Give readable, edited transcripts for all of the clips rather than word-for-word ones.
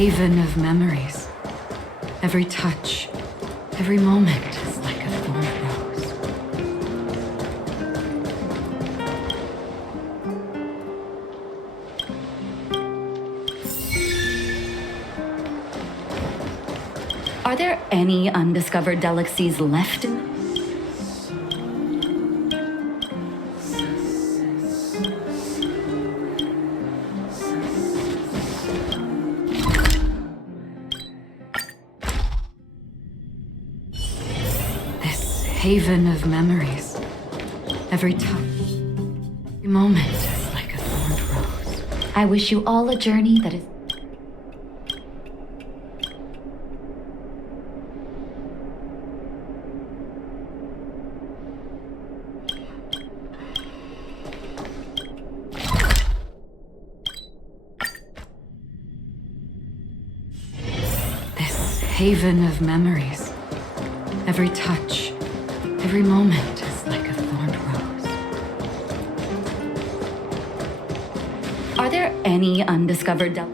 haven of memories. Every touch, every moment is like a thorn rose. Are there any undiscovered delicacies left in haven of memories. Every touch, every moment is like a thorned rose. I wish you all a journey that is... This haven of memories. Every touch, every moment is like a thorned rose. Are there any undiscovered So,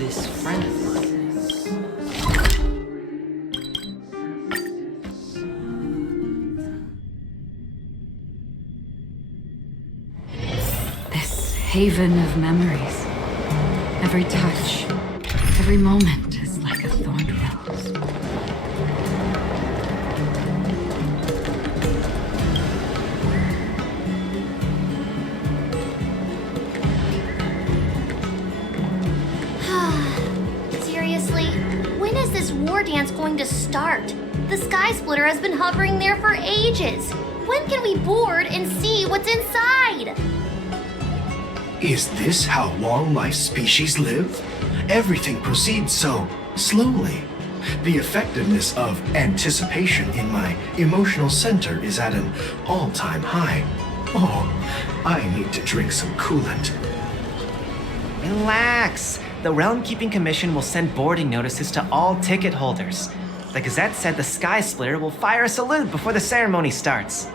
this friend of mine This haven of memories. Every touch, every moment is like a thorned rose. Seriously, when is this war dance going to start? The Sky Splitter has been hovering there for ages. When can we board and see what's inside? Is this how long-life species live? Everything proceeds so slowly. The effectiveness of anticipation in my emotional center is at an all-time high. Oh, I need to drink some coolant. Relax. The Realm Keeping Commission will send boarding notices to all ticket holders. The Gazette said the Sky Splitter will fire a salute before the ceremony starts.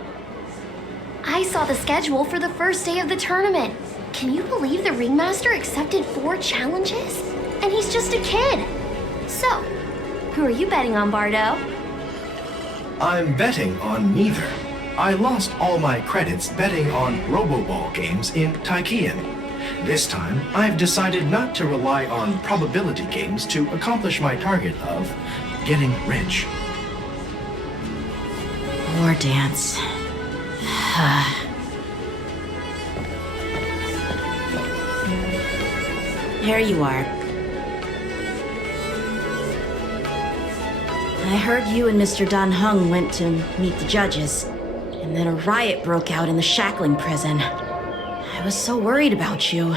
I saw the schedule for the first day of the tournament. Can you believe the Ringmaster accepted 4 challenges? And he's just a kid. So, who are you betting on, Bardo? I'm betting on neither. I lost all my credits betting on Roboball games in Tingyun. This time, I've decided not to rely on probability games to accomplish my target of getting rich. War dance. There you are. I heard you and Mr. Dan Heng went to meet the judges, and then a riot broke out in the shackling prison. I was so worried about you.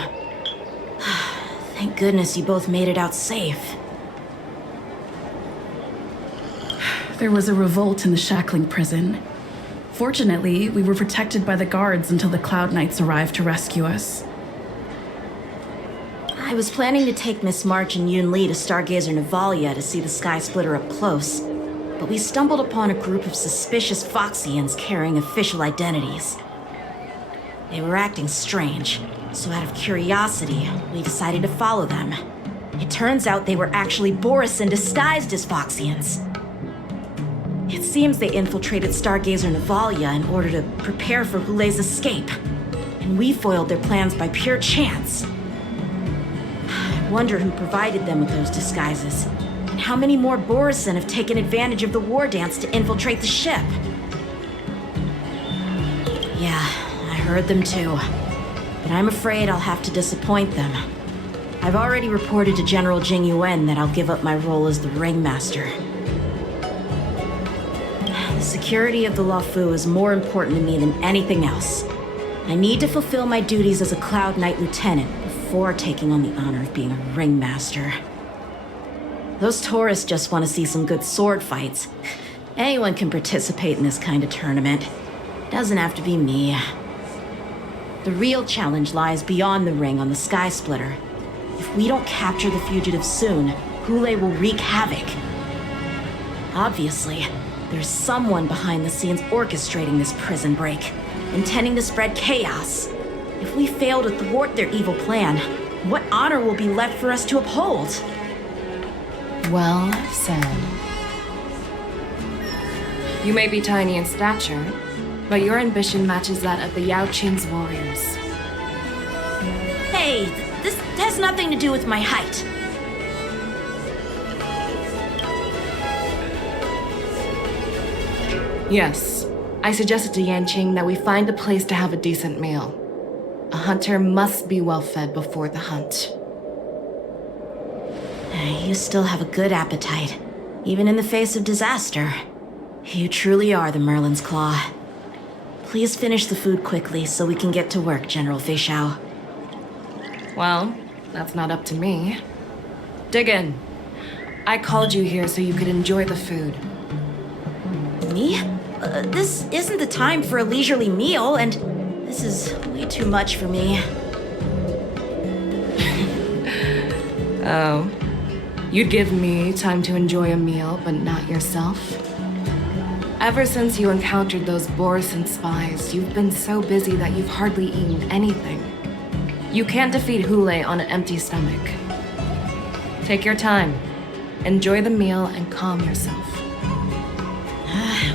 Thank goodness you both made it out safe. There was a revolt in the shackling prison. Fortunately, we were protected by the guards until the Cloud Knights arrived to rescue us. I was planning to take Miss March and Yun Li to Stargazer Navalia to see the Sky Splitter up close, but we stumbled upon a group of suspicious Foxians carrying official identities. They were acting strange, so out of curiosity, we decided to follow them. It turns out they were actually Borisin disguised as Foxians. It seems they infiltrated Stargazer Navalia in order to prepare for Hoolay's escape, and we foiled their plans by pure chance. I wonder who provided them with those disguises, and how many more Borisin have taken advantage of the war dance to infiltrate the ship. Yeah, I heard them too, but I'm afraid I'll have to disappoint them. I've already reported to General Tingyun that I'll give up my role as the Ringmaster. The security of the Luofu is more important to me than anything else. I need to fulfill my duties as a Cloud Knight Lieutenant before taking on the honor of being a Ringmaster. Those tourists just want to see some good sword fights. Anyone can participate in this kind of tournament. Doesn't have to be me. The real challenge lies beyond the ring on the Sky Splitter. If we don't capture the fugitives soon, Hoolay will wreak havoc. Obviously, There's someone behind the scenes orchestrating this prison break, intending to spread chaos. If we fail to thwart their evil plan, what honor will be left for us to uphold? Well said. You may be tiny in stature, but your ambition matches that of the Yao Qing's warriors. Hey, this has nothing to do with my height. Yes, I suggested to Yanqing that we find a place to have a decent meal. A hunter must be well fed before the hunt. You still have a good appetite, even in the face of disaster. You truly are the Merlin's Claw. Please finish the food quickly so we can get to work, General Fei Shao. Well, that's not up to me. Dig in. I called you here so you could enjoy the food. Me? This isn't the time for a leisurely meal, and this is way too much for me. Oh. You'd give me time to enjoy a meal, but not yourself? Ever since you encountered those Borison spies, you've been so busy that you've hardly eaten anything. You can't defeat Hoolay on an empty stomach. Take your time. Enjoy the meal and calm yourself.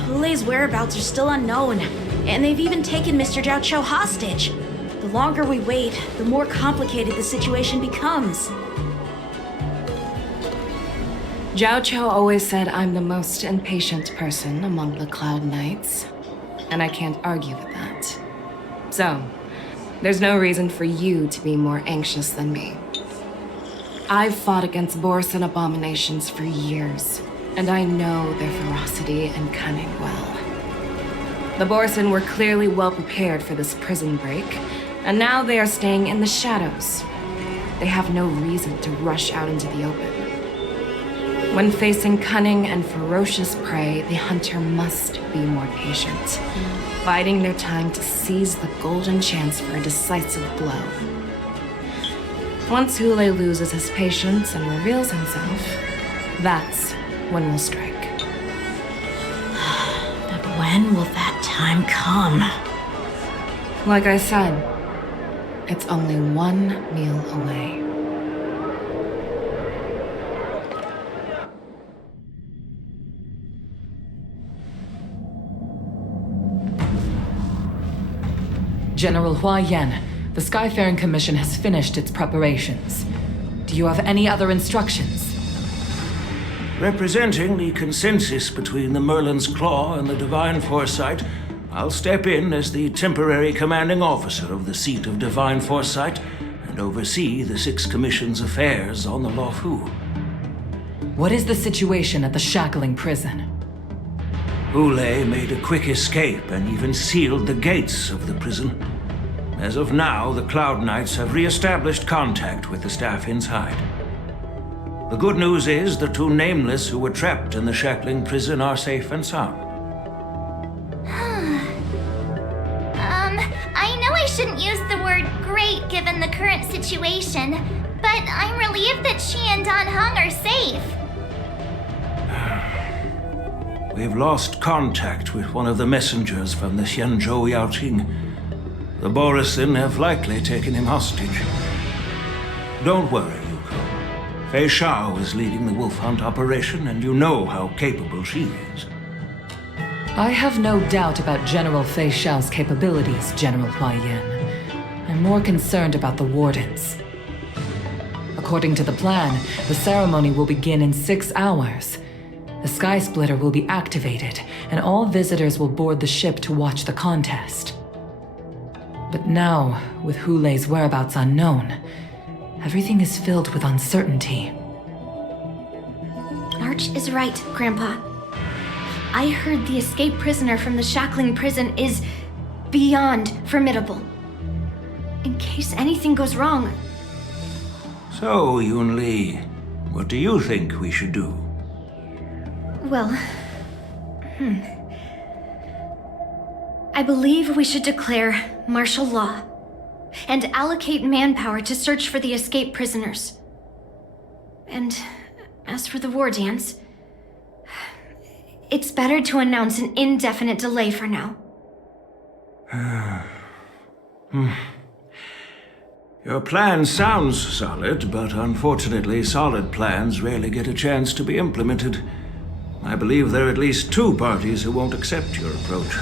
Hulay's whereabouts are still unknown, and they've even taken Mr. Zhao Cho hostage. The longer we wait, the more complicated the situation becomes. Zhao Cho always said I'm the most impatient person among the Cloud Knights, and I can't argue with that. So, there's no reason for you to be more anxious than me. I've fought against Borison abominations for years, and I know their ferocity and cunning well. The Borison were clearly well prepared for this prison break, and now they are staying in the shadows. They have no reason to rush out into the open. When facing cunning and ferocious prey, the hunter must be more patient, biding their time to seize the golden chance for a decisive blow. Once Hoolay loses his patience and reveals himself, that's when we'll strike. But when will that time come? Like I said, it's only one meal away. General Hua Yan, the Skyfaring Commission has finished its preparations. Do you have any other instructions? Representing the consensus between the Merlin's Claw and the Divine Foresight, I'll step in as the temporary commanding officer of the seat of Divine Foresight and oversee the Six Commission's affairs on the Luofu. What is the situation at the Shackling prison? Hoolay made a quick escape and even sealed the gates of the prison. As of now, the Cloud Knights have re-established contact with the staff inside. The good news is the two Nameless who were trapped in the Shackling prison are safe and sound. I know I shouldn't use the word great given the current situation, but I'm relieved that she and Dan Heng are safe. We've lost contact with one of the messengers from the Xianzhou Yaoqing. The Borison have likely taken him hostage. Don't worry, Yuko. Fei Shao is leading the wolf hunt operation, and you know how capable she is. I have no doubt about General Fei Shao's capabilities, General Hua Yan. I'm more concerned about the Wardens. According to the plan, the ceremony will begin in 6 hours. The Sky Splitter will be activated, and all visitors will board the ship to watch the contest. But now, with Hoolay's whereabouts unknown, everything is filled with uncertainty. March is right, Grandpa. I heard the escaped prisoner from the Shackling prison is beyond formidable. In case anything goes wrong. So, Yun Li, what do you think we should do? Well, I believe we should declare martial law and allocate manpower to search for the escaped prisoners. And as for the war dance, it's better to announce an indefinite delay for now. Your plan sounds solid, but unfortunately, solid plans rarely get a chance to be implemented. I believe there are at least two parties who won't accept your approach.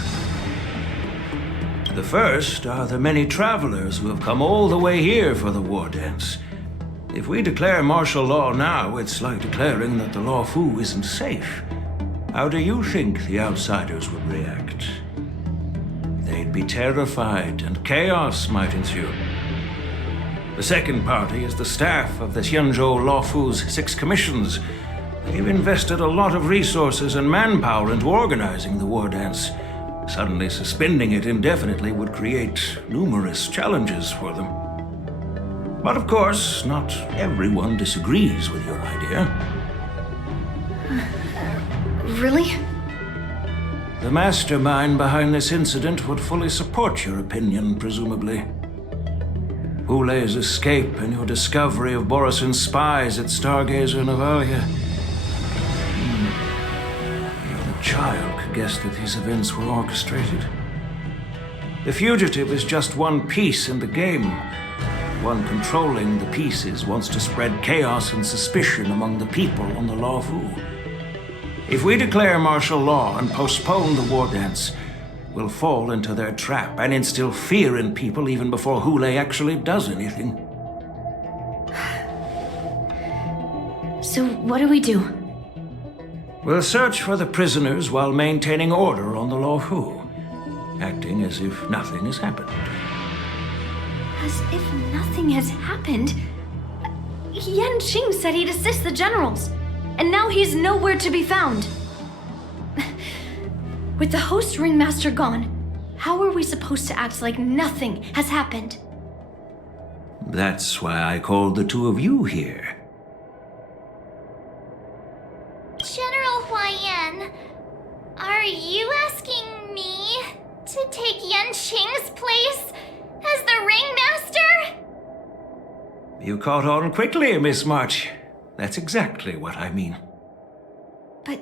The first are the many travelers who have come all the way here for the war dance. If we declare martial law now, it's like declaring that the Law Fu isn't safe. How do you think the outsiders would react? They'd be terrified, and chaos might ensue. The second party is the staff of the Xianzhou Law Fu's 6 commissions. They've invested a lot of resources and manpower into organizing the war dance. Suddenly suspending it indefinitely would create numerous challenges for them. But of course, not everyone disagrees with your idea. Really? The mastermind behind this incident would fully support your opinion, presumably. Hoolay's escape and your discovery of Borison's spies at Stargazer Navalia. Even a child could guess that these events were orchestrated. The fugitive is just one piece in the game. One controlling the pieces wants to spread chaos and suspicion among the people on the Law Fu. If we declare martial law and postpone the war dance, we'll fall into their trap and instill fear in people even before Hoolay actually does anything. So what do we do? We'll search for the prisoners while maintaining order on the Law Fu, acting as if nothing has happened. As if nothing has happened? Yan Qing said he'd assist the generals, and now he's nowhere to be found. With the host ringmaster gone, how are we supposed to act like nothing has happened? That's why I called the two of you here. General Huaiyan, are you asking me to take Yan Qing's place as the ringmaster? You caught on quickly, Miss March. That's exactly what I mean. But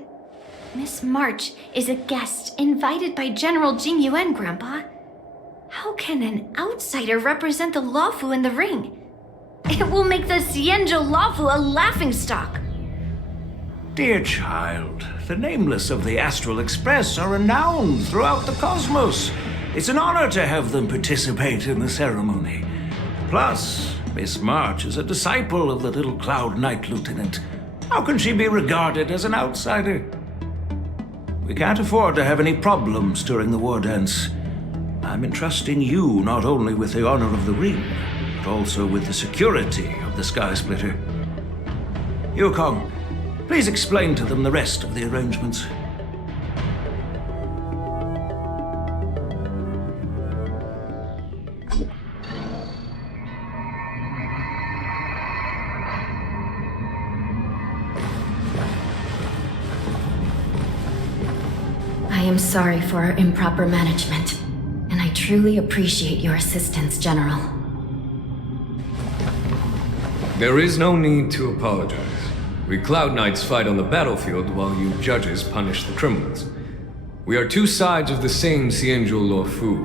Miss March is a guest invited by General Tingyun, Grandpa. How can an outsider represent the Lawfu in the ring? It will make the Xianzhou Lawfu a laughingstock. Dear child, the nameless of the Astral Express are renowned throughout the cosmos. It's an honor to have them participate in the ceremony. Plus, Miss March is a disciple of the little Cloud Knight Lieutenant. How can she be regarded as an outsider? We can't afford to have any problems during the war dance. I'm entrusting you not only with the honor of the ring, but also with the security of the Sky Splitter. Yukong, please explain to them the rest of the arrangements. I am sorry for our improper management, and I truly appreciate your assistance, General. There is no need to apologize. We Cloud Knights fight on the battlefield while you judges punish the criminals. We are two sides of the same Xianzhou Law Fu,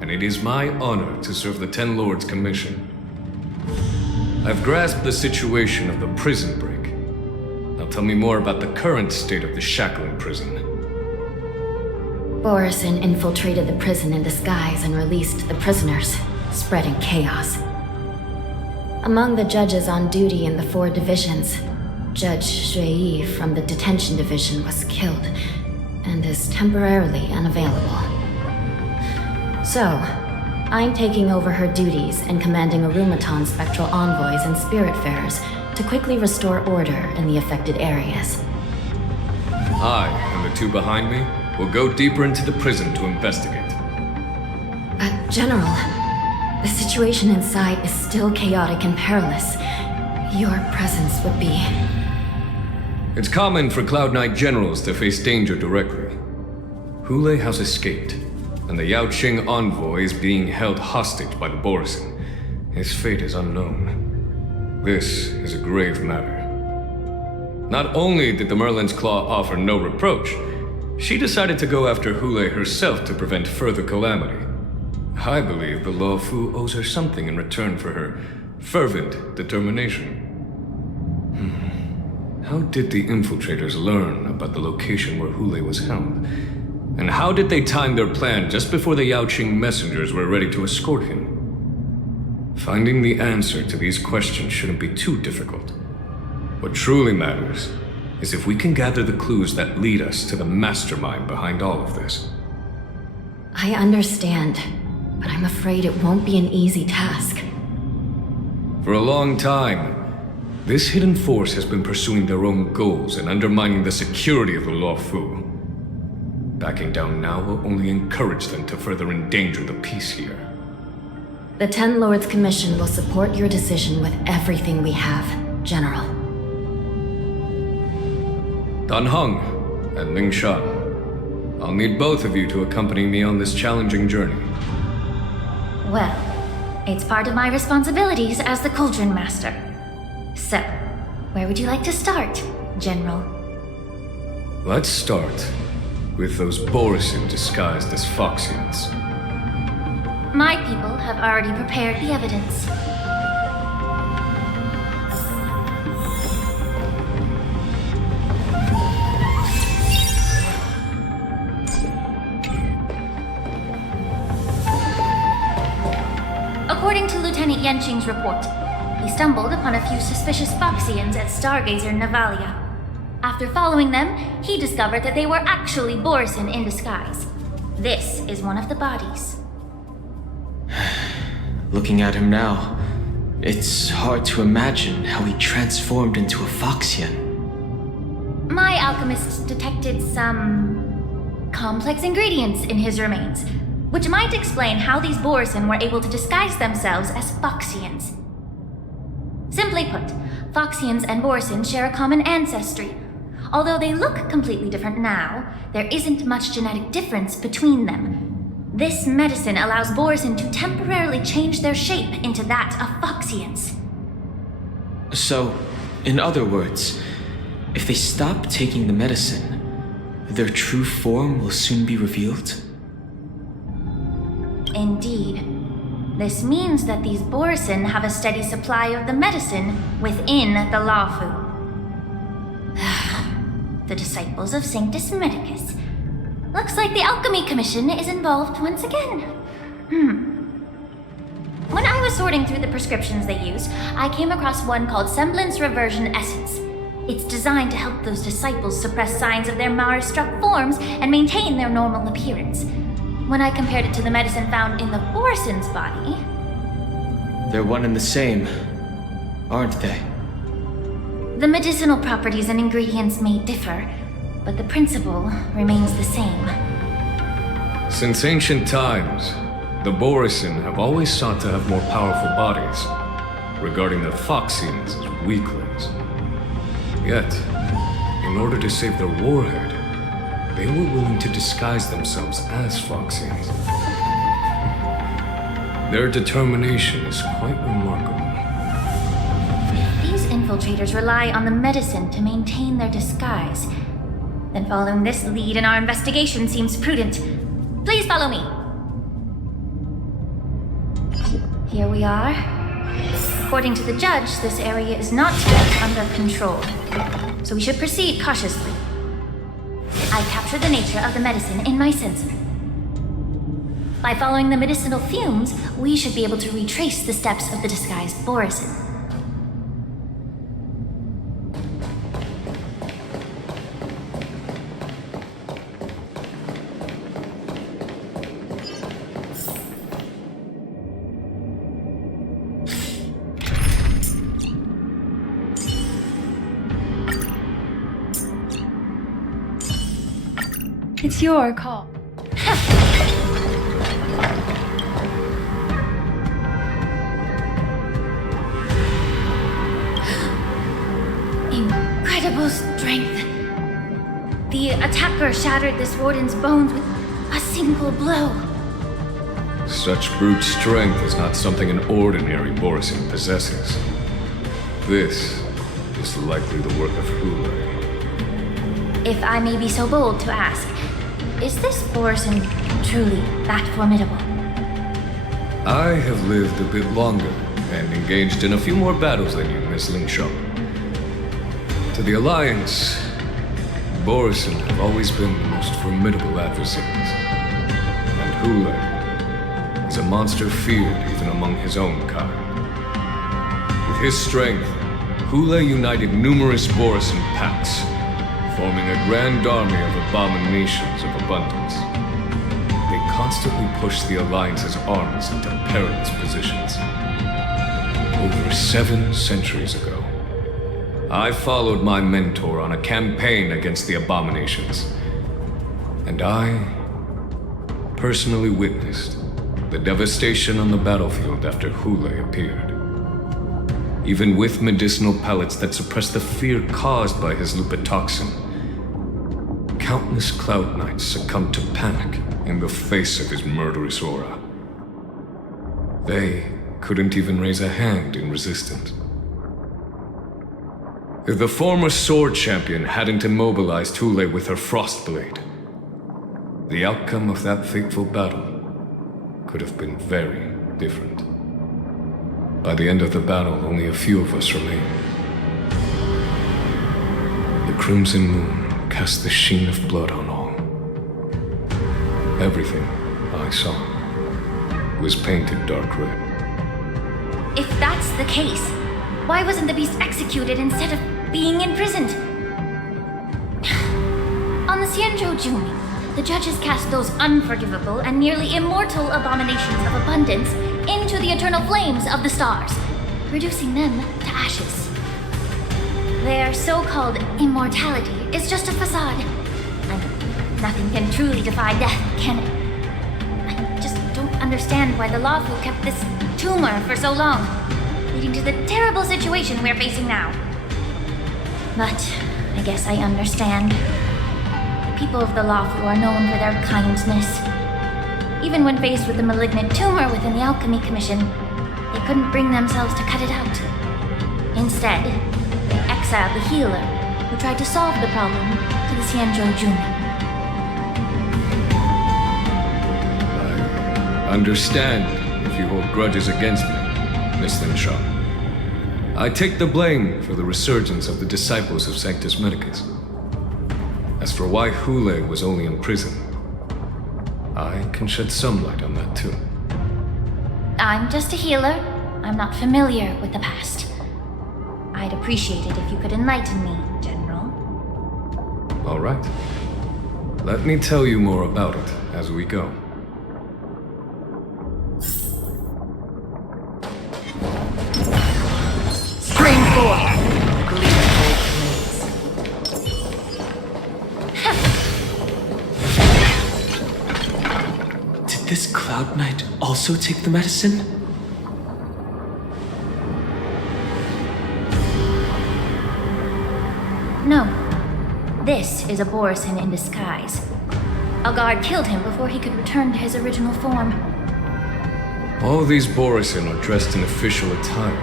and it is my honor to serve the Ten Lords' commission. I've grasped the situation of the prison break. Now tell me more about the current state of the shackling prison. Borison infiltrated the prison in disguise and released the prisoners, spreading chaos. Among the judges on duty in the 4 divisions, Judge Shui from the detention division was killed and is temporarily unavailable. So, I'm taking over her duties and commanding Arumaton spectral envoys and spiritfarers to quickly restore order in the affected areas. I and the two behind me will go deeper into the prison to investigate. But, General, the situation inside is still chaotic and perilous. Your presence would be... It's common for Cloud Knight generals to face danger directly. Hoolay has escaped, and the Yao Qing envoy is being held hostage by the Borison. His fate is unknown. This is a grave matter. Not only did the Merlin's Claw offer no reproach, She decided to go after Hoolay herself to prevent further calamity. I believe the Law Fu owes her something in return for her fervent determination. How did the infiltrators learn about the location where Hoolay was held? And how did they time their plan just before the Yaoqing messengers were ready to escort him? Finding the answer to these questions shouldn't be too difficult. What truly matters is if we can gather the clues that lead us to the mastermind behind all of this. I understand, but I'm afraid it won't be an easy task. For a long time, this hidden force has been pursuing their own goals and undermining the security of the Law Fu. Backing down now will only encourage them to further endanger the peace here. The Ten Lords Commission will support your decision with everything we have, General. Dan Heng and Ling Shan, I'll need both of you to accompany me on this challenging journey. Well, it's part of my responsibilities as the Cauldron Master. So, where would you like to start, General? Let's start with those Borisin disguised as Foxians. My people have already prepared the evidence. According to Lieutenant Yanqing's report, he stumbled upon a few suspicious Foxians at Stargazer Navalia. After following them, he discovered that they were actually Borisin in disguise. This is one of the bodies. Looking at him now, it's hard to imagine how he transformed into a Foxian. My alchemists detected some complex ingredients in his remains, which might explain how these Borisin were able to disguise themselves as Foxians. Simply put, Foxians and Borisin share a common ancestry. Although they look completely different now, there isn't much genetic difference between them. This medicine allows Borisin to temporarily change their shape into that of Foxians. So, in other words, if they stop taking the medicine, their true form will soon be revealed? Indeed. This means that these Borisin have a steady supply of the medicine within the Law Fu. The disciples of Sanctus Medicus. Looks like the Alchemy Commission is involved once again. When I was sorting through the prescriptions they use, I came across one called Semblance Reversion Essence. It's designed to help those disciples suppress signs of their Mara-struck forms and maintain their normal appearance. When I compared it to the medicine found in the Borisin's body... They're one and the same, aren't they? The medicinal properties and ingredients may differ, but the principle remains the same. Since ancient times, the Borisin have always sought to have more powerful bodies, regarding the Foxians as weaklings. Yet, in order to save their warhead, they were willing to disguise themselves as Foxians. Their determination is quite remarkable. If these infiltrators rely on the medicine to maintain their disguise, then following this lead in our investigation seems prudent. Please follow me. Here we are. According to the judge, this area is not yet under control, so we should proceed cautiously. I captured the nature of the medicine in my sensor. By following the medicinal fumes, we should be able to retrace the steps of the disguised Borisin. It's your call. Incredible strength. The attacker shattered this warden's bones with a single blow. Such brute strength is not something an ordinary Borisin possesses. This is likely the work of Hoolay. If I may be so bold to ask, Is this Borson truly that formidable? I have lived a bit longer and engaged in a few more battles than you, Miss Lingshaw. To the Alliance, Borson have always been the most formidable adversaries. And Hoolay is a monster feared even among his own kind. With his strength, Hoolay united numerous Borson packs, forming a grand army of abominations of abundance. They constantly push the Alliance's armies into perilous positions. Over 7 centuries ago, I followed my mentor on a campaign against the abominations, and I personally witnessed the devastation on the battlefield after Hoolay appeared. Even with medicinal pellets that suppressed the fear caused by his lupitoxin, countless Cloud Knights succumbed to panic in the face of his murderous aura. They couldn't even raise a hand in resistance. If the former sword champion hadn't immobilized Hoolay with her Frostblade, the outcome of that fateful battle could have been very different. By the end of the battle, only a few of us remained. The crimson moon cast the sheen of blood on all. Everything I saw was painted dark red. If that's the case, why wasn't the beast executed instead of being imprisoned? On the Xianzhou Juni, the judges cast those unforgivable and nearly immortal abominations of abundance into the eternal flames of the stars, reducing them to ashes. Their so-called immortality is just a facade, and nothing can truly defy death, can it? I just don't understand why the Lawfu kept this tumor for so long, leading to the terrible situation we're facing now. But I guess I understand. The people of the Lawfu are known for their kindness. Even when faced with a malignant tumor within the Alchemy Commission, they couldn't bring themselves to cut it out. Instead, they exiled the healer, who tried to solve the problem, to the Xianzhou Juni. I understand if you hold grudges against me, Miss Linshaw. I take the blame for the resurgence of the disciples of Sanctus Medicus. As for why Hoolay was only in prison, I can shed some light on that too. I'm just a healer. I'm not familiar with the past. I'd appreciate it if you could enlighten me, General. All right. Let me tell you more about it as we go. Spring forth! Did this Cloud Knight also take the medicine? No. This is a Borson in disguise. A guard killed him before he could return to his original form. All these Borison are dressed in official attire.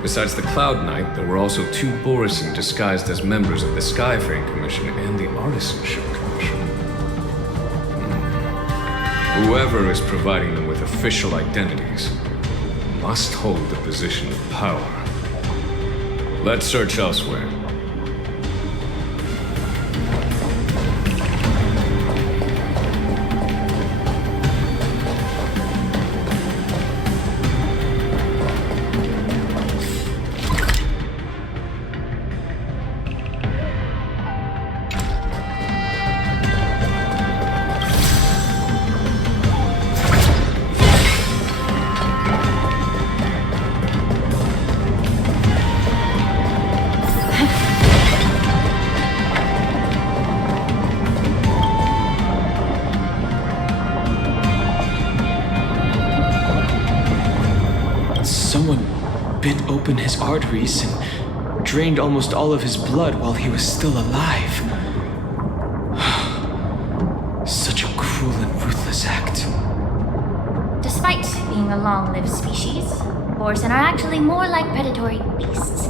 Besides the Cloud Knight, there were also 2 Borison disguised as members of the Skyframe Commission and the Artisanship Commission. Whoever is providing them with official identities must hold the position of power. Let's search elsewhere. Someone bit open his arteries and drained almost all of his blood while he was still alive. Such a cruel and ruthless act. Despite being a long-lived species, Borson are actually more like predatory beasts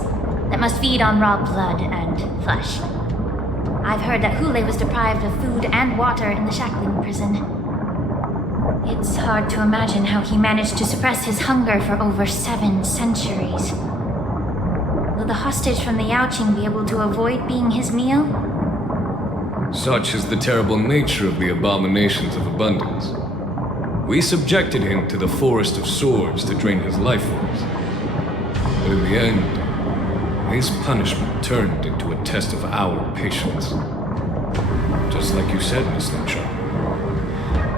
that must feed on raw blood and flesh. I've heard that Hoolay was deprived of food and water in the shackling prison. It's hard to imagine how he managed to suppress his hunger for over 7 centuries. Will the hostage from the Yaoqing be able to avoid being his meal? Such is the terrible nature of the abominations of abundance. We subjected him to the Forest of Swords to drain his life force. But in the end, his punishment turned into a test of our patience. Just like you said, Miss Linshaw.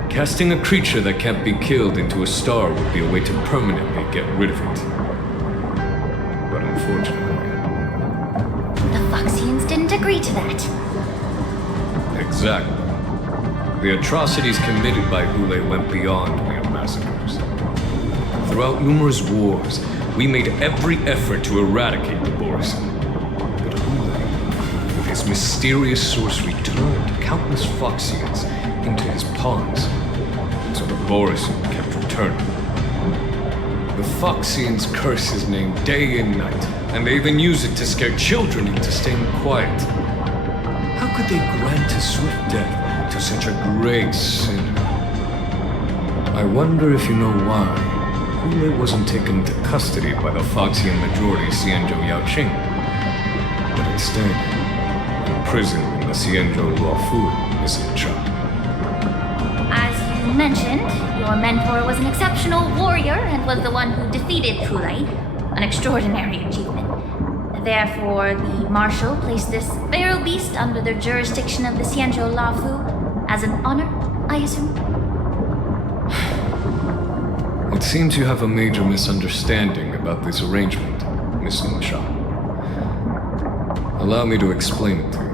Casting a creature that can't be killed into a star would be a way to permanently get rid of it. But unfortunately... The Foxians didn't agree to that. Exactly. The atrocities committed by Hoolay went beyond mere massacres. Throughout numerous wars, we made every effort to eradicate the Borisin. But Hoolay, with his mysterious sorcery, turned countless Foxians into his pawns. So the Borisin kept returning. The Foxians curse his name day and night, and they even use it to scare children into staying quiet. How could they grant a swift death to such a great sinner? I wonder if you know why Hoolay wasn't taken into custody by the Foxian majority Xianzhou Yaoqing, but instead imprisoned in the Xianzhou Luofu, Miss Linshaw. As you mentioned, your mentor was an exceptional warrior and was the one who defeated Hoolay, an extraordinary achievement. Therefore, the Marshal placed this feral beast under the jurisdiction of the Xianzhou Luofu as an honor, I assume? It seems you have a major misunderstanding about this arrangement, Miss Linshaw. Allow me to explain it to you.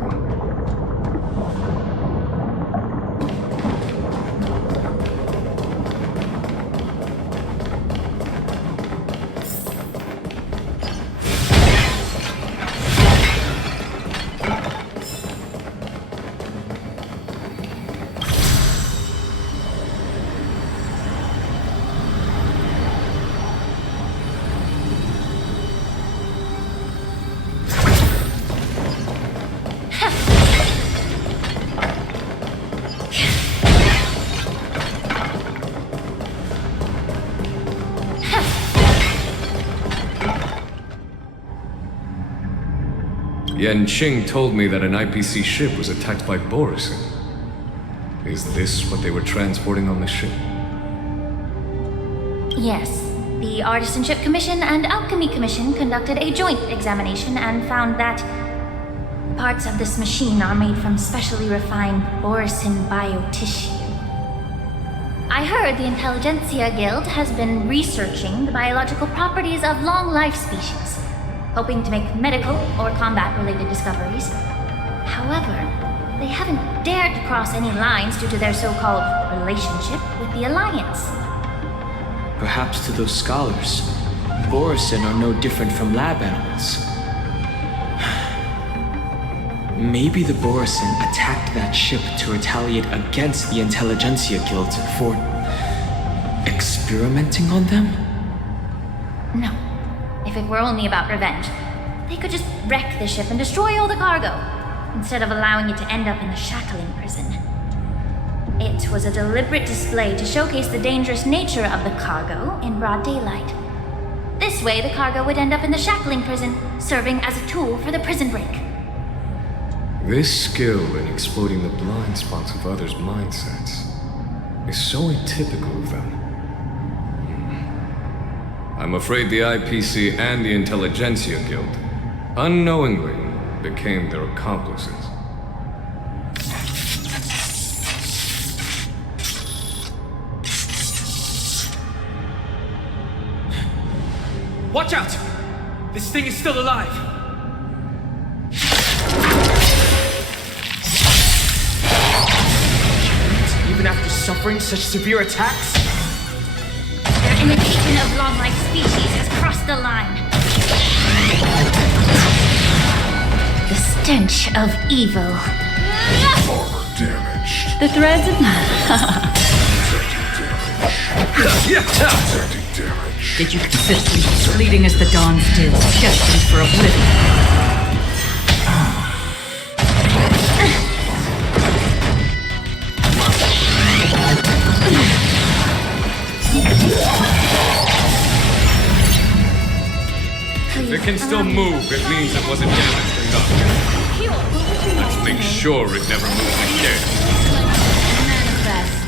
Yanqing told me that an IPC ship was attacked by Borisin. Is this what they were transporting on the ship? Yes. The Artisanship Commission and Alchemy Commission conducted a joint examination and found that parts of this machine are made from specially refined Borisin biotissue. I heard the Intelligentsia Guild has been researching the biological properties of long-life species, hoping to make medical or combat-related discoveries. However, they haven't dared to cross any lines due to their so-called relationship with the Alliance. Perhaps to those scholars, Borisin are no different from lab animals. Maybe the Borisin attacked that ship to retaliate against the Intelligentsia Guild for experimenting on them? No. If it were only about revenge, they could just wreck the ship and destroy all the cargo, instead of allowing it to end up in the shackling prison. It was a deliberate display to showcase the dangerous nature of the cargo in broad daylight. This way, the cargo would end up in the shackling prison, serving as a tool for the prison break. This skill in exploiting the blind spots of others' mindsets is so atypical of them. I'm afraid the IPC and the Intelligentsia Guild unknowingly became their accomplices. Watch out! This thing is still alive! Even after suffering such severe attacks? Their imitation of long-life species has crossed the line. The stench of evil. Armor damaged. The threads of... Detecting damage. Did you consistently fleeting as the dawn still, destined for oblivion? If it can still move, it means it wasn't damaged enough. Let's make sure it never moves again. Manifest.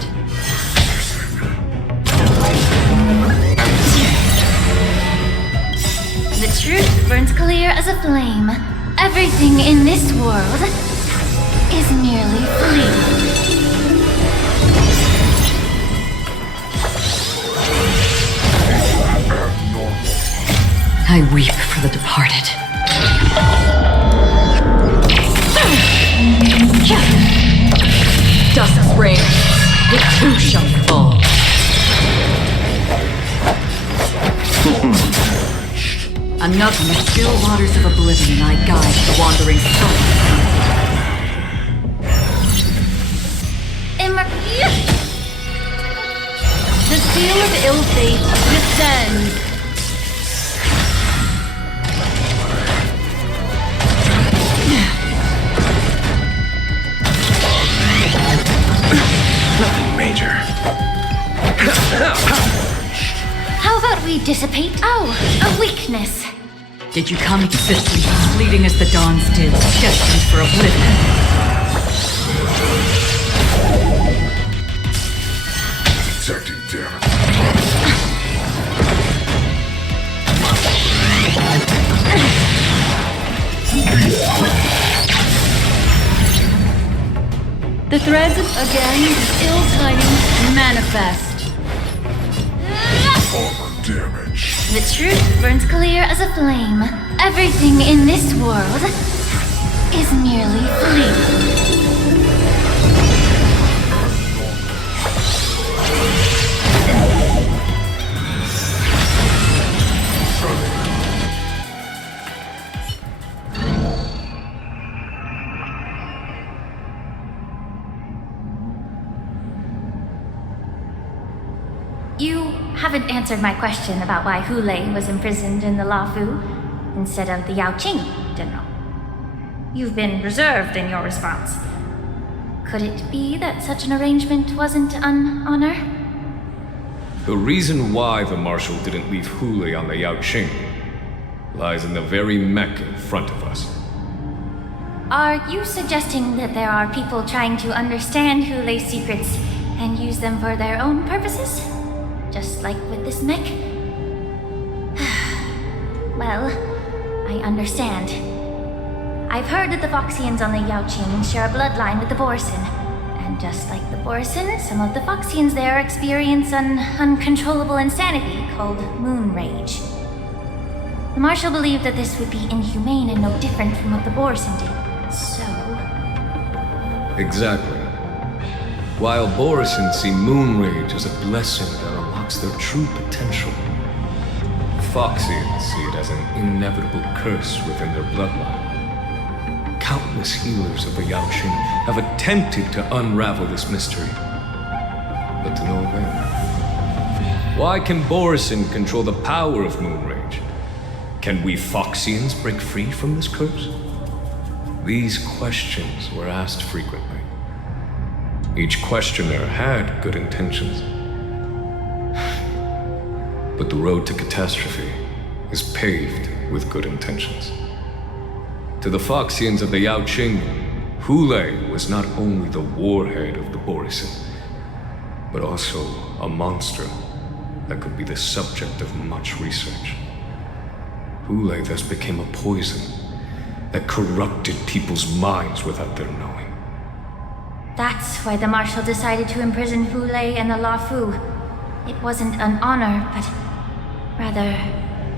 The truth burns clear as a flame. Everything in this world is merely fleeting. I weep for the departed. Dust rain, it too shall fall. Another in the still waters of oblivion I guide the wandering soul. The seal of ill fate descends. Nothing major. How about we dissipate a weakness? Did you come existence as fleeting as the dawn still, destined for oblivion? Detecting damage. The threads again, ill-timing, manifest. Armor damage. The truth burns clear as a flame. Everything in this world is merely fleeting. You haven't answered my question about why Hoolay was imprisoned in the Lafu instead of the Yaoqing, General. You've been reserved in your response. Could it be that such an arrangement wasn't an honor? The reason why the Marshal didn't leave Hoolay on the Yaoqing lies in the very mech in front of us. Are you suggesting that there are people trying to understand Hoolay's secrets and use them for their own purposes? Just like with this mech? Well, I understand. I've heard that the Foxians on the Yaoqing share a bloodline with the Borson. And just like the Borson, some of the Foxians there experience an uncontrollable insanity called moon rage. The Marshal believed that this would be inhumane and no different from what the Borson did. So... Exactly. While Borison see moon rage as a blessing that unlocks their true potential, Foxians see it as an inevitable curse within their bloodline. Countless healers of the Yaoqing have attempted to unravel this mystery, but to no avail. Why can Borison control the power of moon rage? Can we Foxians break free from this curse? These questions were asked frequently. Each questioner had good intentions. But the road to catastrophe is paved with good intentions. To the Foxians of the Yaoqing, Hoolay was not only the warhead of the Borison, but also a monster that could be the subject of much research. Hoolay thus became a poison that corrupted people's minds without their knowing. that's why the Marshal decided to imprison Hoolay and the Lafu. It wasn't an honor, but rather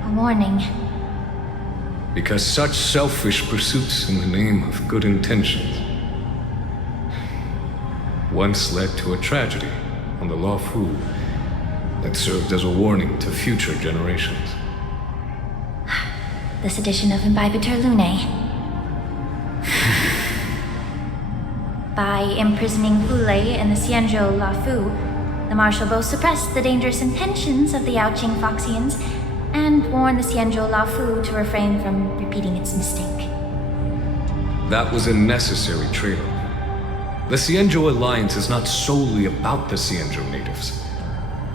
a warning. Because such selfish pursuits in the name of good intentions once led to a tragedy on the Lafu that served as a warning to future generations. This edition of Imbibitor Lunae. By imprisoning Hoolay and the Xianzhou Lafu, the Marshal both suppressed the dangerous intentions of the Yaoqing Foxians and warned the Xianzhou Lafu to refrain from repeating its mistake. That was a necessary trade-off. The Xianzhou alliance is not solely about the Xianzhou natives.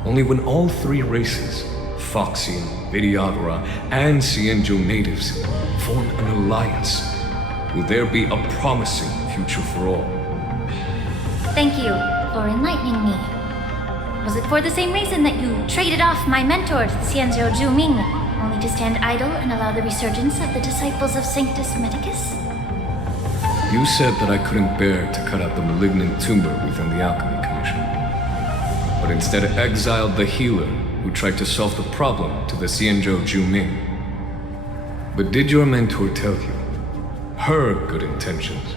Only when all three races, Foxian, Videodora, and Cienjo natives, form an alliance, will there be a promising future for all. Thank you for enlightening me. Was it for the same reason that you traded off my mentor, Xianzhou Zhuming, only to stand idle and allow the resurgence of the disciples of Sanctus Medicus? You said that I couldn't bear to cut out the malignant tumor within the Alchemy Commission, but instead exiled the healer who tried to solve the problem to the Xianzhou Zhuming. But did your mentor tell you her good intentions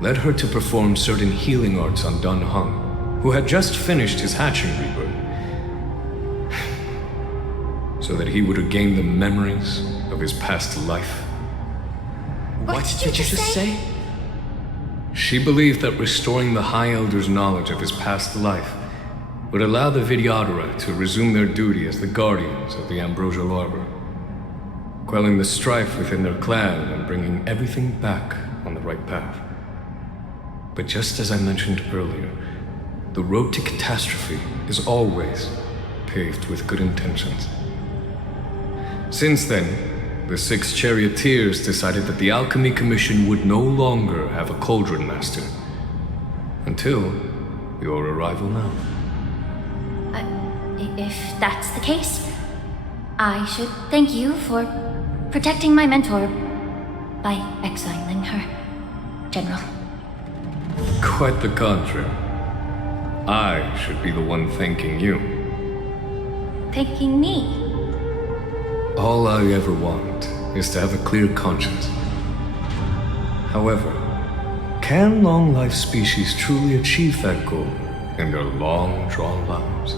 led her to perform certain healing arts on Dun Hung, who had just finished his hatching rebirth, so that he would regain the memories of his past life? What did you just say? She believed that restoring the High Elder's knowledge of his past life would allow the Videodora to resume their duty as the guardians of the Ambrosial Arbor, quelling the strife within their clan and bringing everything back on the right path. But just as I mentioned earlier, the road to catastrophe is always paved with good intentions. Since then, the 6 charioteers decided that the Alchemy Commission would no longer have a cauldron master. Until your arrival now. If that's the case, I should thank you for protecting my mentor by exiling her, General. Quite the contrary. I should be the one thanking you. Thanking me? All I ever want is to have a clear conscience. However, can long-life species truly achieve that goal in their long-drawn lives?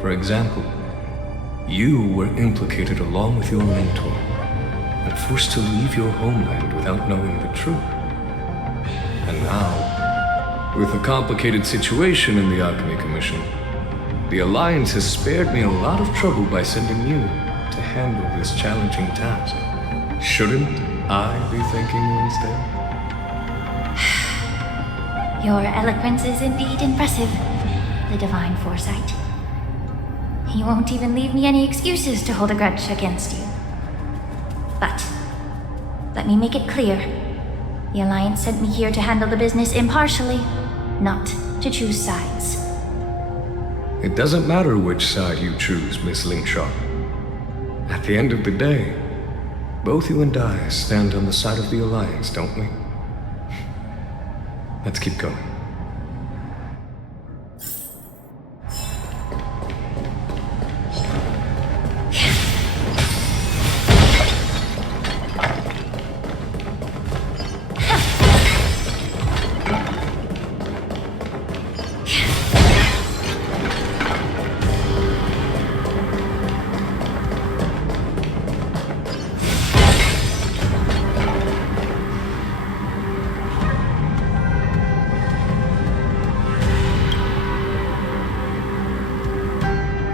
For example, you were implicated along with your mentor and forced to leave your homeland without knowing the truth. And now, with the complicated situation in the Alchemy Commission, the Alliance has spared me a lot of trouble by sending you to handle this challenging task. Shouldn't I be thanking you instead? Your eloquence is indeed impressive, the divine foresight. You won't even leave me any excuses to hold a grudge against you. But let me make it clear. The Alliance sent me here to handle the business impartially, not to choose sides. It doesn't matter which side you choose, Miss Lingshaw. At the end of the day, both you and I stand on the side of the Alliance, don't we? Let's keep going.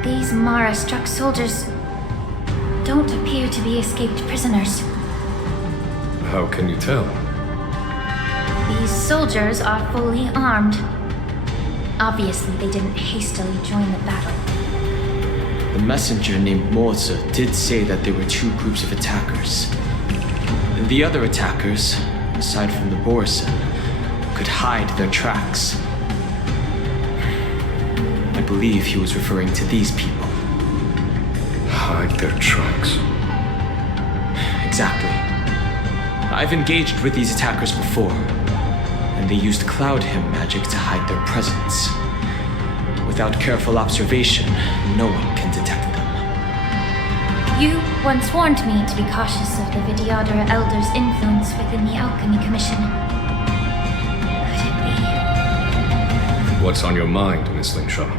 These Mara-struck soldiers don't appear to be escaped prisoners. How can you tell? These soldiers are fully armed. Obviously, they didn't hastily join the battle. The messenger named Moza did say that there were 2 groups of attackers. The other attackers, aside from the Borison, could hide their tracks. I believe he was referring to these people. Hide their tracks. Exactly. I've engaged with these attackers before, and they used Cloud Hymn magic to hide their presence. Without careful observation, no one can detect them. You once warned me to be cautious of the Videodora Elder's influence within the Alchemy Commission. Could it be? What's on your mind, Miss Lingshaw?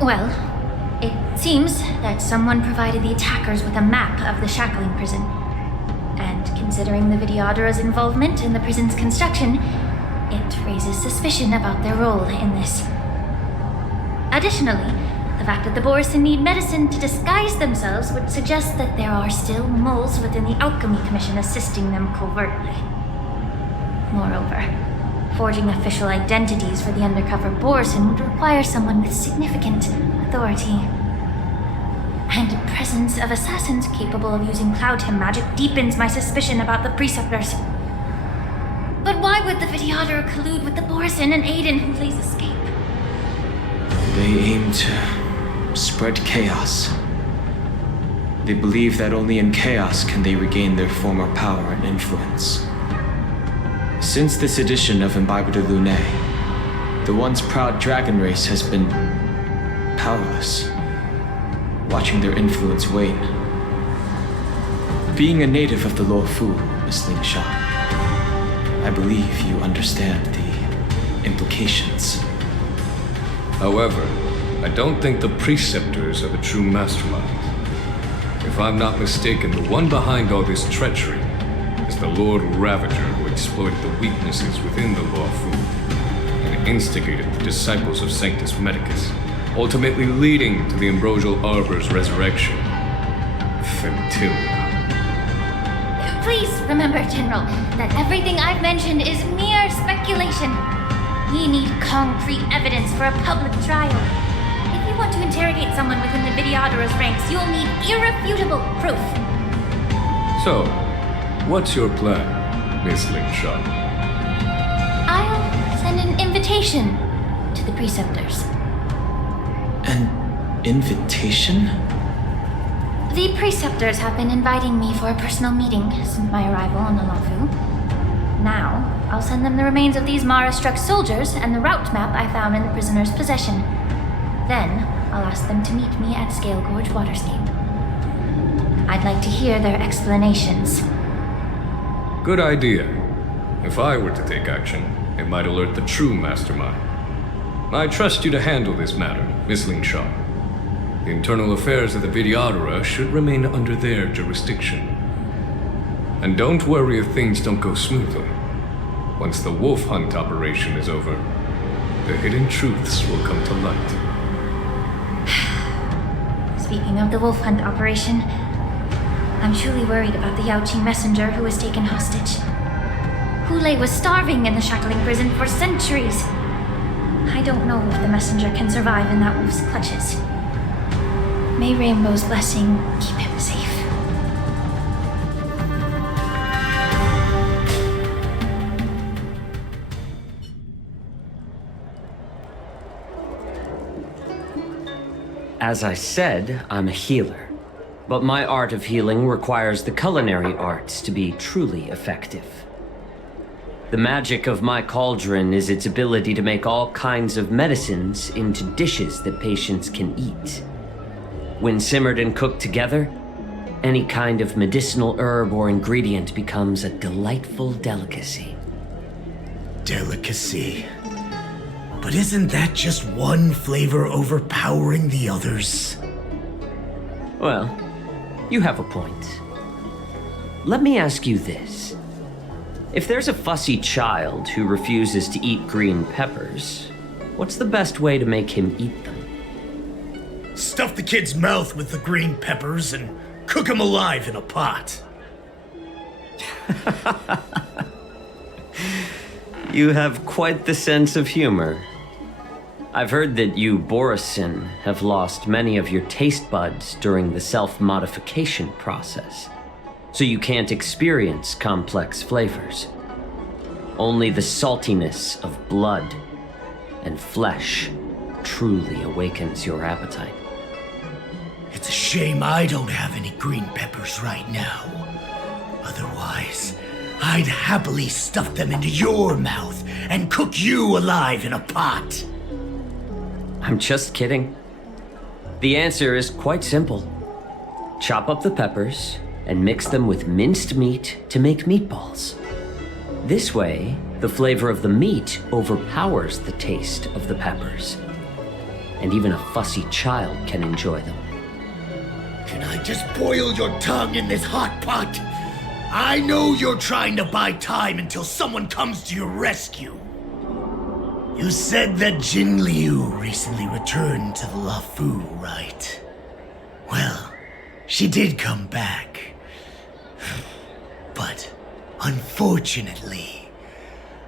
Well, it seems that someone provided the attackers with a map of the shackling prison. And considering the Videodora's involvement in the prison's construction, it raises suspicion about their role in this. Additionally, the fact that the Borison need medicine to disguise themselves would suggest that there are still moles within the Alchemy Commission assisting them covertly. Moreover, forging official identities for the undercover Borson would require someone with significant authority. And the presence of assassins capable of using Cloudhim magic deepens my suspicion about the Preceptors. But why would the Videotter collude with the Borson and aid in Hoolay's escape? They aim to spread chaos. They believe that only in chaos can they regain their former power and influence. Since this edition of Imbibe de Lunae, the once proud dragon race has been powerless, watching their influence wane. Being a native of the Luofu, Miss Lingsha, I believe you understand the implications. However, I don't think the Preceptors are the true masterminds. If I'm not mistaken, the one behind all this treachery is the Lord Ravager who exploited the weaknesses within the Luofu and instigated the disciples of Sanctus Medicus, ultimately leading to the Ambrosial Arbor's resurrection. Fentilia. Please remember, General, that everything I've mentioned is mere speculation. We need concrete evidence for a public trial. If you want to interrogate someone within the Videottera's ranks, you'll need irrefutable proof. So, what's your plan, Miss Lingsha? I'll send an invitation to the Preceptors. An invitation? The Preceptors have been inviting me for a personal meeting since my arrival on the Luofu. Now, I'll send them the remains of these Mara-struck soldiers and the route map I found in the prisoner's possession. Then, I'll ask them to meet me at Scale Gorge Waterscape. I'd like to hear their explanations. Good idea. If I were to take action, it might alert the true mastermind. I trust you to handle this matter, Miss Lingsha. The internal affairs of the Videottera should remain under their jurisdiction. And don't worry if things don't go smoothly. Once the wolf hunt operation is over, the hidden truths will come to light. Speaking of the wolf hunt operation, I'm truly worried about the Yaoqing messenger who was taken hostage. Hoolay was starving in the shackling prison for centuries. I don't know if the messenger can survive in that wolf's clutches. May Rainbow's blessing keep him safe. As I said, I'm a healer. But my art of healing requires the culinary arts to be truly effective. The magic of my cauldron is its ability to make all kinds of medicines into dishes that patients can eat. When simmered and cooked together, any kind of medicinal herb or ingredient becomes a delightful delicacy. Delicacy. But isn't that just one flavor overpowering the others? Well, you have a point. Let me ask you this. If there's a fussy child who refuses to eat green peppers, what's the best way to make him eat them? Stuff the kid's mouth with the green peppers and cook him alive in a pot. You have quite the sense of humor. I've heard that you, Borison, have lost many of your taste buds during the self-modification process, so you can't experience complex flavors. Only the saltiness of blood and flesh truly awakens your appetite. It's a shame I don't have any green peppers right now. Otherwise, I'd happily stuff them into your mouth and cook you alive in a pot. I'm just kidding. The answer is quite simple. Chop up the peppers and mix them with minced meat to make meatballs. This way, the flavor of the meat overpowers the taste of the peppers. And even a fussy child can enjoy them. Can I just boil your tongue in this hot pot? I know you're trying to buy time until someone comes to your rescue. You said that Jin Liu recently returned to the Luofu, right? Well, she did come back. But unfortunately,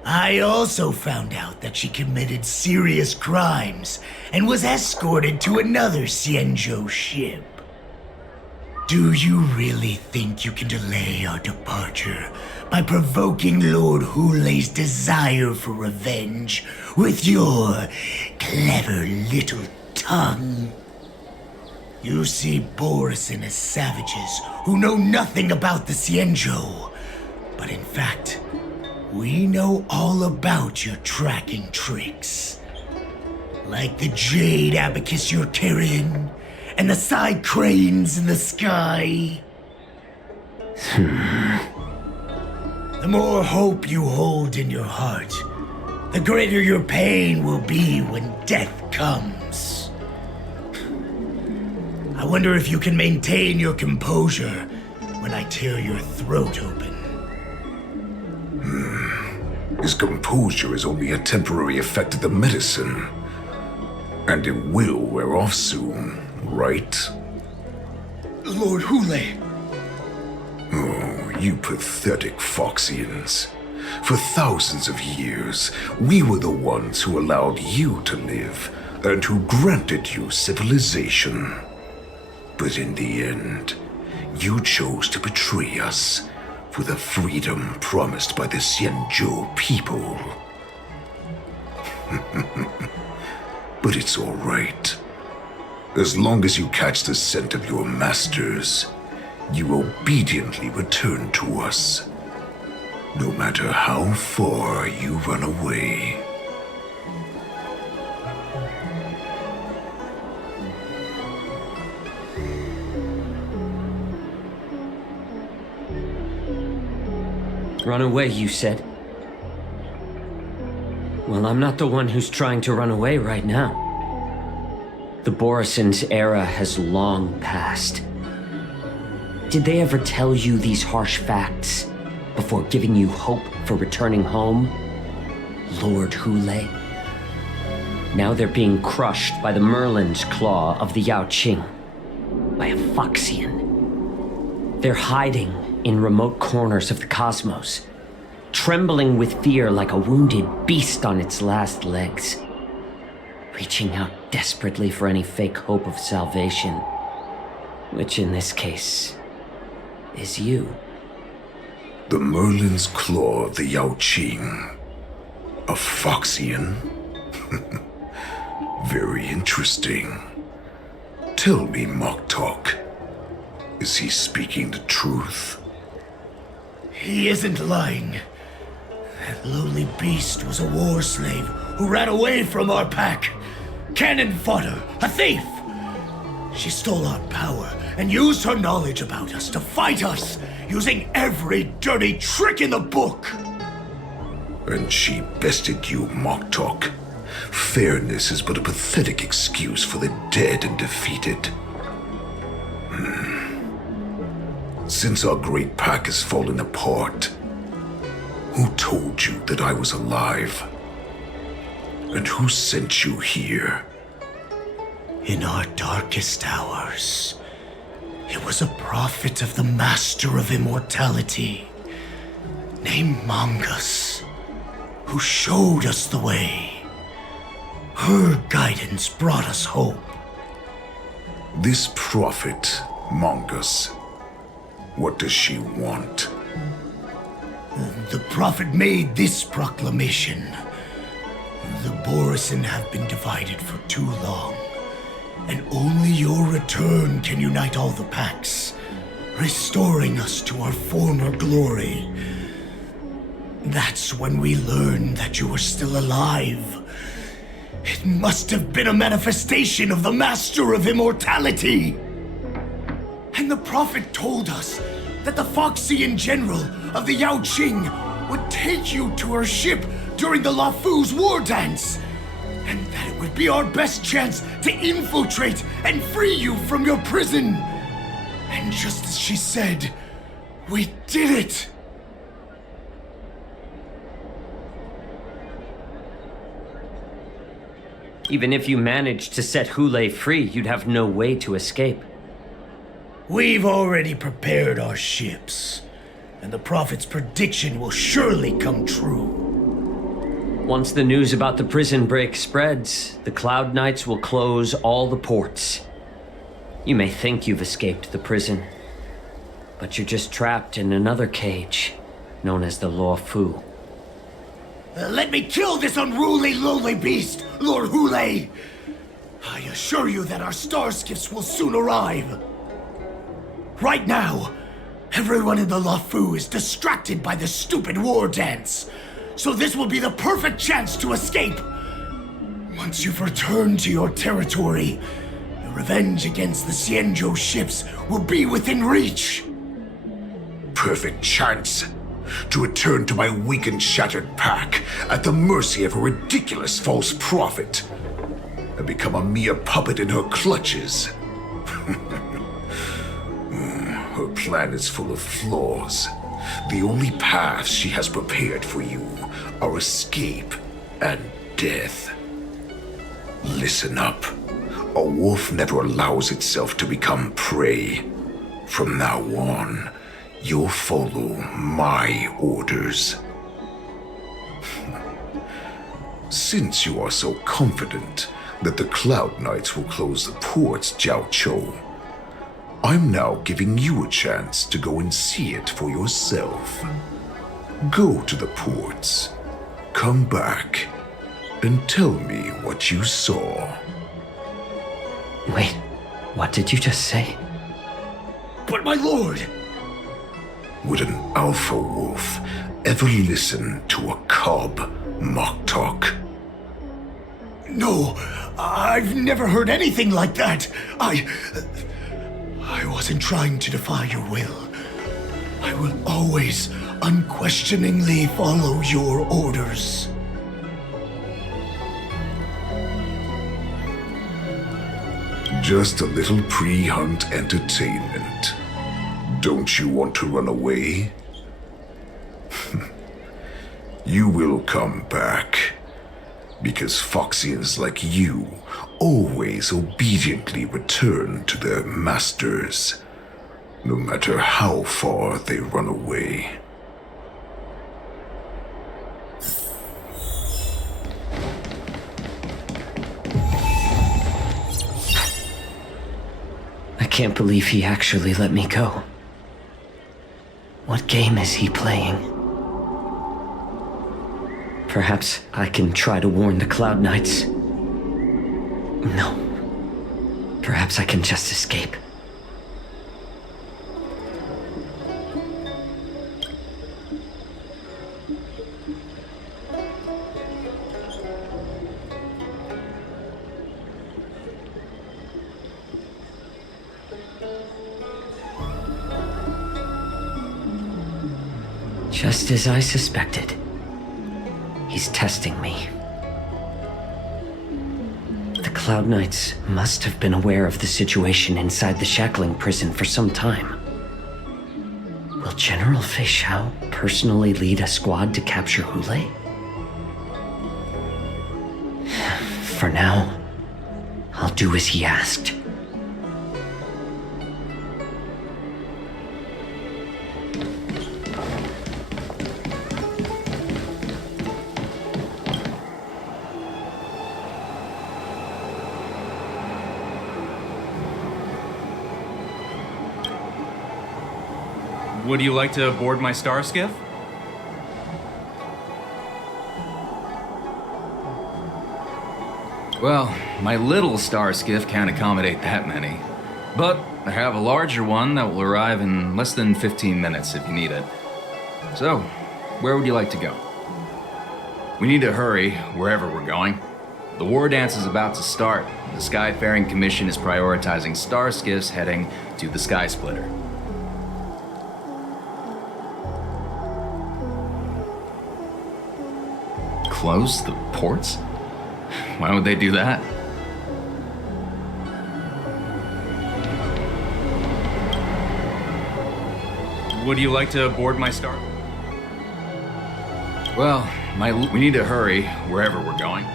I also found out that she committed serious crimes and was escorted to another Xianzhou ship. Do you really think you can delay our departure by provoking Lord Hoolay's desire for revenge with your clever little tongue? You see Borison as savages who know nothing about the Xianzhou, but in fact, we know all about your tracking tricks. Like the jade abacus you're carrying, and the side cranes in the sky. The more hope you hold in your heart, the greater your pain will be when death comes. I wonder if you can maintain your composure when I tear your throat open. His composure is only a temporary effect of the medicine. And it will wear off soon, right? Lord Hoolay. Oh, you pathetic Foxians. For thousands of years, we were the ones who allowed you to live and who granted you civilization. But in the end, you chose to betray us for the freedom promised by the Xianzhou people. But it's all right. As long as you catch the scent of your masters, you obediently return to us, no matter how far you run away. Run away, you said? Well, I'm not the one who's trying to run away right now. The Borison's era has long passed. Did they ever tell you these harsh facts before giving you hope for returning home? Lord Hoolay? Now they're being crushed by the Merlin's claw of the Yaoqing, by a Foxian. They're hiding in remote corners of the cosmos, trembling with fear like a wounded beast on its last legs, reaching out desperately for any fake hope of salvation, which in this case is you. The Merlin's claw of the Yaoqing. A Foxian? Very interesting. Tell me, Moktok, is he speaking the truth? He isn't lying. That lowly beast was a war slave who ran away from our pack. Cannon fodder, a thief! She stole our power and used her knowledge about us to fight us, using every dirty trick in the book. And she bested you, Moktok. Fairness is but a pathetic excuse for the dead and defeated. Since our great pack has fallen apart, who told you that I was alive? And who sent you here? In our darkest hours, it was a prophet of the Master of Immortality, named Mongus, who showed us the way. Her guidance brought us hope. This prophet, Mongus, what does she want? The prophet made this proclamation. The Borison have been divided for too long, and only your return can unite all the packs, restoring us to our former glory. That's when we learned that you were still alive. It must have been a manifestation of the Master of Immortality. And the prophet told us that the Foxian general of the Yaoqing would take you to her ship during the Lafu's war dance, and that it would be our best chance to infiltrate and free you from your prison. And just as she said, we did it! Even if you managed to set Hoolay free, you'd have no way to escape. We've already prepared our ships, and the prophet's prediction will surely come true. Once the news about the prison break spreads, the Cloud Knights will close all the ports. You may think you've escaped the prison, but you're just trapped in another cage, known as the Law Fu. Let me kill this unruly, lowly beast, Lord Hoolay! I assure you that our star skiffs will soon arrive. Right now, everyone in the La Fu is distracted by the stupid war dance, so this will be the perfect chance to escape. Once you've returned to your territory, the revenge against the Xianzhou ships will be within reach. Perfect chance to return to my weak and shattered pack at the mercy of a ridiculous false prophet and become a mere puppet in her clutches. Her plan is full of flaws. The only paths she has prepared for you are escape and death. Listen up. A wolf never allows itself to become prey. From now on, you'll follow my orders. Since you are so confident that the Cloud Knights will close the ports, Jiao Chou, I'm now giving you a chance to go and see it for yourself. Go to the ports, come back, and tell me what you saw. Wait, what did you just say? But my lord! Would an alpha wolf ever listen to a cub, Moktok? No, I've never heard anything like that. I wasn't trying to defy your will. I will always unquestioningly follow your orders. Just a little pre-hunt entertainment. Don't you want to run away? You will come back. Because Foxians like you always obediently return to their masters, no matter how far they run away. I can't believe he actually let me go. What game is he playing? Perhaps I can try to warn the Cloud Knights. No. Perhaps I can just escape. Just as I suspected. He's testing me. The Cloud Knights must have been aware of the situation inside the shackling prison for some time. Will General Fei Xiao personally lead a squad to capture Hoolay? For now, I'll do as he asked. Would you like to board my star skiff? Well, my little star skiff can't accommodate that many. But I have a larger one that will arrive in less than 15 minutes if you need it. So, where would you like to go? We need to hurry wherever we're going. The war dance is about to start. The Skyfaring Commission is prioritizing star skiffs heading to the Sky Splitter. Close the ports? Why would they do that? Would you like to board my star? Well, we need to hurry wherever we're going.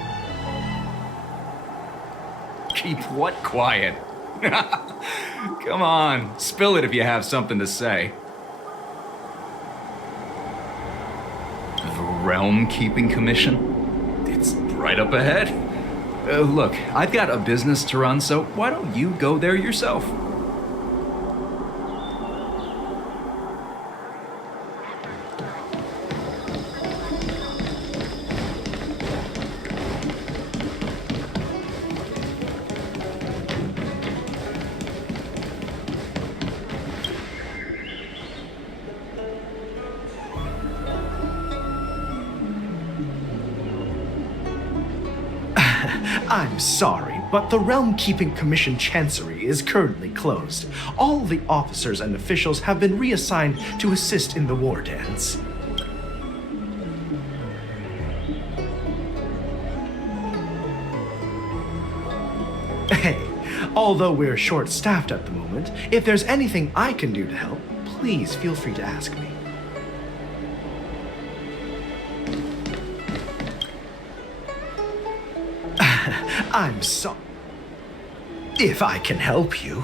Keep what quiet? Come on, spill it if you have something to say. The Realm Keeping Commission? right up ahead. Look, I've got a business to run, so why don't you go there yourself? I'm sorry, but the Realm Keeping Commission Chancery is currently closed. All the officers and officials have been reassigned to assist in the war dance. Hey, although we're short-staffed at the moment, if there's anything I can do to help, please feel free to ask me. I'm sorry. If I can help you.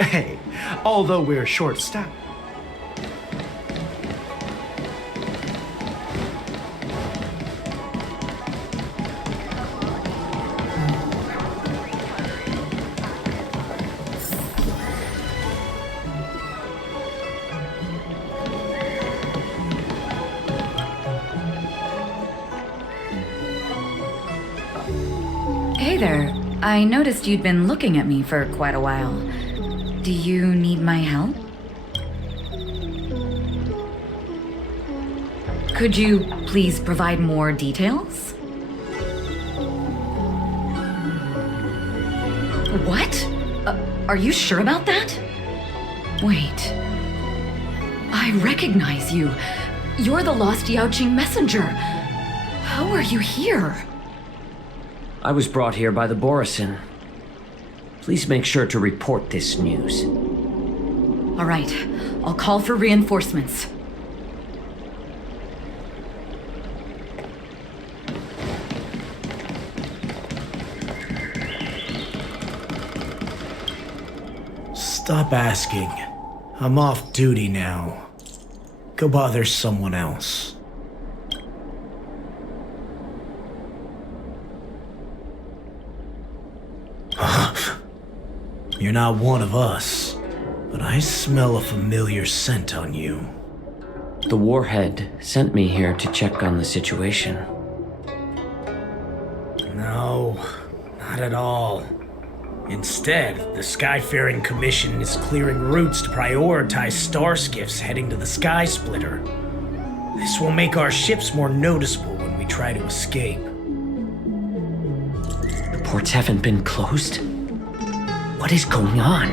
Hey, although we're short-staffed. Hey there. I noticed you'd been looking at me for quite a while. Do you need my help? Could you please provide more details? What? Are you sure about that? Wait. I recognize you. You're the lost Yaoqing messenger. How are you here? I was brought here by the Borisin. Please make sure to report this news. All right. I'll call for reinforcements. Stop asking. I'm off duty now. Go bother someone else. You're not one of us, but I smell a familiar scent on you. The Warhead sent me here to check on the situation. No, not at all. Instead, the Skyfaring Commission is clearing routes to prioritize star skiffs heading to the Sky Splitter. This will make our ships more noticeable when we try to escape. The ports haven't been closed? What is going on?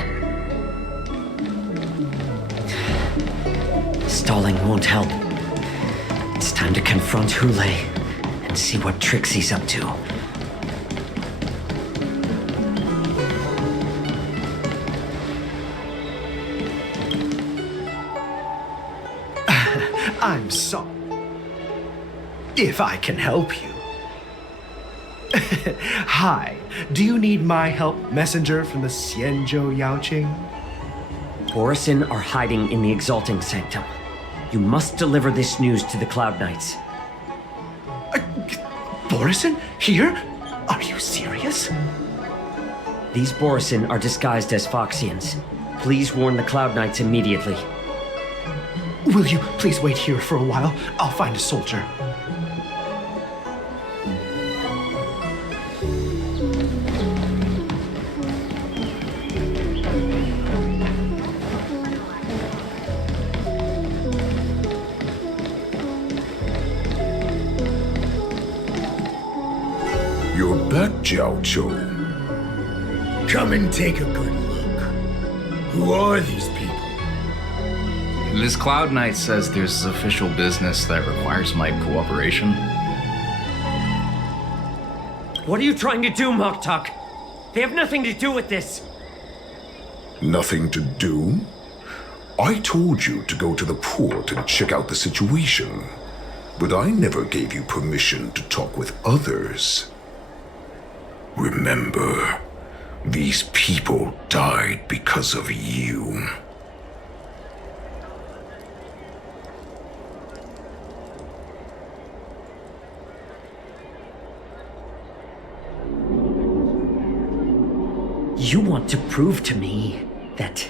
Stalling won't help. It's time to confront Hoolay and see what tricks he's up to. I'm sorry. If I can help you. Hi, do you need my help, messenger from the Xianzhou Yaoqing? Borisin are hiding in the Exalting Sanctum. You must deliver this news to the Cloud Knights. Borisin? Here? Are you serious? These Borisin are disguised as Foxians. Please warn the Cloud Knights immediately. Will you please wait here for a while? I'll find a soldier. You're back, Jiao Chou. Come and take a good look. Who are these people? This Cloud Knight says there's official business that requires my cooperation. What are you trying to do, Moktok? They have nothing to do with this. Nothing to do? I told you to go to the port and check out the situation. But I never gave you permission to talk with others. Remember, these people died because of you. You want to prove to me that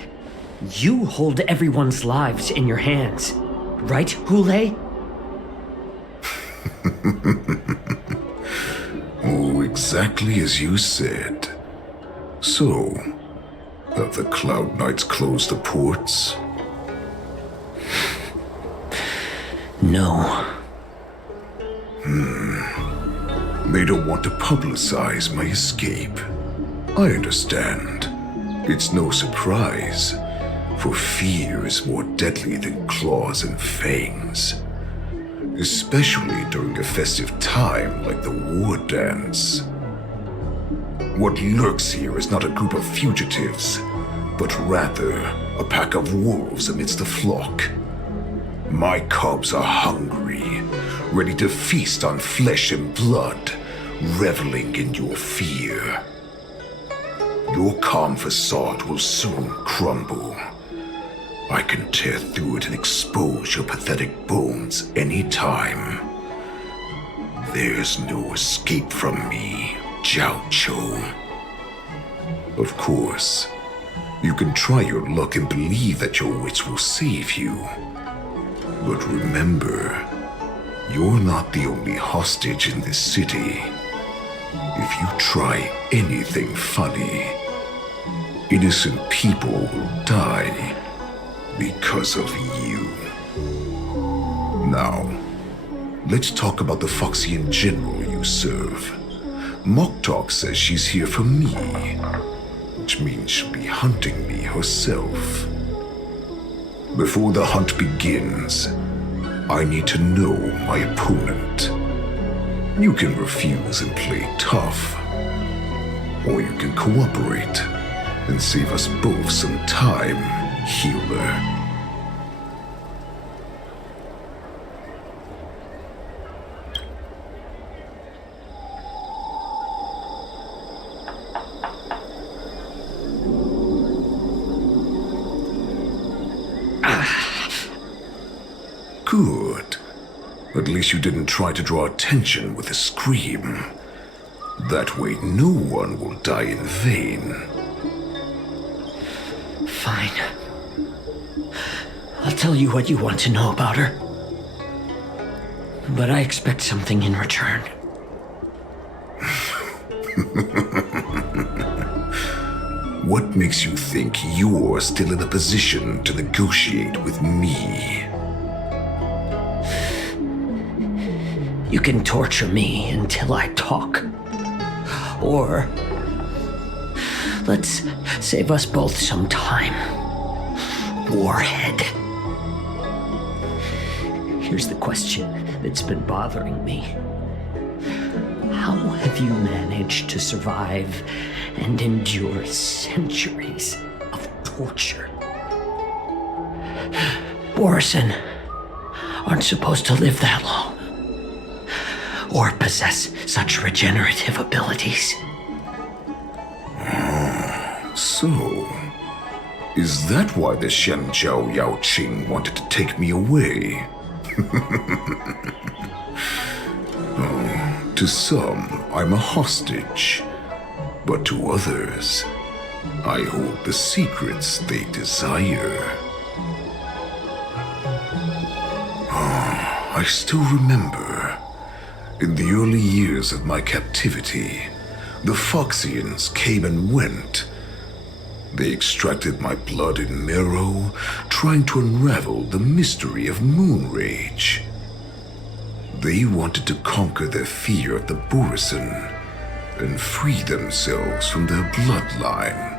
you hold everyone's lives in your hands, right, Hoolay? Oh, exactly as you said. So, have the Cloud Knights closed the ports? No. They don't want to publicize my escape. I understand. It's no surprise, for fear is more deadly than claws and fangs. Especially during a festive time like the war dance. What lurks here is not a group of fugitives, but rather a pack of wolves amidst the flock. My cubs are hungry, ready to feast on flesh and blood, reveling in your fear. Your calm facade will soon crumble. I can tear through it and expose your pathetic bones anytime. There's no escape from me, Jiaoqiu. Of course, you can try your luck and believe that your wits will save you. But remember, you're not the only hostage in this city. If you try anything funny, innocent people will die because of you. Now, let's talk about the Foxian general you serve. Moktok says she's here for me, which means she'll be hunting me herself. Before the hunt begins, I need to know my opponent. You can refuse and play tough, or you can cooperate and save us both some time, healer. Good. At least you didn't try to draw attention with a scream. That way no one will die in vain. Fine. I'll tell you what you want to know about her. But I expect something in return. What makes you think you're still in a position to negotiate with me? You can torture me until I talk. Or let's save us both some time. Warhead. Here's the question that's been bothering me. How have you managed to survive and endure centuries of torture? Borison aren't supposed to live that long, or possess such regenerative abilities. So, is that why the Shenjiao Yaoqing wanted to take me away? To some, I'm a hostage, but to others, I hold the secrets they desire. I still remember, in the early years of my captivity, the Foxians came and went. They extracted my blood and marrow, trying to unravel the mystery of moon rage. They wanted to conquer their fear of the Borison and free themselves from their bloodline.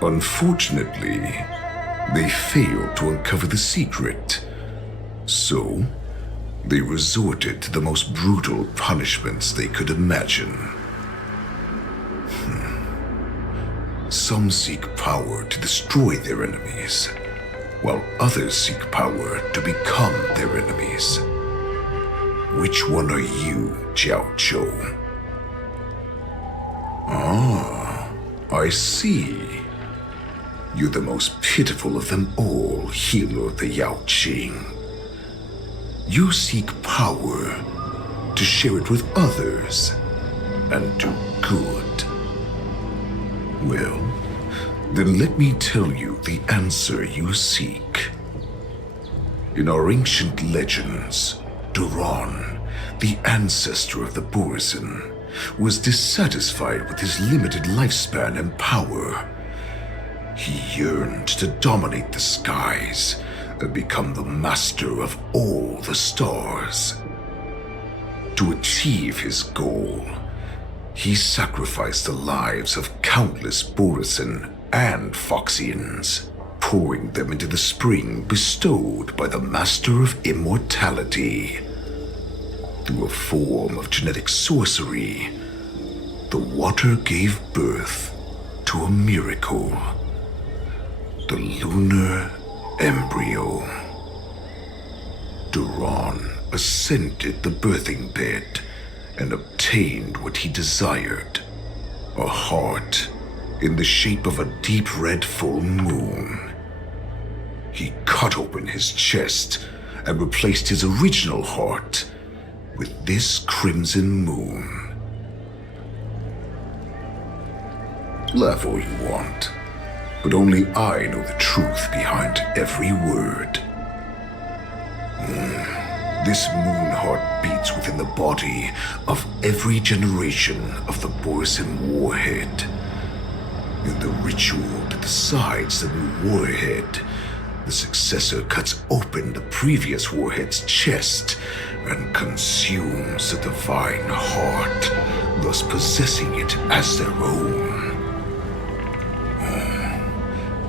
Unfortunately, they failed to uncover the secret, so they resorted to the most brutal punishments they could imagine. Some seek power to destroy their enemies, while others seek power to become their enemies. Which one are you, Jiaoqiu? Ah, I see. You're the most pitiful of them all, healer of the Yaoqing. You seek power to share it with others and do good. Well, then let me tell you the answer you seek. In our ancient legends, Duran, the ancestor of the Borisin, was dissatisfied with his limited lifespan and power. He yearned to dominate the skies and become the master of all the stars. To achieve his goal, he sacrificed the lives of countless Borisin and Foxians, pouring them into the spring bestowed by the Master of Immortality. Through a form of genetic sorcery, the water gave birth to a miracle. The lunar embryo. Duran ascended the birthing bed and obtained what he desired, a heart in the shape of a deep red full moon. He cut open his chest and replaced his original heart with this crimson moon. Laugh all you want, but only I know the truth behind every word. This moon heart beats within the body of every generation of the Borisin warhead. In the ritual that decides the new warhead, the successor cuts open the previous warhead's chest and consumes the divine heart, thus possessing it as their own.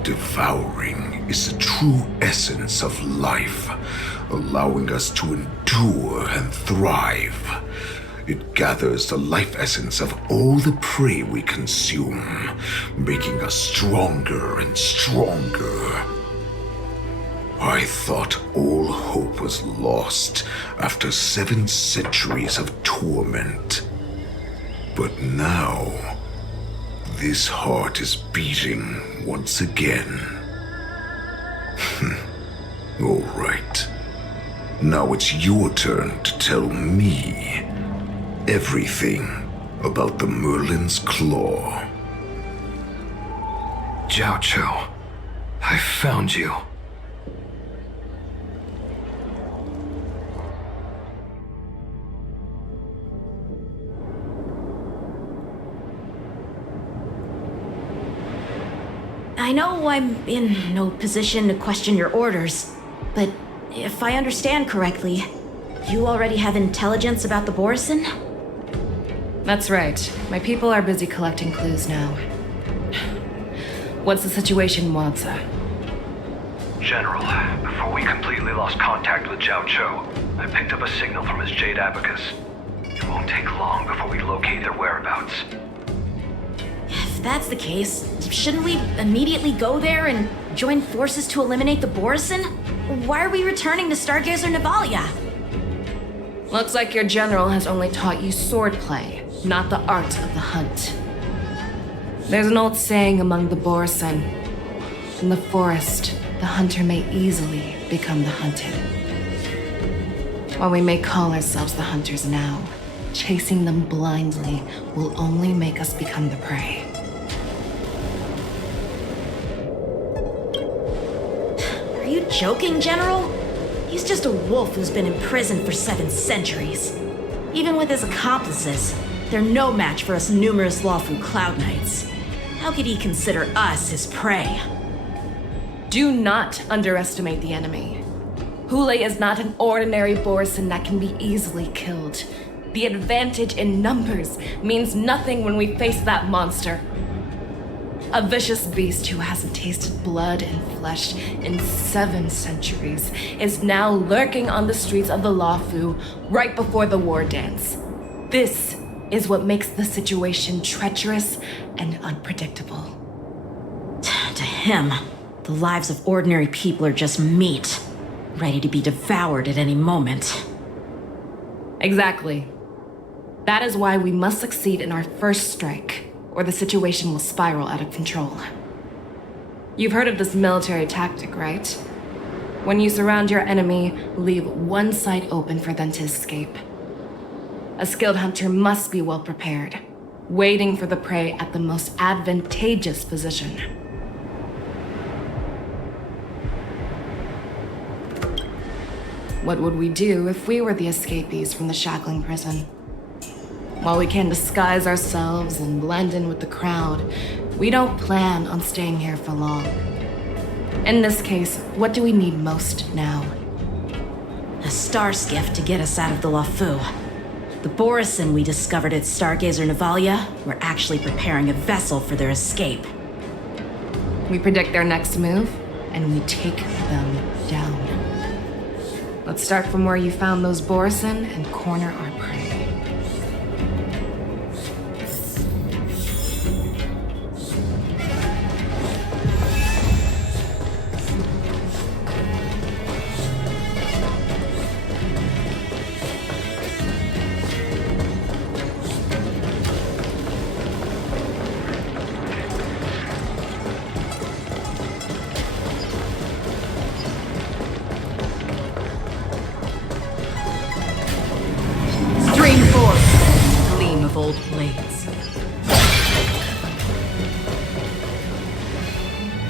Devouring is the true essence of life, allowing us to endure and thrive. It gathers the life essence of all the prey we consume, making us stronger and stronger. I thought all hope was lost after 7 centuries of torment. But now, this heart is beating once again. All right. Now it's your turn to tell me everything about the Merlin's Claw. Jiao Cho, I found you. I know I'm in no position to question your orders, but if I understand correctly, you already have intelligence about the Borisin? That's right. My people are busy collecting clues now. What's the situation, Wadza? General, before we completely lost contact with Jiao Cho, I picked up a signal from his Jade Abacus. It won't take long before we locate their whereabouts. If that's the case, shouldn't we immediately go there and join forces to eliminate the Borisin? Why are we returning to Stargazer Navalia? Looks like your general has only taught you swordplay, not the art of the hunt. There's an old saying among the Borisin. In the forest, the hunter may easily become the hunted. While we may call ourselves the hunters now, chasing them blindly will only make us become the prey. Are you joking, General? He's just a wolf who's been in prison for 7 centuries. Even with his accomplices, they're no match for us numerous lawful Cloud Knights. How could he consider us his prey? Do not underestimate the enemy. Hoolay is not an ordinary Borisin that can be easily killed. The advantage in numbers means nothing when we face that monster. A vicious beast who hasn't tasted blood and flesh in 7 centuries is now lurking on the streets of the Luofu right before the war dance. This is what makes the situation treacherous and unpredictable. To him, the lives of ordinary people are just meat, ready to be devoured at any moment. Exactly. That is why we must succeed in our first strike, or the situation will spiral out of control. You've heard of this military tactic, right? When you surround your enemy, leave one side open for them to escape. A skilled hunter must be well prepared. waiting for the prey at the most advantageous position. What would we do if we were the escapees from the shackling prison? While we can disguise ourselves and blend in with the crowd, we don't plan on staying here for long. In this case, what do we need most now? A star skiff to get us out of the Lafu. The Borison we discovered at Stargazer Navalia were actually preparing a vessel for their escape. We predict their next move, and we take them down. Let's start from where you found those Borison and corner our prey. Old blades.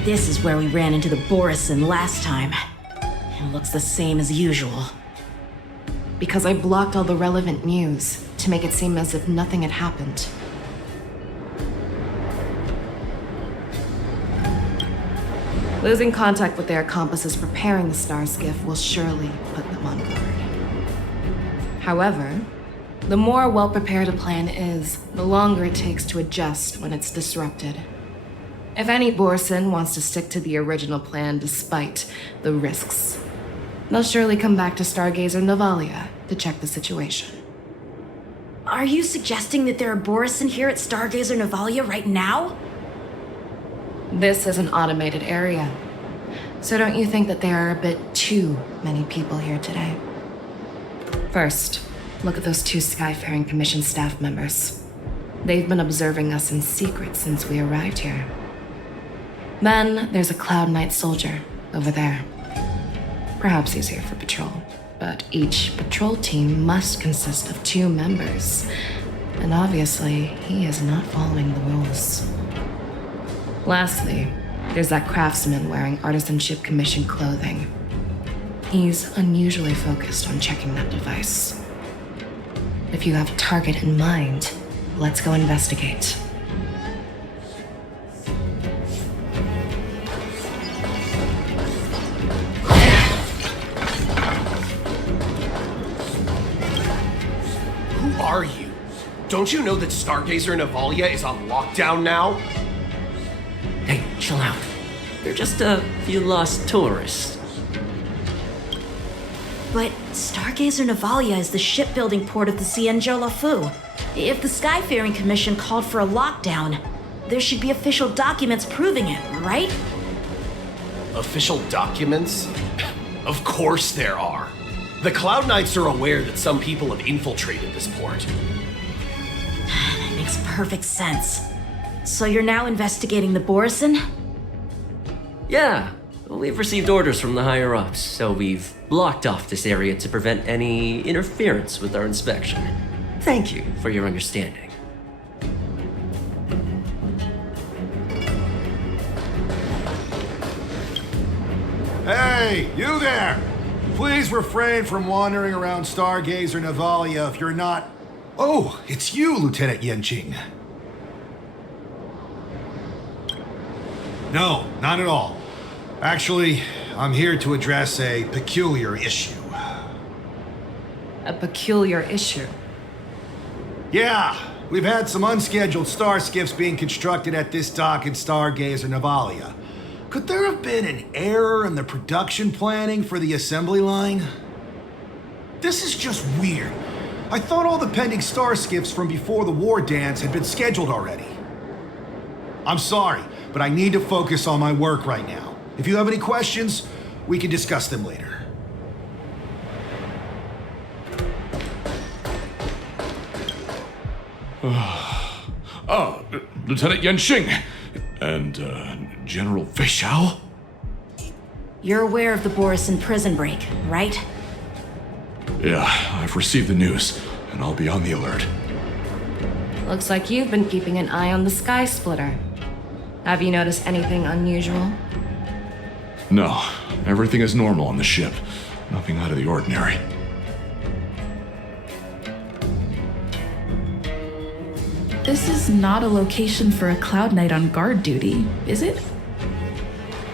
This is where we ran into the Borison last time. It looks the same as usual. Because I blocked all the relevant news to make it seem as if nothing had happened. Losing contact with their accomplices preparing the star skiff will surely put them on guard. However, the more well-prepared a plan is, the longer it takes to adjust when it's disrupted. If any Borison wants to stick to the original plan despite the risks, they'll surely come back to Stargazer Navalia to check the situation. Are you suggesting that there are Borison here at Stargazer Navalia right now? This is an automated area, so don't you think that there are a bit too many people here today? First, look at those 2 Skyfaring Commission staff members. They've been observing us in secret since we arrived here. Then there's a Cloud Knight soldier over there. Perhaps he's here for patrol, but each patrol team must consist of 2 members, and obviously he is not following the rules. Lastly, there's that craftsman wearing Artisanship Commission clothing. He's unusually focused on checking that device. If you have a target in mind, let's go investigate. Who are you? Don't you know that Stargazer Navalia is on lockdown now? Hey, chill out. They're just a few lost tourists. But Stargazer Navalia is the shipbuilding port of the Cienjo Lafu. If the Skyfaring Commission called for a lockdown, there should be official documents proving it, right? Official documents? Of course there are. The Cloud Knights are aware that some people have infiltrated this port. That makes perfect sense. So you're now investigating the Borison? Yeah, we've received orders from the higher-ups, so we've blocked off this area to prevent any interference with our inspection. Thank you for your understanding. Hey, you there! Please refrain from wandering around Stargazer Navalia if you're not... Oh, it's you, Lieutenant Yenqing. No, not at all. Actually, I'm here to address a peculiar issue. A peculiar issue? Yeah, we've had some unscheduled star skiffs being constructed at this dock in Stargazer Navalia. Could there have been an error in the production planning for the assembly line? This is just weird. I thought all the pending star skiffs from before the war dance had been scheduled already. I'm sorry, but I need to focus on my work right now. If you have any questions, we can discuss them later. Lieutenant Yenqing and General Fei Xiao? You're aware of the Borison prison break, right? Yeah, I've received the news, and I'll be on the alert. Looks like you've been keeping an eye on the Sky Splitter. Have you noticed anything unusual? No, everything is normal on the ship. Nothing out of the ordinary. This is not a location for a Cloud Knight on guard duty, is it?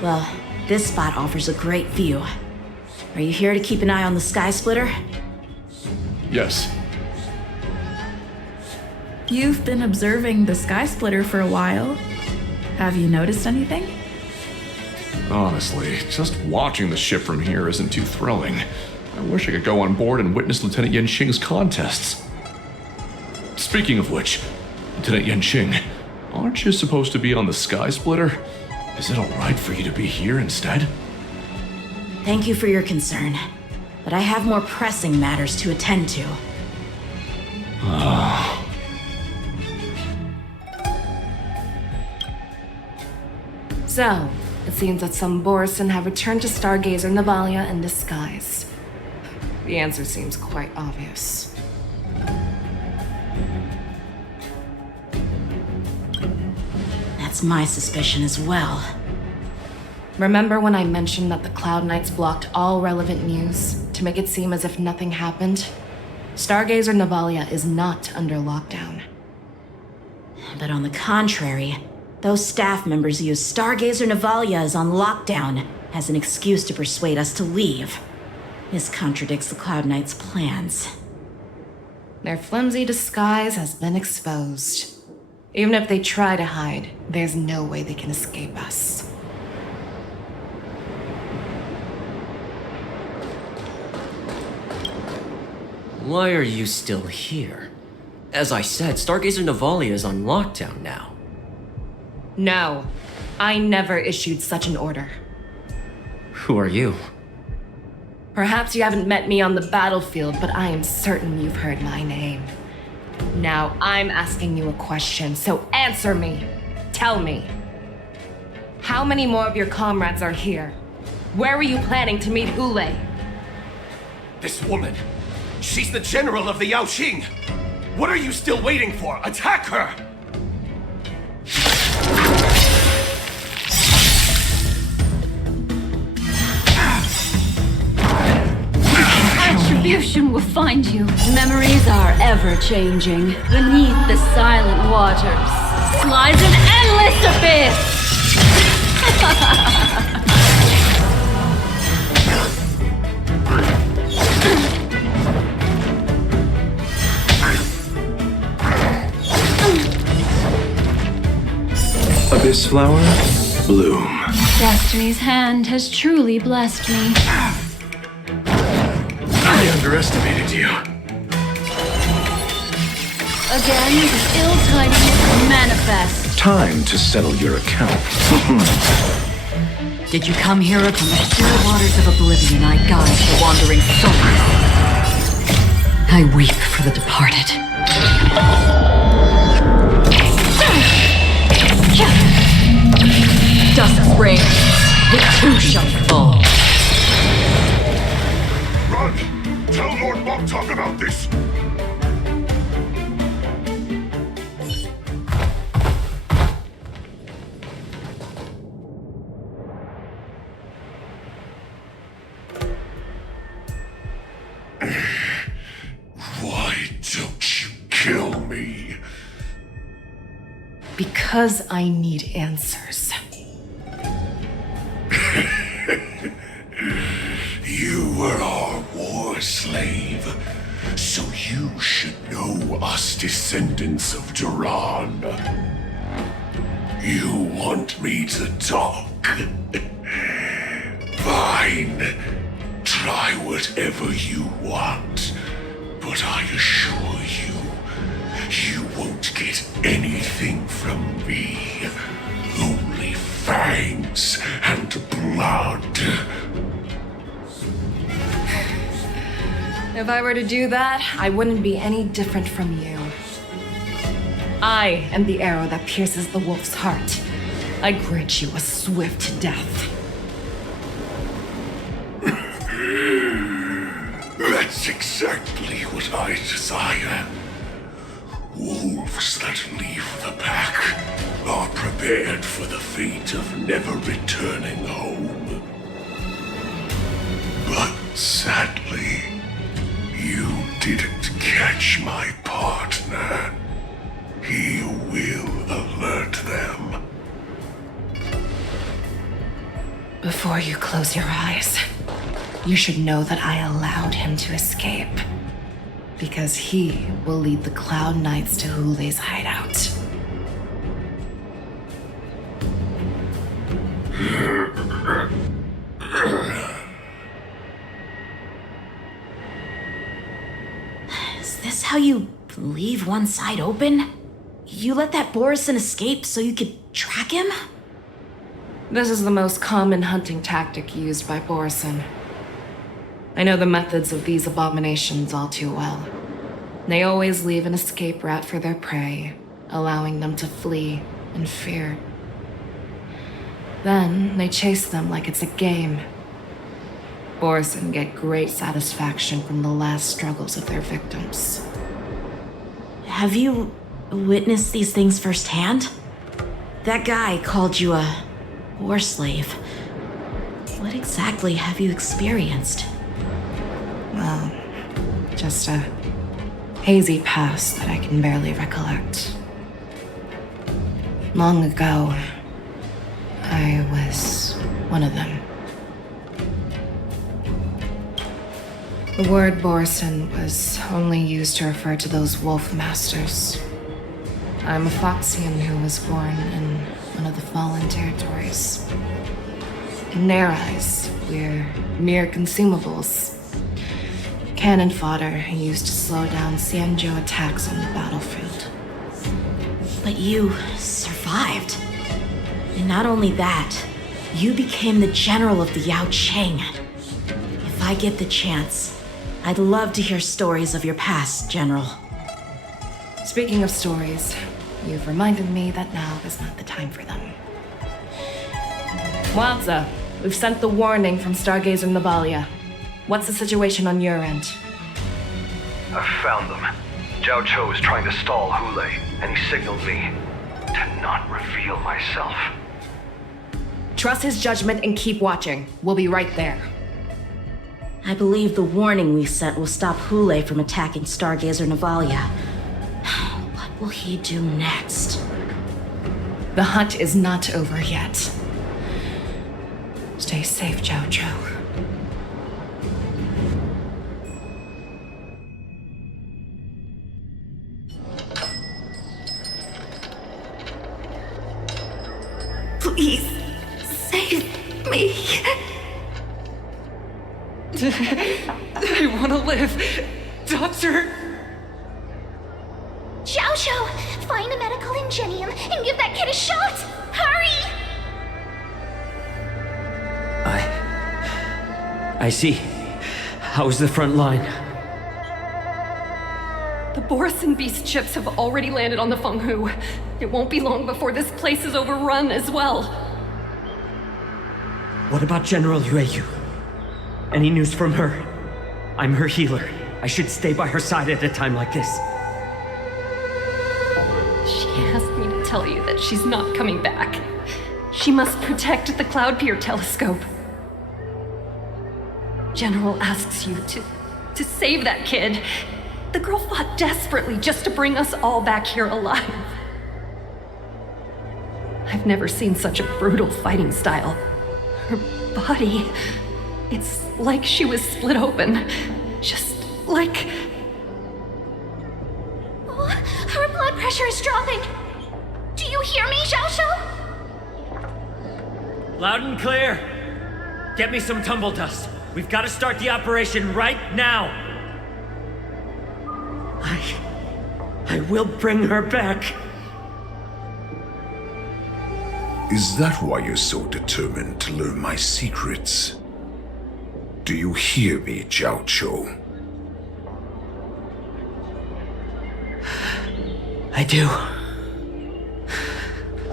Well, this spot offers a great view. Are you here to keep an eye on the Sky Splitter? Yes. You've been observing the Sky Splitter for a while. Have you noticed anything? Honestly, just watching the ship from here isn't too thrilling. I wish I could go on board and witness Lieutenant Yanxing's contests. Speaking of which, Lieutenant Yanxing, aren't you supposed to be on the Sky Splitter? Is it alright for you to be here instead? Thank you for your concern, but I have more pressing matters to attend to. So, it seems that some Borison have returned to Stargazer Navalia in disguise. The answer seems quite obvious. That's my suspicion as well. Remember when I mentioned that the Cloud Knights blocked all relevant news to make it seem as if nothing happened? Stargazer Navalia is not under lockdown. But on the contrary, those staff members use Stargazer Navalia is on lockdown as an excuse to persuade us to leave. This contradicts the Cloud Knights' plans. Their flimsy disguise has been exposed. Even if they try to hide, there's no way they can escape us. Why are you still here? As I said, Stargazer Navalia is on lockdown now. No, I never issued such an order. Who are you? Perhaps you haven't met me on the battlefield, but I am certain you've heard my name. Now I'm asking you a question, so answer me. Tell me. How many more of your comrades are here? Where were you planning to meet Hoolay? This woman, she's the general of the Yaoqing. What are you still waiting for? Attack her! Retribution will find you. Memories are ever-changing. Beneath the silent waters lies an endless abyss! Abyss flower, bloom. Destiny's hand has truly blessed me. I underestimated you. Again, the ill tidings manifest. Time to settle your account. Did you come here from the still waters of oblivion I guide the wandering souls? I weep for the departed. Dusk reigns, the two shall fall. Run! Tell Lord Moktok about this! Why don't you kill me? Because I need answers. You were our war slave, so you should know us descendants of Duran. You want me to talk? Fine. Try whatever you want, but I assure you, you won't get anything from me. Only fangs and blood. If I were to do that, I wouldn't be any different from you. I am the arrow that pierces the wolf's heart. I grant you a swift death. That's exactly what I desire. Wolf wolves that leave the pack are prepared for the fate of never returning home. But sadly, you didn't catch my partner. He will alert them. Before you close your eyes, you should know that I allowed him to escape. Because he will lead the Cloud Knights to Hoolay's hideout. Is this how you leave one side open? You let that Borison escape so you could track him? This is the most common hunting tactic used by Borison. I know the methods of these abominations all too well. They always leave an escape route for their prey, allowing them to flee in fear. Then they chase them like it's a game. Borison get great satisfaction from the last struggles of their victims. Have you witnessed these things firsthand? That guy called you a war slave. What exactly have you experienced? Well, just a hazy past that I can barely recollect. Long ago, I was one of them. The word Borison was only used to refer to those wolf masters. I'm a Foxian who was born in one of the fallen territories. In their eyes, we're mere consumables. Cannon fodder used to slow down Xianzhou attacks on the battlefield. But you survived. And not only that, you became the general of the Yao Cheng. If I get the chance, I'd love to hear stories of your past, General. Speaking of stories, you've reminded me that now is not the time for them. Waldza, we've sent the warning from Stargazer Navalia. What's the situation on your end? I've found them. Zhao Cho is trying to stall Hoolay, and he signaled me to not reveal myself. Trust his judgment and keep watching. We'll be right there. I believe the warning we sent will stop Hoolay from attacking Stargazer Navalia. What will he do next? The hunt is not over yet. Stay safe, Zhao Cho. Please, save me. I want to live. Doctor! Zhao Cho, find a medical ingenium and give that kid a shot! Hurry! I see. How's the front line? The Borison beast chips have already landed on the Fenghu. It won't be long before this place is overrun as well. What about General Yueyu? Any news from her? I'm her healer. I should stay by her side at a time like this. She asked me to tell you that she's not coming back. She must protect the Cloud Pier telescope. General asks you to save that kid. The girl fought desperately just to bring us all back here alive. I've never seen such a brutal fighting style. Her body, it's like she was split open. Just like... Oh, her blood pressure is dropping. Do you hear me, Zhao Cho? Loud and clear. Get me some tumble dust. We've got to start the operation right now. I will bring her back. Is that why you're so determined to learn my secrets? Do you hear me, Zhao Cho? I do.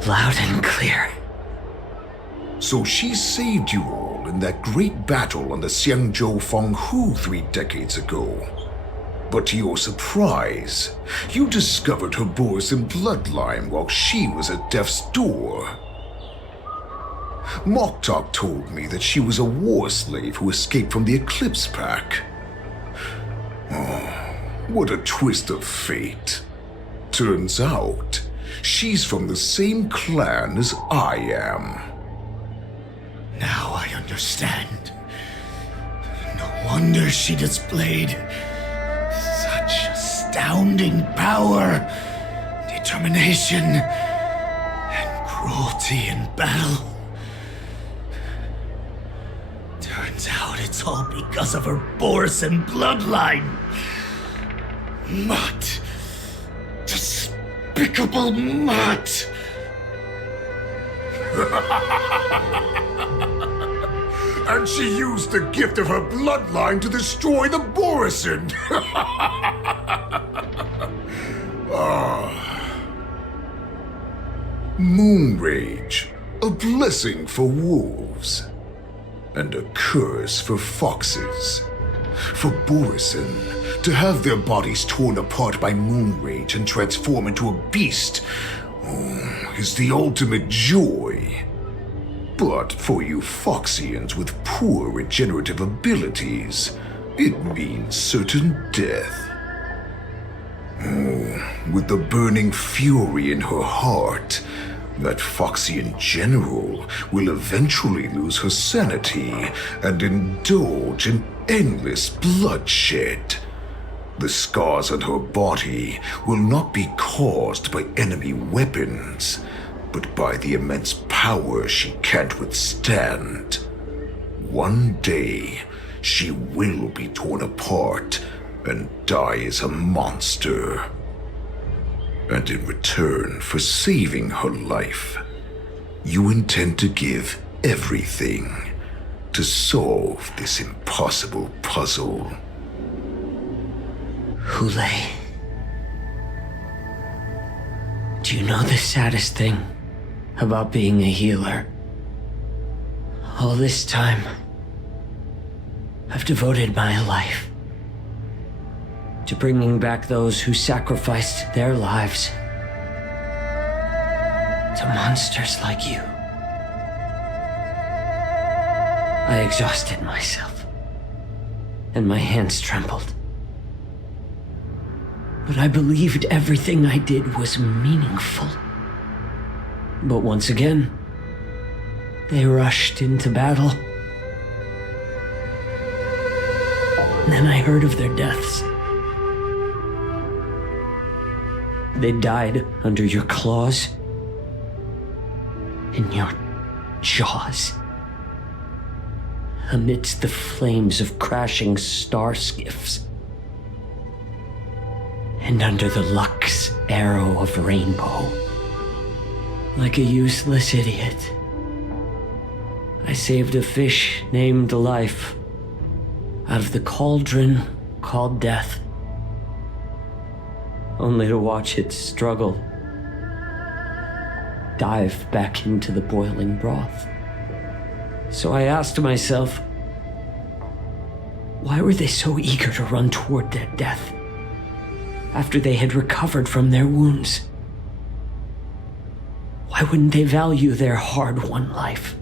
Loud and clear. So she saved you all in that great battle on the Xianzhou Fenghu 3 decades ago. But to your surprise, you discovered her Borisov bloodline while she was at death's door. Moktok told me that she was a war slave who escaped from the Eclipse Pack. Oh, what a twist of fate. Turns out, she's from the same clan as I am. Now I understand. No wonder she displayed such astounding power, determination, and cruelty in battle. Turns out it's all because of her Borisov bloodline. Mutt. Despicable mutt. And she used the gift of her bloodline to destroy the Borisov. Moon Rage, a blessing for wolves, and a curse for foxes. For Borisov to have their bodies torn apart by Moon Rage and transform into a beast is the ultimate joy. But for you Foxians with poor regenerative abilities, it means certain death. With the burning fury in her heart, that Foxian general will eventually lose her sanity and indulge in endless bloodshed. The scars on her body will not be caused by enemy weapons, but by the immense power she can't withstand. One day, she will be torn apart and die as a monster. And in return for saving her life, you intend to give everything to solve this impossible puzzle. Hoolay. Do you know the saddest thing about being a healer? All this time, I've devoted my life to bringing back those who sacrificed their lives to monsters like you. I exhausted myself, and my hands trembled. But I believed everything I did was meaningful. But once again, they rushed into battle. Then I heard of their deaths. They died under your claws, in your jaws, amidst the flames of crashing star skiffs, and under the Lux arrow of Rainbow. Like a useless idiot, I saved a fish named Life out of the cauldron called Death, only to watch it struggle, dive back into the boiling broth. So I asked myself, why were they so eager to run toward their death after they had recovered from their wounds? Why wouldn't they value their hard-won life?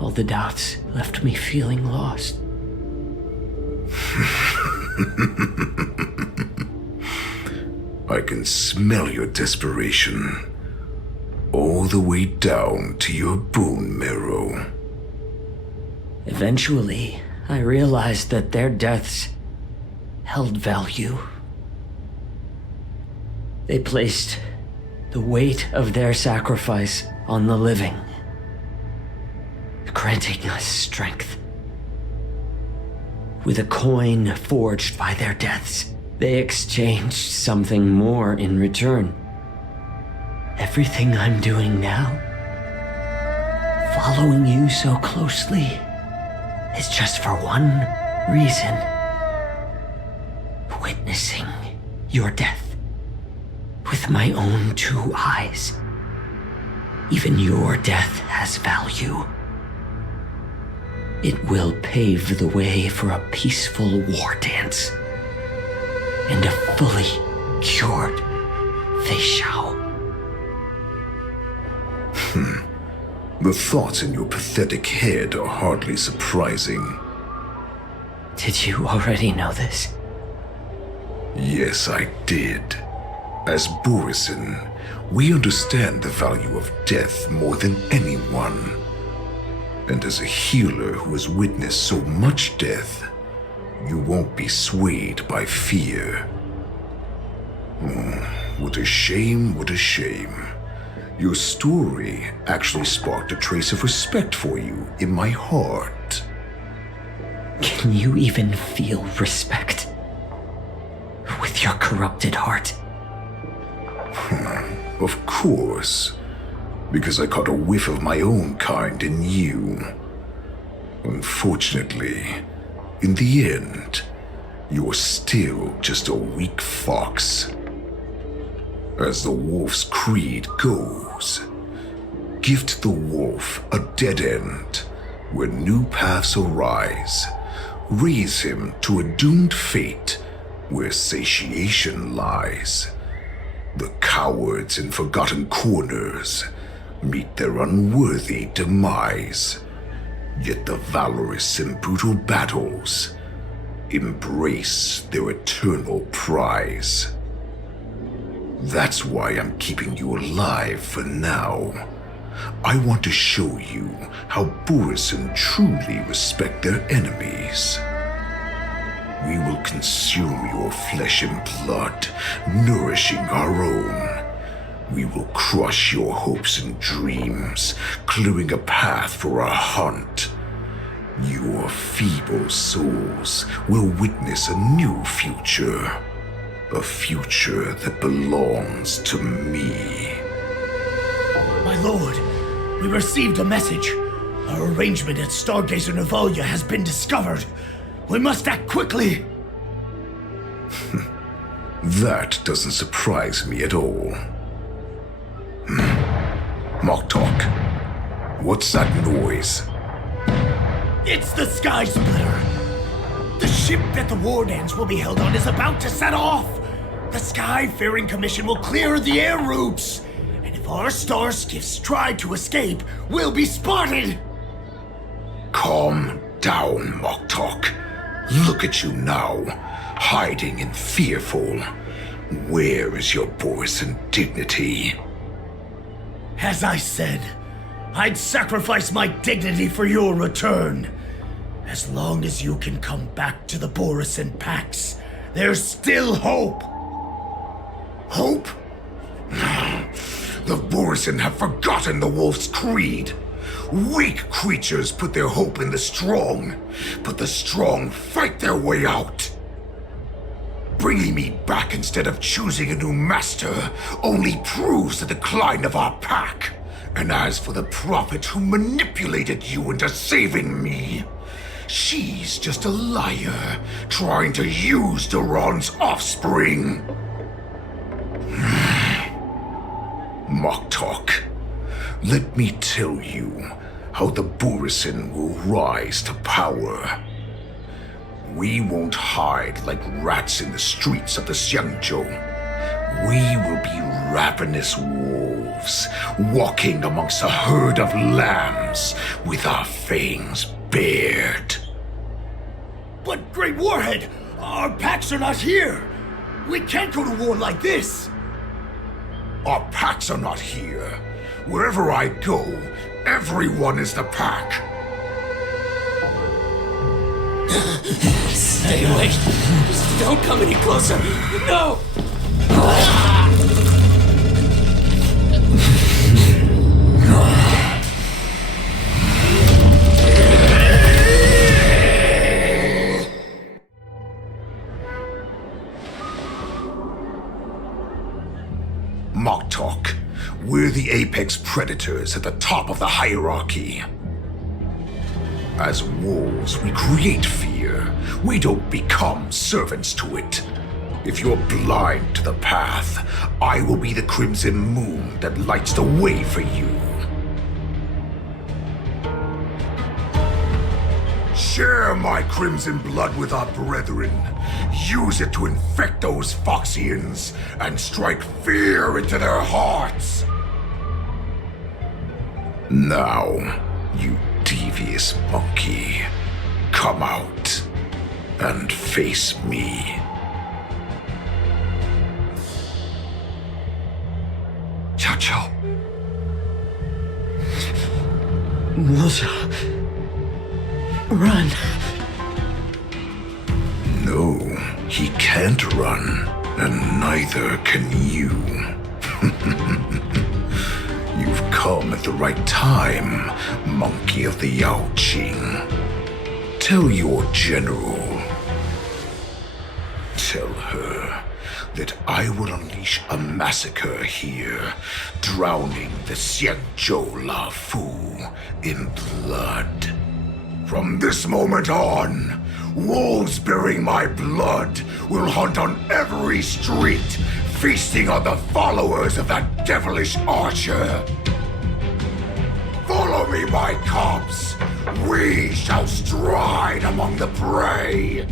All the doubts left me feeling lost. I can smell your desperation, all the way down to your bone marrow. Eventually, I realized that their deaths held value. They placed the weight of their sacrifice on the living, granting us strength. With a coin forged by their deaths, they exchanged something more in return. Everything I'm doing now, following you so closely, is just for one reason. Witnessing your death with my own two eyes. Even your death has value. It will pave the way for a peaceful war dance and a fully cured Fei Shao. The thoughts in your pathetic head are hardly surprising. Did you already know this? Yes, I did. As Borisin, we understand the value of death more than anyone. And as a healer who has witnessed so much death, you won't be swayed by fear. What a shame, what a shame. Your story actually sparked a trace of respect for you in my heart. Can you even feel respect with your corrupted heart? Of course, because I caught a whiff of my own kind in you. Unfortunately, in the end, you're still just a weak fox. As the wolf's creed goes, gift the wolf a dead end where new paths arise. Raise him to a doomed fate where satiation lies. The cowards in forgotten corners meet their unworthy demise. Yet the valorous in brutal battles embrace their eternal prize. That's why I'm keeping you alive for now. I want to show you how Borisin truly respect their enemies. We will consume your flesh and blood, nourishing our own. We will crush your hopes and dreams, clearing a path for our hunt. Your feeble souls will witness a new future. A future that belongs to me. My lord, we received a message. Our arrangement at Stargazer Navalia has been discovered. We must act quickly. That doesn't surprise me at all. Moktok, what's that noise? It's the Sky Splitter. The ship that the war dance will be held on is about to set off. The Skyfaring Commission will clear the air routes. And if our star skiffs try to escape, we'll be spotted. Calm down, Moktok. Look at you now, hiding and fearful. Where is your Borisin dignity? As I said, I'd sacrifice my dignity for your return. As long as you can come back to the Borisin Pax, there's still hope. Hope? The Borisin have forgotten the wolf's creed. Weak creatures put their hope in the strong, but the strong fight their way out. Bringing me back instead of choosing a new master only proves the decline of our pack. And as for the prophet who manipulated you into saving me, she's just a liar trying to use Duran's offspring. Moktok, let me tell you how the Borisin will rise to power. We won't hide like rats in the streets of the Xiangzhou. We will be ravenous wolves, walking amongst a herd of lambs with our fangs bared. But, Great Warhead, our packs are not here. We can't go to war like this. Our packs are not here. Wherever I go, everyone is the pack. Stay away. Just don't come any closer. No! Moktok, we're the apex predators at the top of the hierarchy. As wolves, we create fear. We don't become servants to it. If you're blind to the path, I will be the crimson moon that lights the way for you. Share my crimson blood with our brethren. Use it to infect those Foxians and strike fear into their hearts. Now, you devious monkey, come out and face me. Xiao. Lucia. Run. No, he can't run, and neither can you. You've come at the right time, monkey of the Yaoqing. Tell your general. Tell her that I will unleash a massacre here, drowning the Xianzhou La Fu in blood. From this moment on, wolves bearing my blood will hunt on every street, feasting on the followers of that devilish archer. Follow me, my cubs. We shall stride among the prey.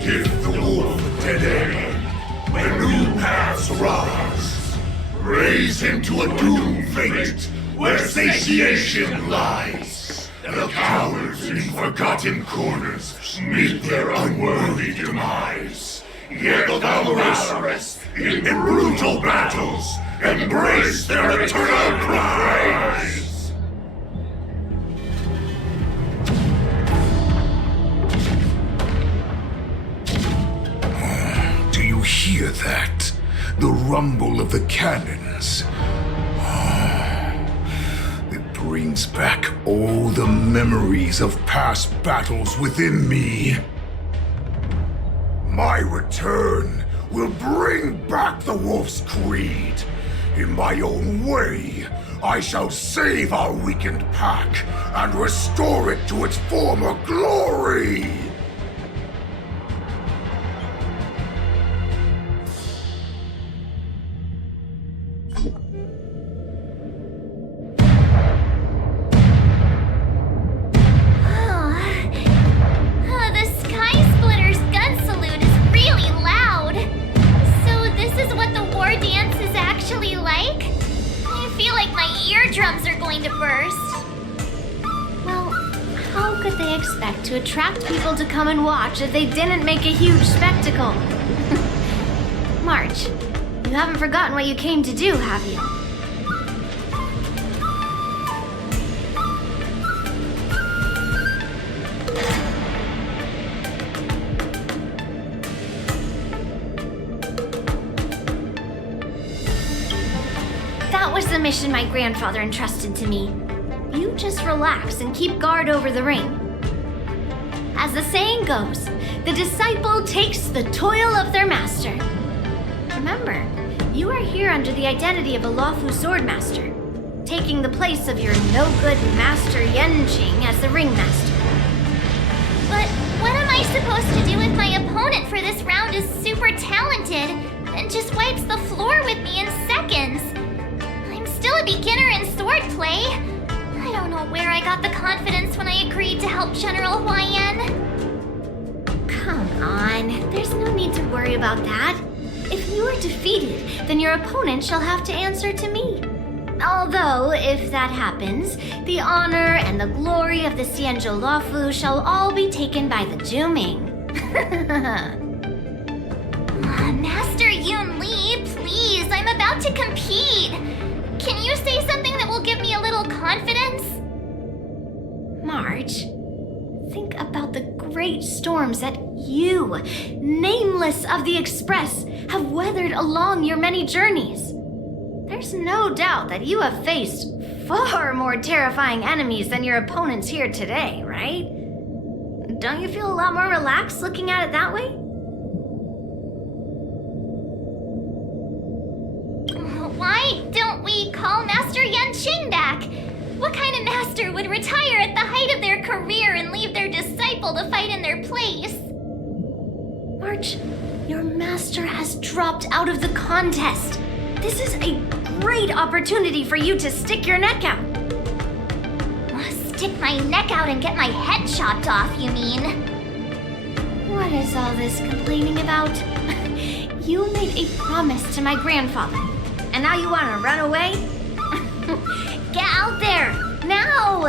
Give the wolf a dead end when new paths rise. Raise him to a doomed fate where satiation lies. The cowards in forgotten corners meet their unworthy demise. Yet the valorous in brutal battles embrace their eternal prize. Do you hear that? The rumble of the cannons. It brings back all the memories of past battles within me. My return will bring back the wolf's creed. In my own way, I shall save our weakened pack and restore it to its former glory. To attract people to come and watch if they didn't make a huge spectacle. March, you haven't forgotten what you came to do, have you? That was the mission my grandfather entrusted to me. You just relax and keep guard over the ring. As the saying goes, the disciple takes the toil of their master. Remember, you are here under the identity of a Luofu swordmaster, taking the place of your no-good master Yanqing as the ringmaster. But what am I supposed to do if my opponent for this round is super talented and just wipes the floor with me in seconds? I'm still a beginner in swordplay. I don't know where I got the confidence when I agreed to help General Huaiyan. Come on, there's no need to worry about that. If you are defeated, then your opponent shall have to answer to me. Although, if that happens, the honor and the glory of the Xianzhou Luofu shall all be taken by the Zhuming. Master Yun Li, please, I'm about to compete. Can you say something that will give me a little confidence? March, think about the great storms that you, nameless of the Express, have weathered along your many journeys. There's no doubt that you have faced far more terrifying enemies than your opponents here today, right? Don't you feel a lot more relaxed looking at it that way? Why don't we call Master Yanqing back? What kind of master would retire at the height of their career and leave their disciple to fight in their place? March, your master has dropped out of the contest. This is a great opportunity for you to stick your neck out. stick my neck out and get my head chopped off, you mean? What is all this complaining about? You made a promise to my grandfather, and now you want to run away? Get out there, now!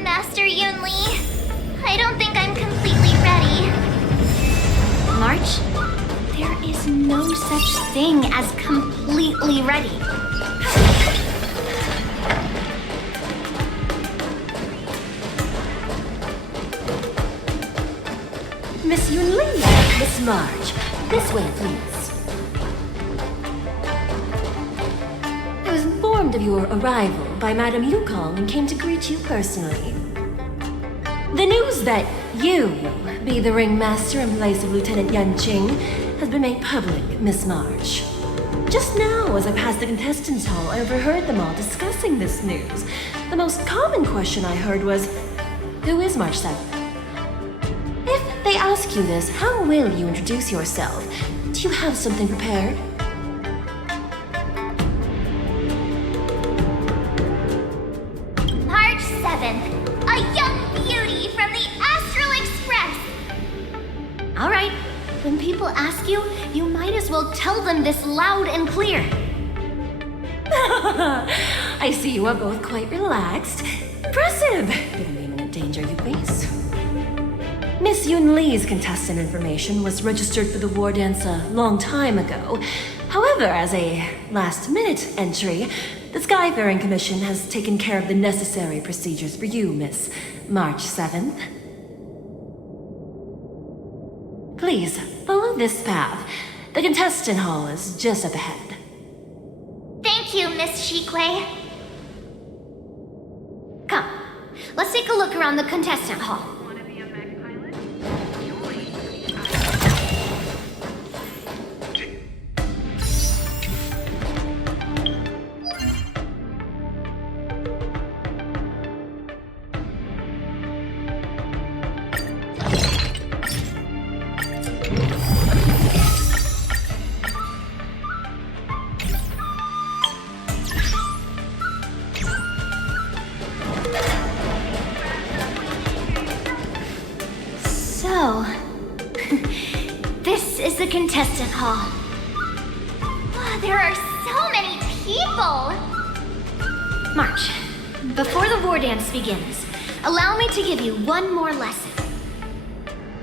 Master Yunli, I don't think I'm completely ready. March, there is no such thing as completely ready. Miss Yunli, Miss March, this way, please. I was informed of your arrival by Madame Yukong and came to greet you personally. The news that you be the ringmaster in place of Lieutenant Yanqing has been made public, Miss March. Just now, as I passed the contestants' hall, I overheard them all discussing this news. The most common question I heard was, who is March 7th? If they ask you this, how will you introduce yourself? Do you have something prepared? March 7th, a young beauty from the Astral Express. All right, when people ask you, you might as well tell them this loud and clear. I see you are both quite relaxed. Impressive, given the imminent danger you face. Miss Yun Li's contestant information was registered for the war dance a long time ago. However, as a last-minute entry, the Skyfaring Commission has taken care of the necessary procedures for you, Miss March 7th. Please, follow this path. The contestant hall is just up ahead. Thank you, Miss Shikwe. Come, let's take a look around the contestant hall. So, this is the contestant hall. Wow, there are so many people! March, before the war dance begins, allow me to give you one more lesson.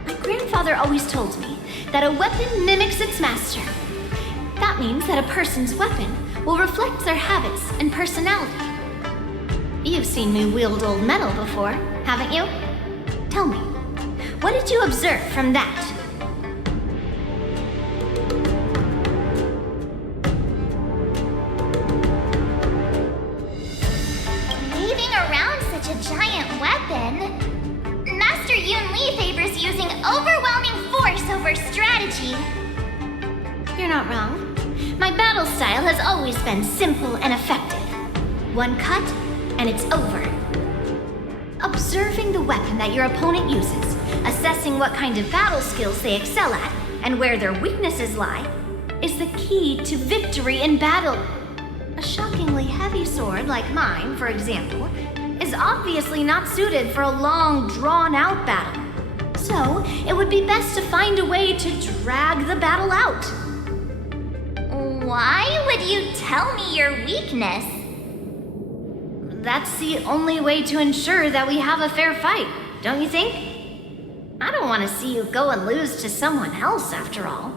My grandfather always told me that a weapon mimics its master. That means that a person's weapon will reflect their habits and personality. You've seen me wield old metal before, haven't you? Tell me, what did you observe from that? Waving around such a giant weapon, Master Yun Li favors using overwhelming force over strategy. You're not wrong. My battle style has always been simple and effective. One cut, and it's over. Observing the weapon that your opponent uses, assessing what kind of battle skills they excel at, and where their weaknesses lie, is the key to victory in battle. A shockingly heavy sword like mine, for example, is obviously not suited for a long, drawn-out battle. So, it would be best to find a way to drag the battle out. Why would you tell me your weakness? That's the only way to ensure that we have a fair fight, don't you think? I don't want to see you go and lose to someone else, after all.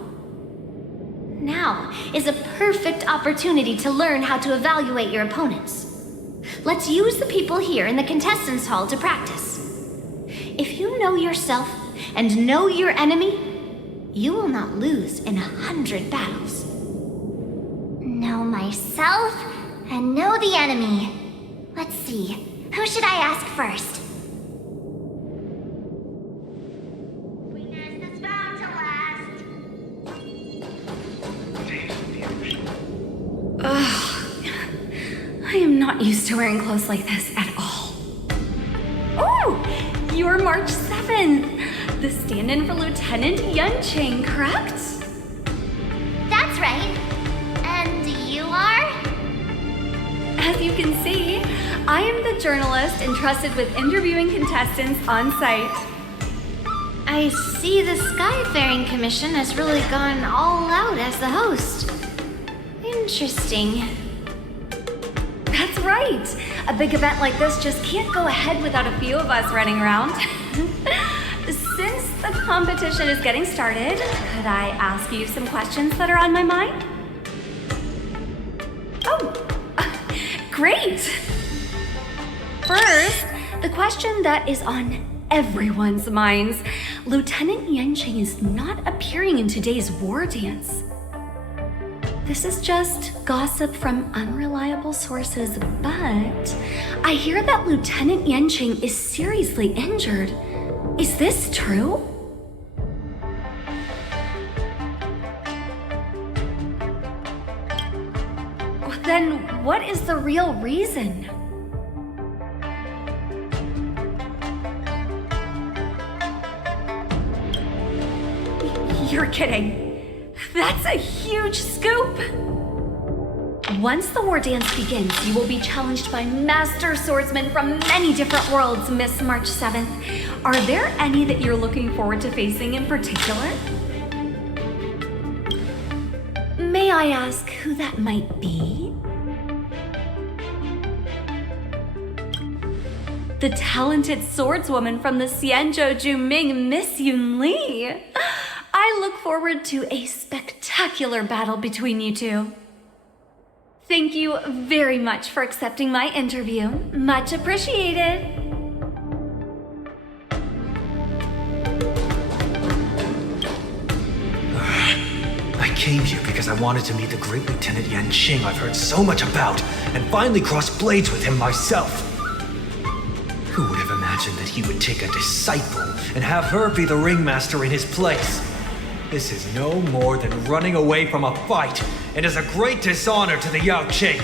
Now is a perfect opportunity to learn how to evaluate your opponents. Let's use the people here in the contestants' hall to practice. If you know yourself and know your enemy, you will not lose in 100 battles. Know myself and know the enemy. Let's see, who should I ask first? I am not used to wearing clothes like this at all. Oh, you're March 7th, the stand-in for Lieutenant Yanqing, correct? That's right. And you are? As you can see, I am the journalist entrusted with interviewing contestants on site. I see the Skyfaring Commission has really gone all out as the host. Interesting. That's right. A big event like this just can't go ahead without a few of us running around. Since the competition is getting started, could I ask you some questions that are on my mind? Oh, great! First, the question that is on everyone's minds. Lieutenant Yanqing is not appearing in today's war dance. This is just gossip from unreliable sources, but I hear that Lieutenant Yanqing is seriously injured. Is this true? Then what is the real reason? You're kidding. That's a huge scoop! Once the war dance begins, you will be challenged by master swordsmen from many different worlds, Miss March 7th. Are there any that you're looking forward to facing in particular? May I ask who that might be? The talented swordswoman from the Xianzhou Juming, Miss Yun Li. I look forward to a spectacular battle between you two. Thank you very much for accepting my interview. Much appreciated. I came here because I wanted to meet the great Lieutenant Yanqing I've heard so much about, and finally cross blades with him myself. Who would have imagined that he would take a disciple and have her be the ringmaster in his place? This is no more than running away from a fight, and is a great dishonor to the Yaoqing.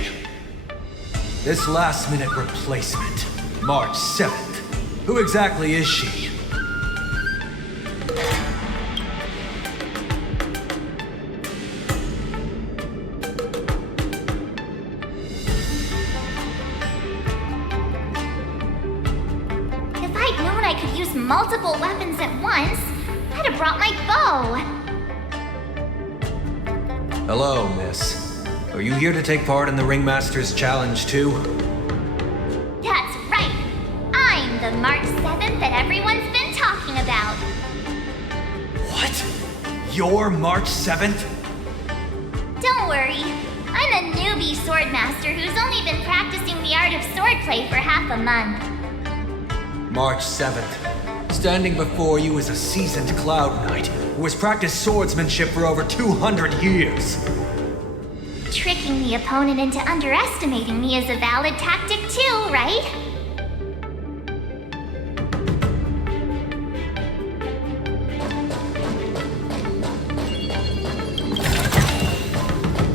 This last-minute replacement, March 7th. Who exactly is she? If I'd known I could use multiple weapons at once, I'd have brought my bow. Hello, miss. Are you here to take part in the Ringmaster's Challenge too? That's right. I'm the March 7th that everyone's been talking about. What? You're March 7th? Don't worry. I'm a newbie swordmaster who's only been practicing the art of swordplay for half a month. March 7th. Standing before you is a seasoned Cloud Knight who has practiced swordsmanship for over 200 years. Tricking the opponent into underestimating me is a valid tactic too, right?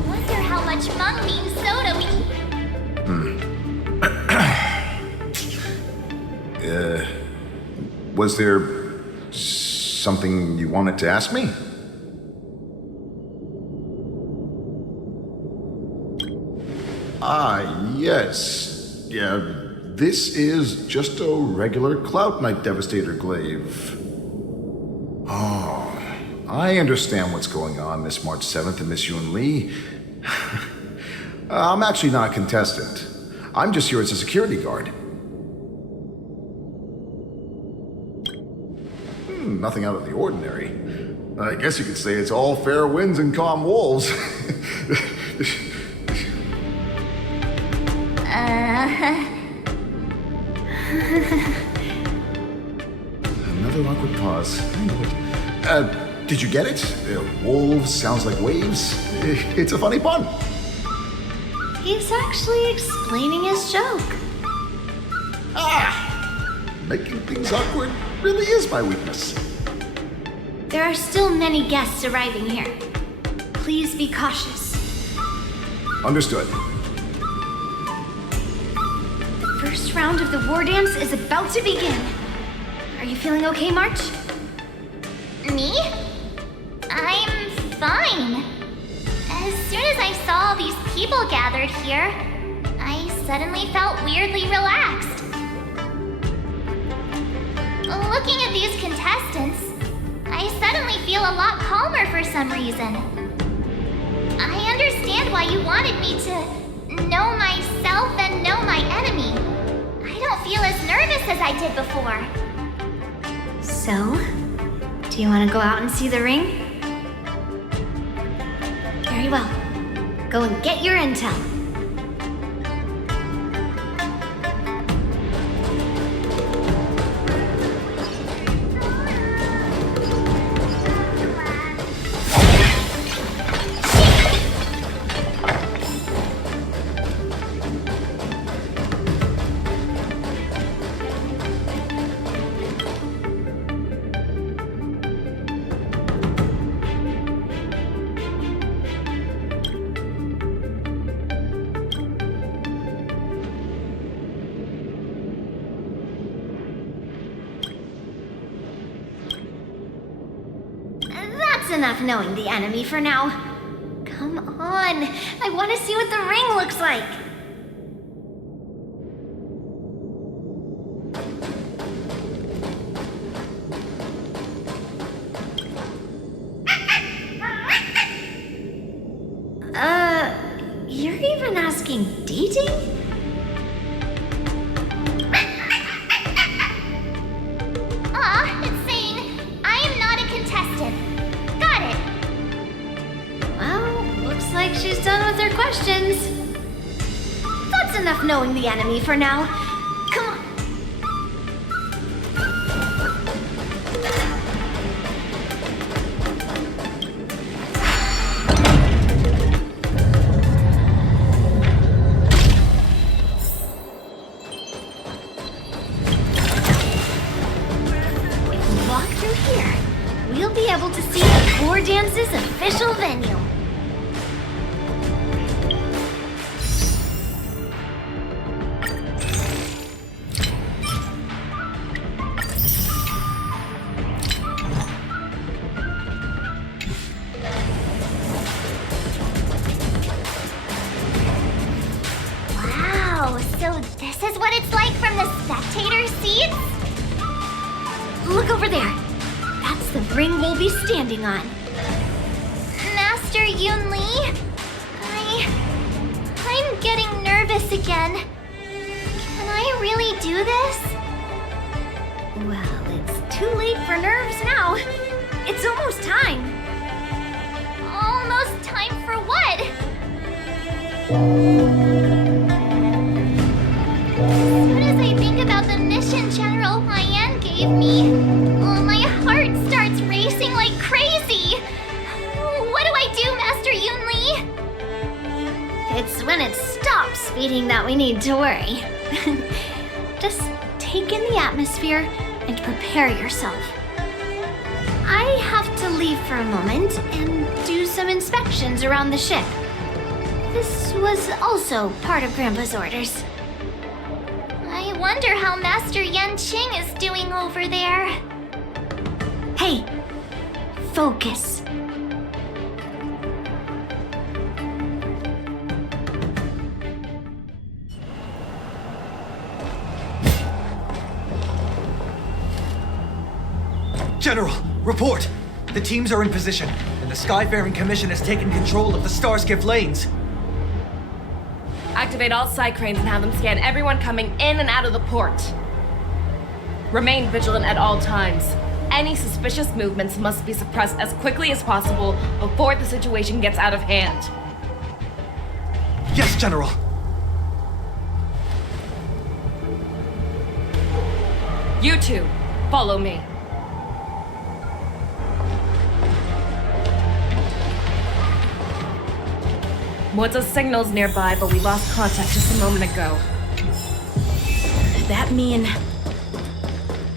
Wonder how much mung bean soda we... Was there something you wanted to ask me? Ah, yes. Yeah, this is just a regular Cloud Knight Devastator glaive. Oh, I understand what's going on, Miss March 7th and Miss Yun Li. I'm actually not a contestant. I'm just here as a security guard. Nothing out of the ordinary. I guess you could say it's all fair winds and calm wolves. Another awkward pause. Did you get it? Wolves sounds like waves. It's a funny pun. He's actually explaining his joke. Making things awkward really is my weakness. There are still many guests arriving here. Please be cautious. Understood. The first round of the war dance is about to begin. Are you feeling okay, March? Me? I'm fine. As soon as I saw all these people gathered here, I suddenly felt weirdly relaxed. Looking at these contestants, I suddenly feel a lot calmer for some reason. I understand why you wanted me to know myself and know my enemy. I don't feel as nervous as I did before. So, do you want to go out and see the ring? Very well. Go and get your intel. That's enough knowing the enemy for now. Come on, I want to see what the ring looks like. You're even asking dating? It's saying I am not a contestant. Got it. Well, looks like she's done with her questions. That's enough knowing the enemy for now. Come on. If we walk through here, we'll be able to see the War Dance's official venue. Wow, so this is what it's like from the spectator seats? Look over there. That's the ring we'll be standing on. Master Yun Li? I'm getting nervous again. Can I really do this? Well, it's too late for nerves now. It's almost time. Almost time for what? As soon as I think about the mission General Huayan gave me, my heart starts racing like crazy. What do I do, Master Yun Li? It's when it stops beating that we need to worry. Just take in the atmosphere and prepare yourself. I have to leave for a moment and do some inspections around the ship. This was also part of Grandpa's orders. I wonder how Master Yanqing is doing over there. Hey, focus. General, report! The teams are in position, and the Skyfaring Commission has taken control of the Starskiff lanes. Activate all side cranes and have them scan everyone coming in and out of the port. Remain vigilant at all times. Any suspicious movements must be suppressed as quickly as possible before the situation gets out of hand. Yes, General! You two, follow me. What's signals nearby, but we lost contact just a moment ago. That mean...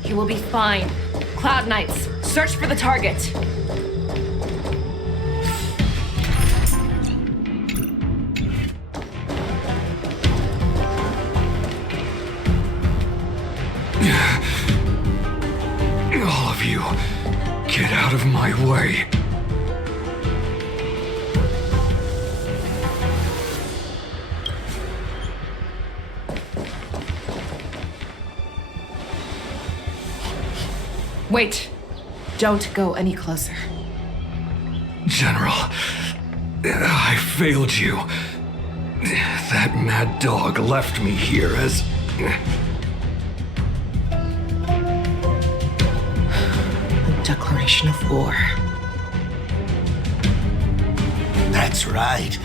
He will be fine. Cloud Knights, search for the target. All of you, get out of my way. Wait. Don't go any closer. General, I failed you. That mad dog left me here as... A declaration of war. That's right.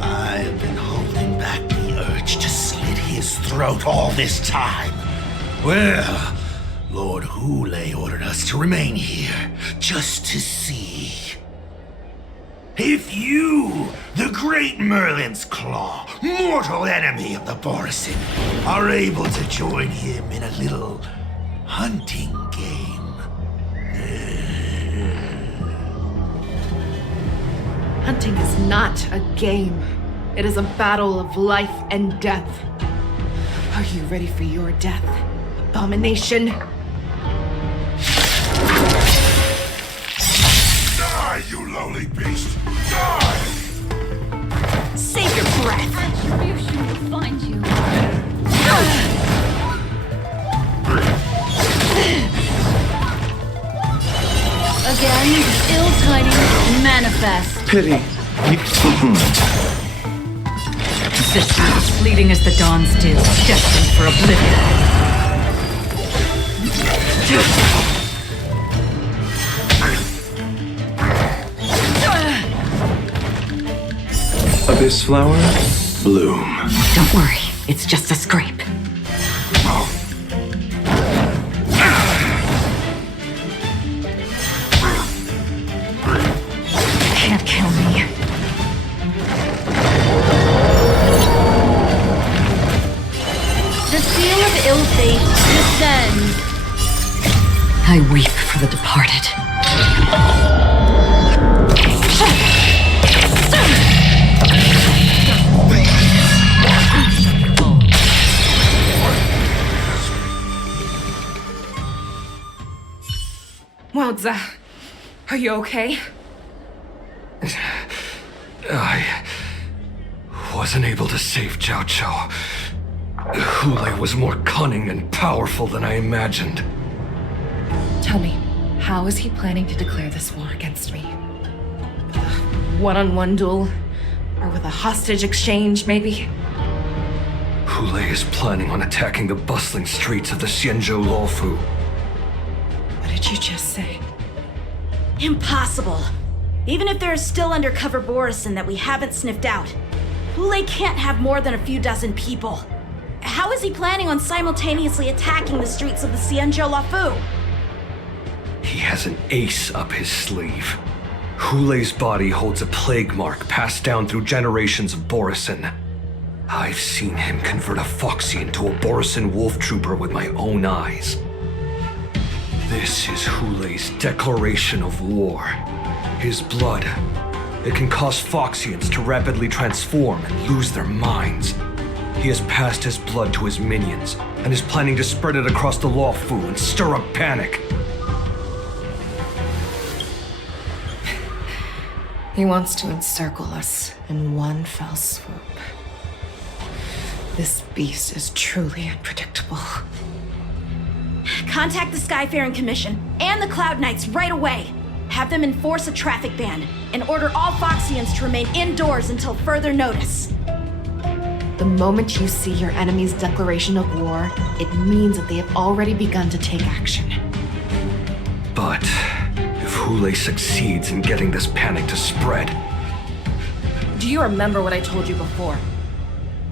I've been holding back the urge to slit his throat all this time. Well, Lord Hoolay ordered us to remain here, just to see. If you, the great Merlin's Claw, mortal enemy of the Borison, are able to join him in a little hunting game. Hunting is not a game. It is a battle of life and death. Are you ready for your death, abomination? Die, you lowly beast! Die! Save your breath! Retribution will find you. Again, ill tidings manifest. Pity. Existence as fleeting as the dawn's dew, destined for oblivion. Abyss flower, bloom. Don't worry, it's just a scrape. Can't kill me. The seal of ill fate descends. I weep for the departed. Wowza. Are you okay? I wasn't able to save Jiao Chou. Hoolay was more cunning and powerful than I imagined. Tell me, how is he planning to declare this war against me? With a one-on-one duel? Or with a hostage exchange, maybe? Hoolay is planning on attacking the bustling streets of the Xianzhou Luofu. What did you just say? Impossible. Even if there is still undercover Borison that we haven't sniffed out, Hoolay can't have more than a few dozen people. How is he planning on simultaneously attacking the streets of the Xianzhou Luofu? He has an ace up his sleeve. Hoolay's body holds a plague mark passed down through generations of Borison. I've seen him convert a Foxian to a Borison wolf trooper with my own eyes. This is Hoolay's declaration of war. His blood. It can cause Foxians to rapidly transform and lose their minds. He has passed his blood to his minions and is planning to spread it across the Luofu and stir up panic. He wants to encircle us in one fell swoop. This beast is truly unpredictable. Contact the Skyfaring Commission and the Cloud Knights right away. Have them enforce a traffic ban and order all Foxians to remain indoors until further notice. The moment you see your enemy's declaration of war, it means that they have already begun to take action. But if Hoolay succeeds in getting this panic to spread... Do you remember what I told you before?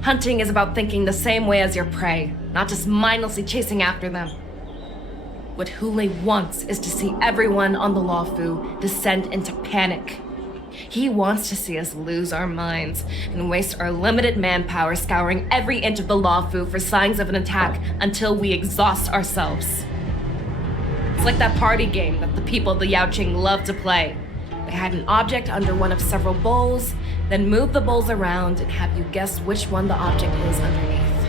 Hunting is about thinking the same way as your prey, not just mindlessly chasing after them. What Hoolay wants is to see everyone on the Luofu descend into panic. He wants to see us lose our minds and waste our limited manpower scouring every inch of the Luofu for signs of an attack until we exhaust ourselves. It's like that party game that the people of the Yaoqing love to play. They hide an object under one of several bowls, then move the bowls around and have you guess which one the object is underneath.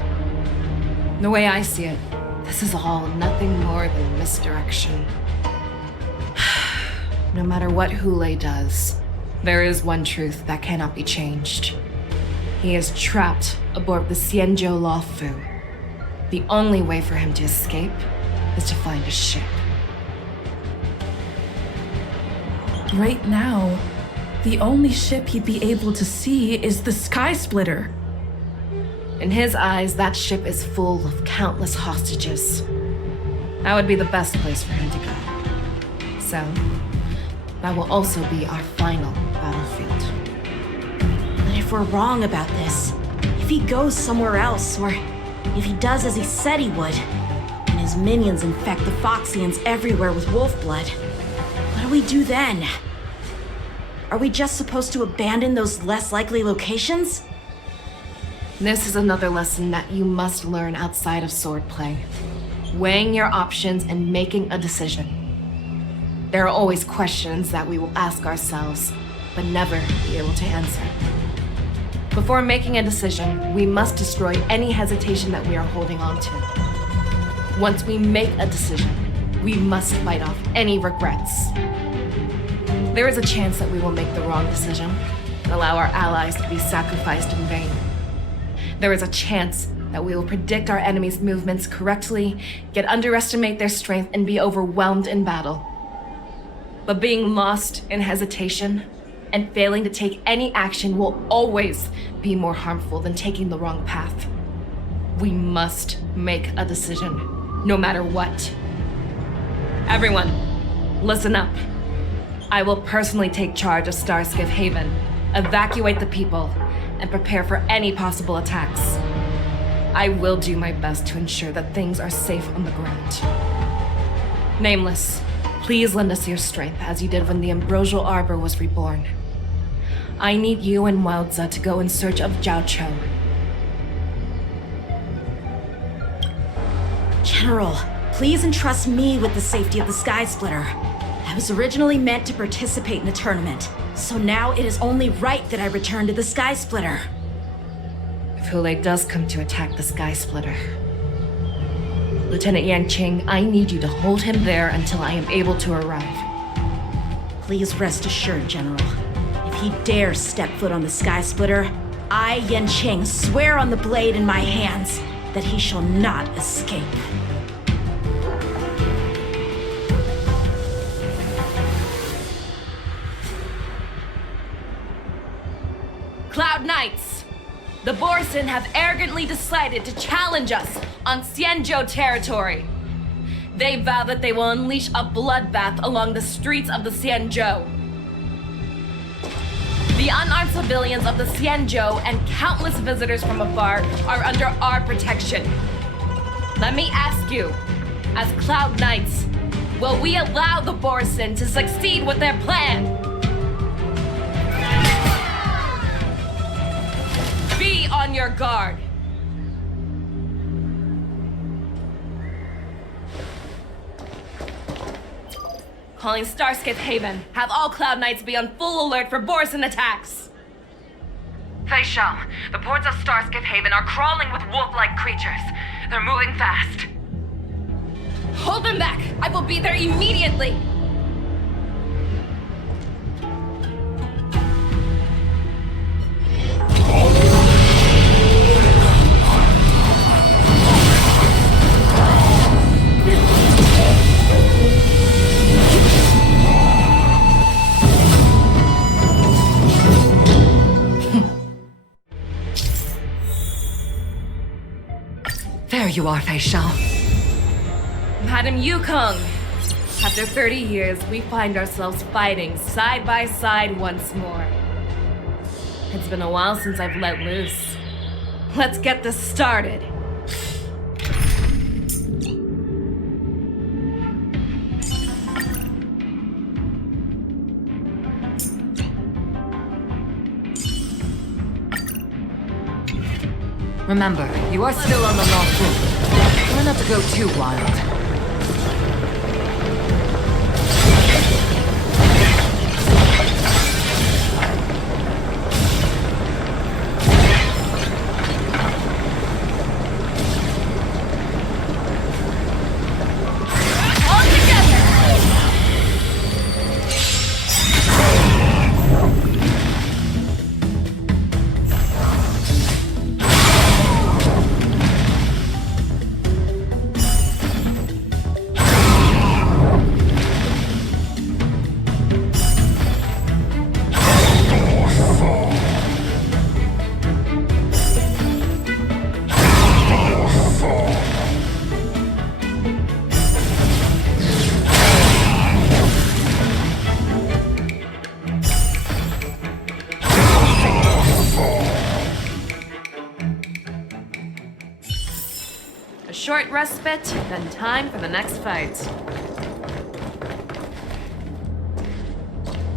The way I see it, this is all nothing more than misdirection. No matter what Hoolay does, there is one truth that cannot be changed. He is trapped aboard the Xianzhou Luofu. The only way for him to escape is to find a ship. right now, the only ship he'd be able to see is the Sky Splitter. In his eyes, that ship is full of countless hostages. That would be the best place for him to go. So, that will also be our final battlefield. But if we're wrong about this, if he goes somewhere else, or if he does as he said he would, and his minions infect the Foxians everywhere with wolf blood, what do we do then? Are we just supposed to abandon those less likely locations? This is another lesson that you must learn outside of swordplay. Weighing your options and making a decision. There are always questions that we will ask ourselves, but never be able to answer. Before making a decision, we must destroy any hesitation that we are holding on to. Once we make a decision, we must fight off any regrets. There is a chance that we will make the wrong decision, allow our allies to be sacrificed in vain. There is a chance that we will predict our enemies' movements correctly, yet underestimate their strength and be overwhelmed in battle. But being lost in hesitation and failing to take any action will always be more harmful than taking the wrong path. We must make a decision, no matter what. Everyone, listen up. I will personally take charge of Starskiff Haven, evacuate the people, and prepare for any possible attacks. I will do my best to ensure that things are safe on the ground. Nameless, please lend us your strength as you did when the Ambrosial Arbor was reborn. I need you and Wildza to go in search of Zhao Cho. General, please entrust me with the safety of the Sky Splitter. I was originally meant to participate in the tournament, so now it is only right that I return to the Sky Splitter. If Hoolay does come to attack the Sky Splitter, Lieutenant Yanqing, I need you to hold him there until I am able to arrive. Please rest assured, General. If he dares step foot on the Sky Splitter, I, Yanqing, swear on the blade in my hands that he shall not escape. Cloud Knights! The Borson have arrogantly decided to challenge us on Xianzhou territory. They vow that they will unleash a bloodbath along the streets of the Xianzhou. The unarmed civilians of the Xianzhou and countless visitors from afar are under our protection. Let me ask you, as Cloud Knights, will we allow the Borson to succeed with their plan? Be on your guard. Calling Starskiff Haven. Have all Cloud Knights be on full alert for Borson attacks. Fei Shao, the ports of Starskiff Haven are crawling with wolf-like creatures. They're moving fast. Hold them back! I will be there immediately! There you are, Fei Shao. Madam Yukong! After 30 years, we find ourselves fighting side by side once more. It's been a while since I've let loose. Let's get this started. Remember, you are still on the long route. Try not to go too wild. short respite, then time for the next fight.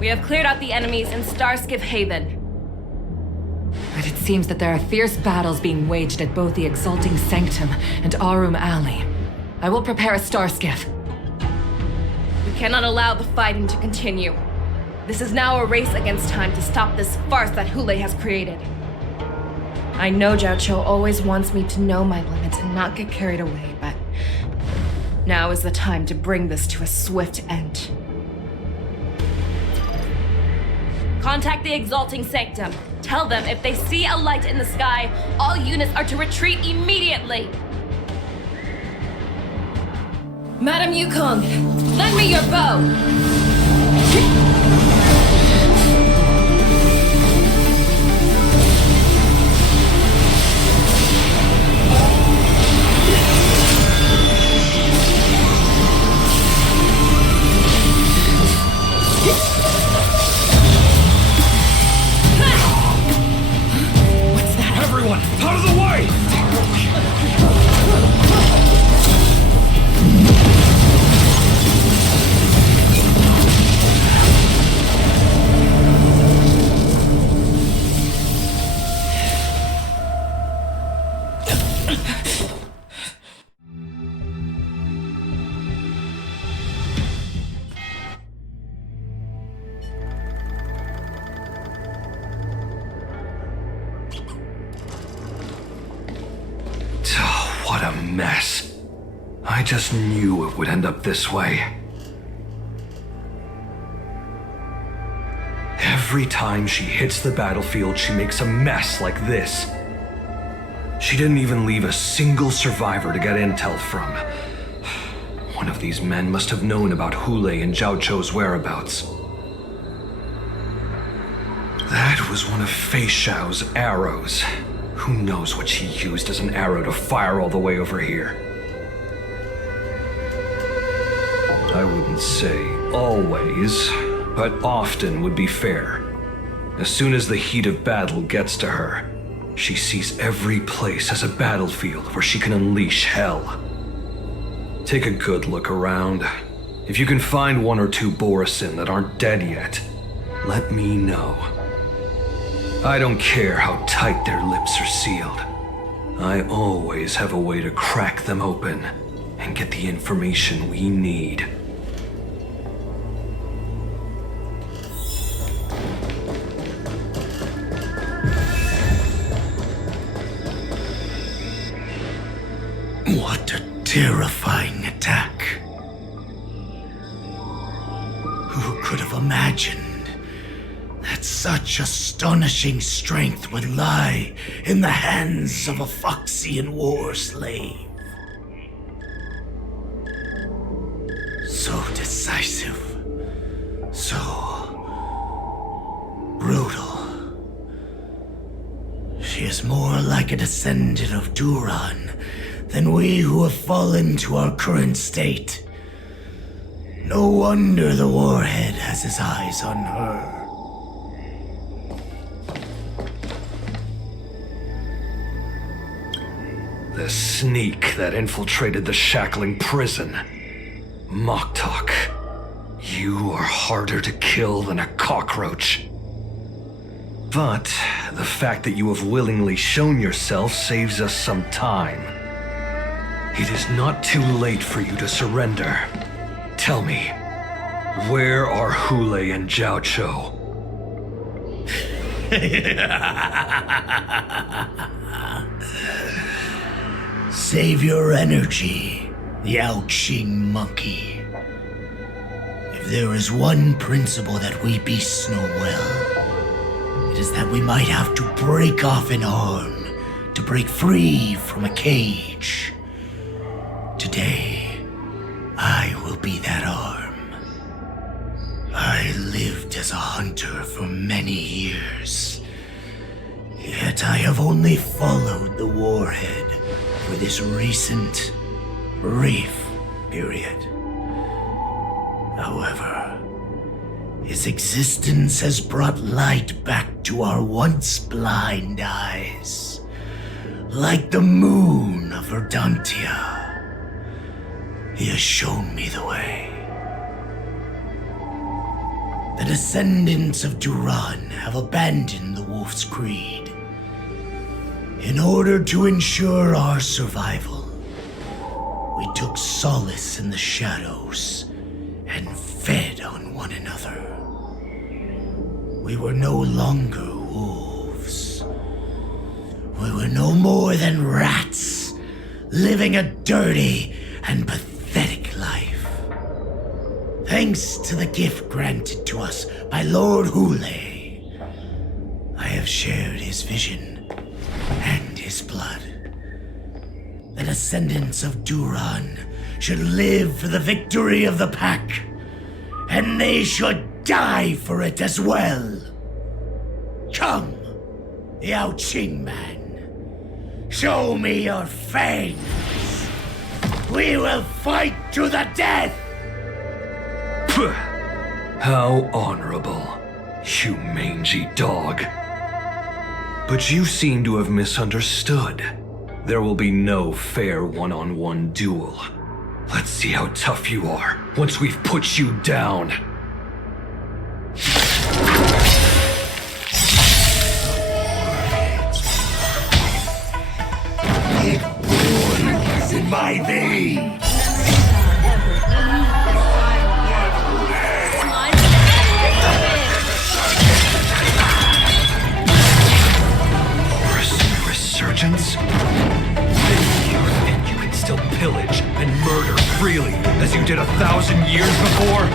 We have cleared out the enemies in Starskiff Haven. But it seems that there are fierce battles being waged at both the Exalting Sanctum and Arum Alley. I will prepare a Starskiff. We cannot allow the fighting to continue. This is now a race against time to stop this farce that Hoolay has created. I know Jiao Cho always wants me to know my limits and not get carried away, but now is the time to bring this to a swift end. Contact the Exalting Sanctum. Tell them if they see a light in the sky, all units are to retreat immediately. Madam Yukong, lend me your bow. Everyone, out of the way! What a mess. I just knew it would end up this way. Every time she hits the battlefield, she makes a mess like this. She didn't even leave a single survivor to get intel from. One of these men must have known about Hoolay and Jiao Cho's whereabouts. That was one of Fei Xiao's arrows. Who knows what she used as an arrow to fire all the way over here? I wouldn't say always, but often would be fair. As soon as the heat of battle gets to her, she sees every place as a battlefield where she can unleash hell. Take a good look around. If you can find one or two Borisin that aren't dead yet, let me know. I don't care how tight their lips are sealed. I always have a way to crack them open and get the information we need. What a terrifying attack. Who could have imagined that such astonishing strength would lie in the hands of a Foxian war slave? So decisive, so brutal. She is more like a descendant of Duran than we who have fallen to our current state. No wonder the Warhead has his eyes on her. The sneak that infiltrated the shackling prison. Moktok, you are harder to kill than a cockroach. But the fact that you have willingly shown yourself saves us some time. It is not too late for you to surrender. Tell me, where are Hoolay and Jiao Cho? Save your energy, the Yaoqing monkey. If there is one principle that we beasts know well, it is that we might have to break off an arm to break free from a cage. Today, I will be that arm. I lived as a hunter for many years, yet I have only followed the Warhead for this recent, brief period. However, his existence has brought light back to our once blind eyes, like the moon of Verdantia. He has shown me the way. The descendants of Duran have abandoned the Wolf's Creed. In order to ensure our survival, we took solace in the shadows and fed on one another. We were no longer wolves. We were no more than rats, living a dirty and pathetic life. Thanks to the gift granted to us by Lord Hoolay, I have shared his vision and his blood. The descendants of Duran should live for the victory of the pack, and they should die for it as well. Come, Yao Qing man, show me your fangs. We will fight to the death! How honorable, you mangy dog. But you seem to have misunderstood. There will be no fair one-on-one duel. Let's see how tough you are once we've put you down. It boils in my veins. Resurgence? You think you can still pillage and murder freely as you did 1,000 years before?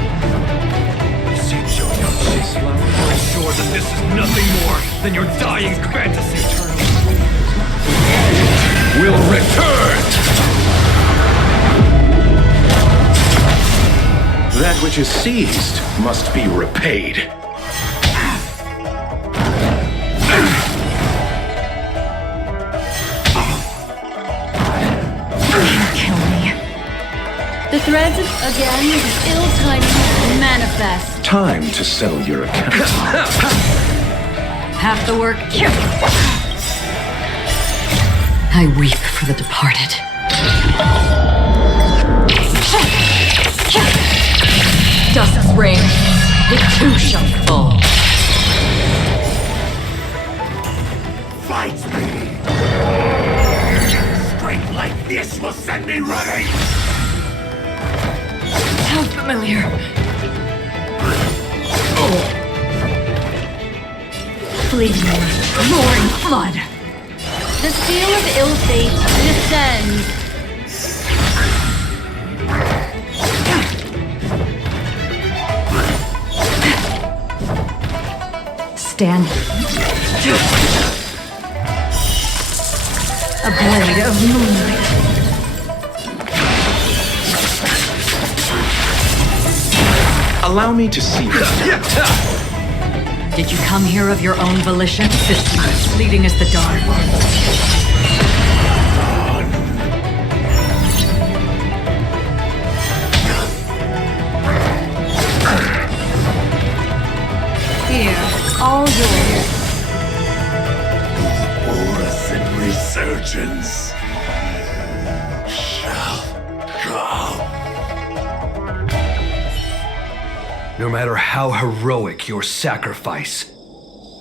Seems so you're sure that this is nothing more than your dying fantasy. Will return! That which is seized must be repaid. The threads again ill-timing manifest. Time to settle your account. Half the work. I weep for the departed. Dusk's reign, it too shall fall. Fight me! Strength like this will send me running! How familiar. Fleeting, roaring flood. The seal of ill fate descends. Stand. A blade of moonlight. Allow me to see this. Did you come here of your own volition? Fleeting as the dark. Here, all yours. Horus and resurgence shall come. No matter how heroic your sacrifice,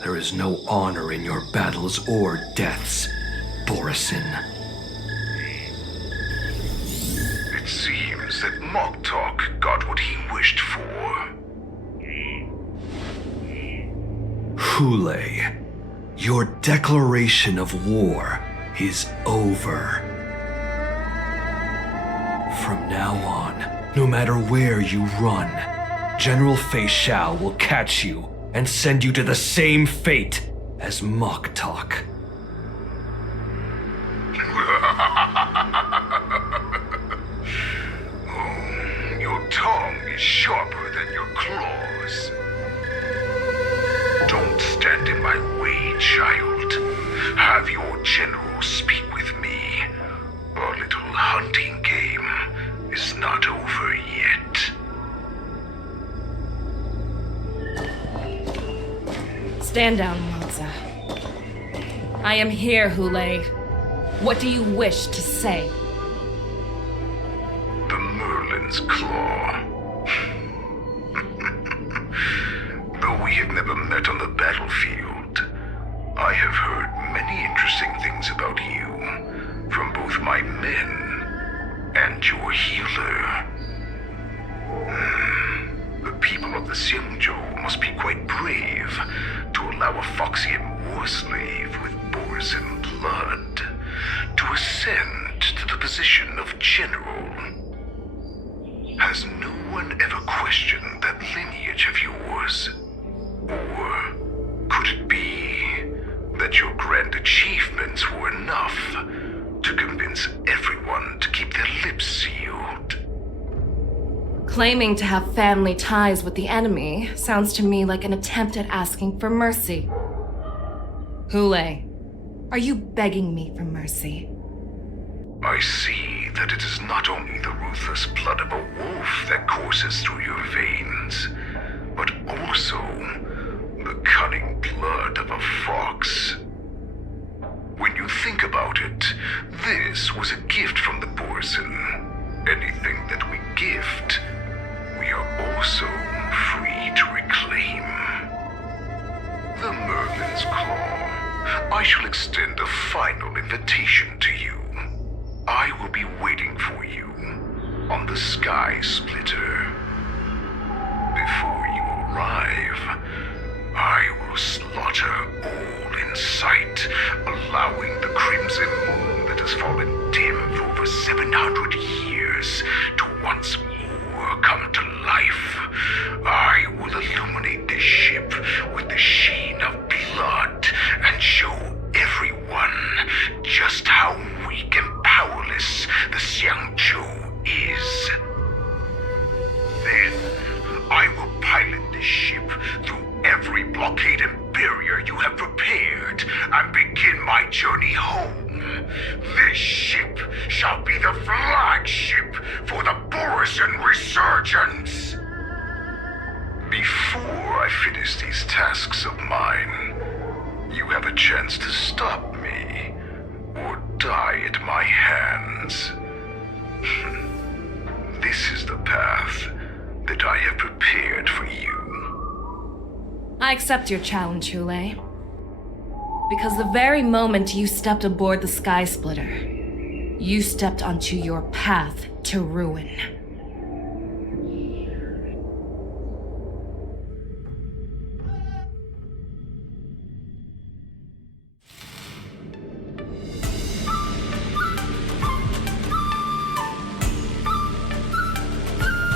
there is no honor in your battles or deaths, Borisin. It seems that Moktok got what he wished for. Hoolay, your declaration of war is over. From now on, no matter where you run, General Fei Shao will catch you and send you to the same fate as Moktok. Your tongue is sharper than your claws. Don't stand in my way, child. Have your general speak with me. Our little hunting game is not over yet. Stand down, Moza. I am here, Hoolay. What do you wish to say? The murder Merlin's Claw. Though we have never met on the battlefield, I have heard many interesting things about you from both my men and your healer. The people of the Xiangzhou must be quite brave to allow a Foxian war slave with Borisin blood to ascend to the position of general. Has no one ever questioned that lineage of yours? Or could it be that your grand achievements were enough to convince everyone to keep their lips sealed? Claiming to have family ties with the enemy sounds to me like an attempt at asking for mercy. Hoolay, are you begging me for mercy? I see that it is not only the ruthless blood of a wolf that courses through your veins, but also the cunning blood of a fox. When you think about it, this was a gift from the Borisin. Anything that we gift, we are also free to reclaim. The Merlin's Claw. I shall extend a final invitation to you. I will be waiting for you on the Sky Splitter. Before you arrive, I will slaughter all in sight, allowing the crimson moon that has fallen dim for over 700 years to once more come to life. I will illuminate this ship with the sheen of blood and show everyone just how weak and powerless the Xiangzhou is. Then I will pilot this ship through every blockade and barrier you have prepared and begin my journey home. This ship shall be the flagship for the Borisin Resurgence. Before I finish these tasks of mine, you have a chance to stop me or die at my hands. This is the path that I have prepared for you. I accept your challenge, Hoolay. Because the very moment you stepped aboard the Sky Splitter, you stepped onto your path to ruin.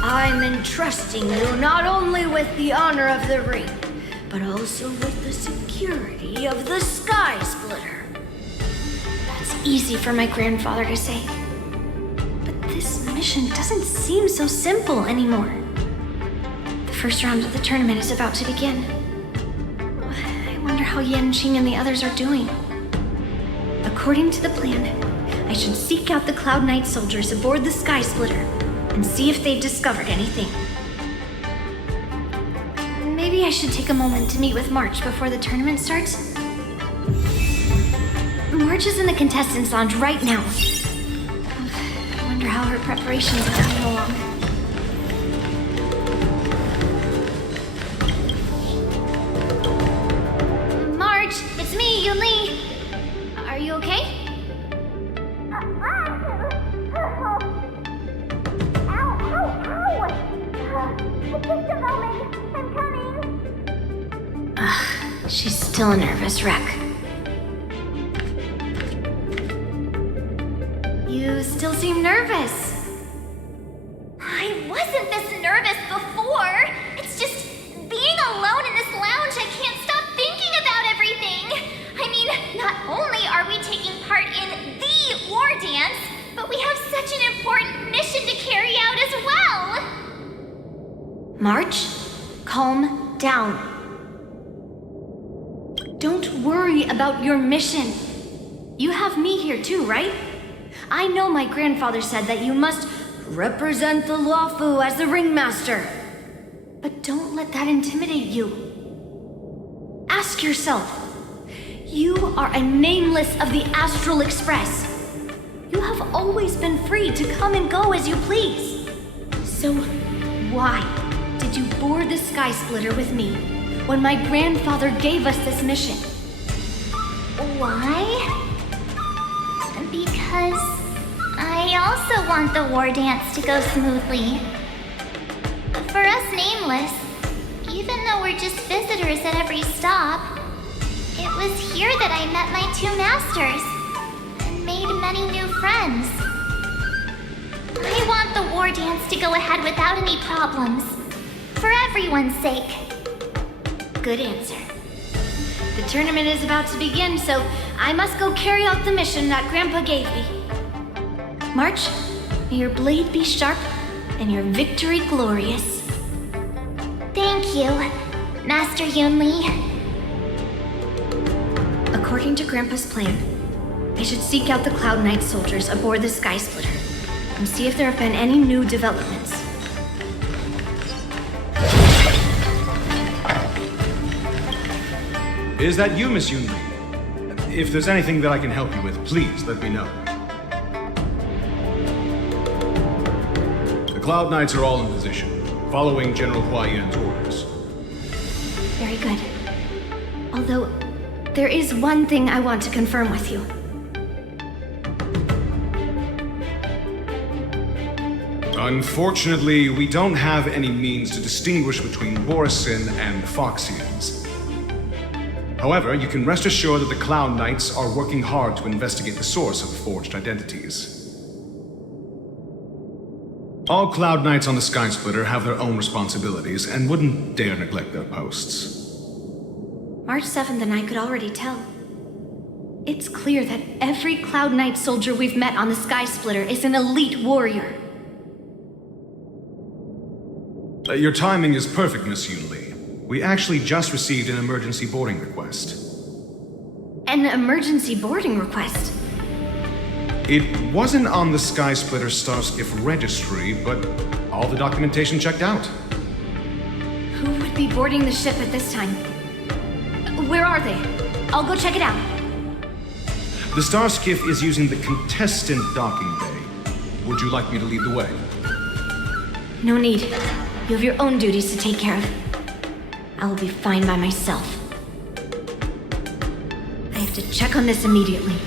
I'm entrusting you not only with the honor of the ring, but also with the security of the Sky Splitter. That's easy for my grandfather to say. But this mission doesn't seem so simple anymore. The first round of the tournament is about to begin. I wonder how Yanqing and the others are doing. According to the plan, I should seek out the Cloud Knight soldiers aboard the Sky Splitter and see if they've discovered anything. Maybe I should take a moment to meet with March before the tournament starts. March is in the contestants' lounge right now. I wonder how her preparations are coming along. March, it's me, Yuli. Are you okay? She's still a nervous wreck. You still seem nervous. I wasn't this nervous before. It's just being alone in this lounge, I can't stop thinking about everything. I mean, not only are we taking part in the war dance, but we have such an important mission to carry out as well. March, calm down. Don't worry about your mission. You have me here too, right? I know my grandfather said that you must represent the Luofu as the ringmaster. But don't let that intimidate you. Ask yourself, you are a nameless of the Astral Express. You have always been free to come and go as you please. So, why did you board the Sky Splitter with me when my grandfather gave us this mission? Why? Because I also want the war dance to go smoothly. For us Nameless, even though we're just visitors at every stop, it was here that I met my two masters and made many new friends. I want the war dance to go ahead without any problems, for everyone's sake. Good answer. The tournament is about to begin, so I must go carry out the mission that Grandpa gave me. March, may your blade be sharp and your victory glorious. Thank you, Master Yunli. According to Grandpa's plan, I should seek out the Cloud Knight soldiers aboard the Sky Splitter and see if there have been any new developments. Is that you, Miss Yunli? If there's anything that I can help you with, please let me know. The Cloud Knights are all in position, following General Hua Yan's orders. Very good. Although, there is one thing I want to confirm with you. Unfortunately, we don't have any means to distinguish between Borisin and Foxians. However, you can rest assured that the Cloud Knights are working hard to investigate the source of the forged identities. All Cloud Knights on the Sky Splitter have their own responsibilities and wouldn't dare neglect their posts. March 7th and I could already tell. It's clear that every Cloud Knight soldier we've met on the Sky Splitter is an elite warrior. Your timing is perfect, Miss Hoolay. We actually just received an emergency boarding request. An emergency boarding request? It wasn't on the Sky Splitter Starskiff registry, but all the documentation checked out. Who would be boarding the ship at this time? Where are they? I'll go check it out. The Starskiff is using the contestant docking bay. Would you like me to lead the way? No need. You have your own duties to take care of. I will be fine by myself. I have to check on this immediately.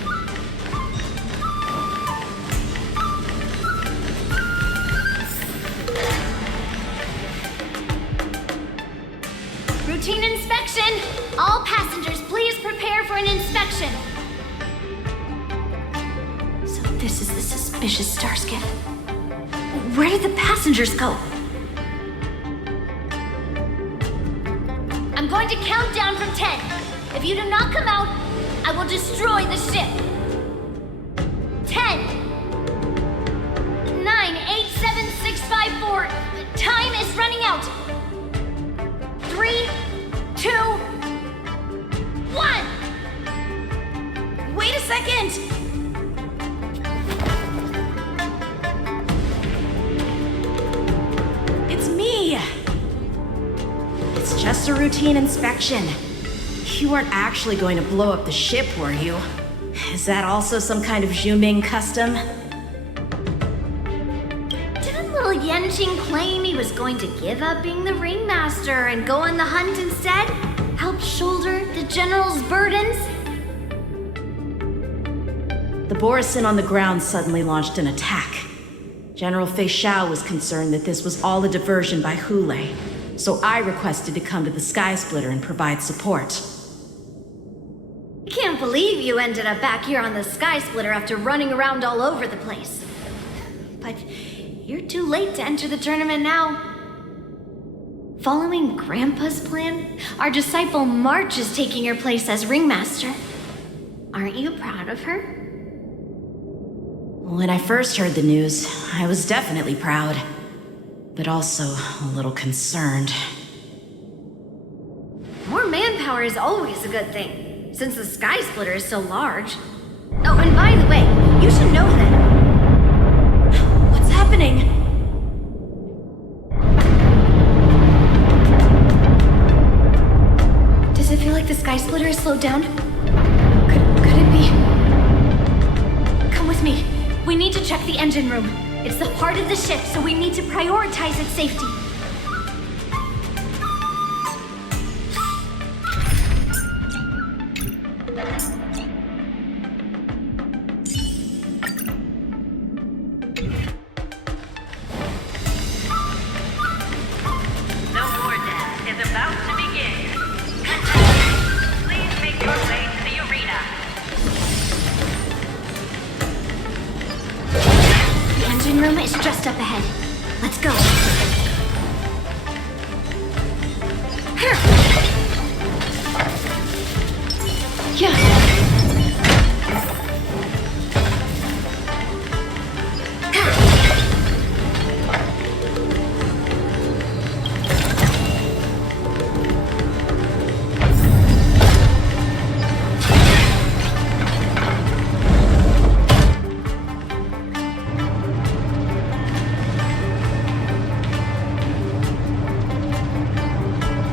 Routine inspection! All passengers, please prepare for an inspection. So this is the suspicious Starskiff. Where did the passengers go? I'm going to count down from 10. If you do not come out, I will destroy the ship. 10, 9, 8, 7, 6, 5, 4. Time is running out. 3, 2, 1. Wait a second! It's me! It's just a routine inspection. You weren't actually going to blow up the ship, were you? Is that also some kind of Zhuming custom? Didn't little Yanqing claim he was going to give up being the ringmaster and go on the hunt instead? Help shoulder the general's burdens? The Borisin on the ground suddenly launched an attack. General Fei Xiao was concerned that this was all a diversion by Hoolay, so I requested to come to the Sky Splitter and provide support. I can't believe you ended up back here on the Sky Splitter after running around all over the place. But you're too late to enter the tournament now. Following Grandpa's plan, our disciple March is taking your place as ringmaster. Aren't you proud of her? When I first heard the news, I was definitely proud, but also a little concerned. More manpower is always a good thing, since the Sky Splitter is so large. Oh, and by the way, you should know that... What's happening? Does it feel like the Sky Splitter has slowed down? Could it be... Come with me. We need to check the engine room. It's the heart of the ship, so we need to prioritize its safety. The war dance is about to begin. Please make your way to the arena. The engine room is just up ahead. Let's go.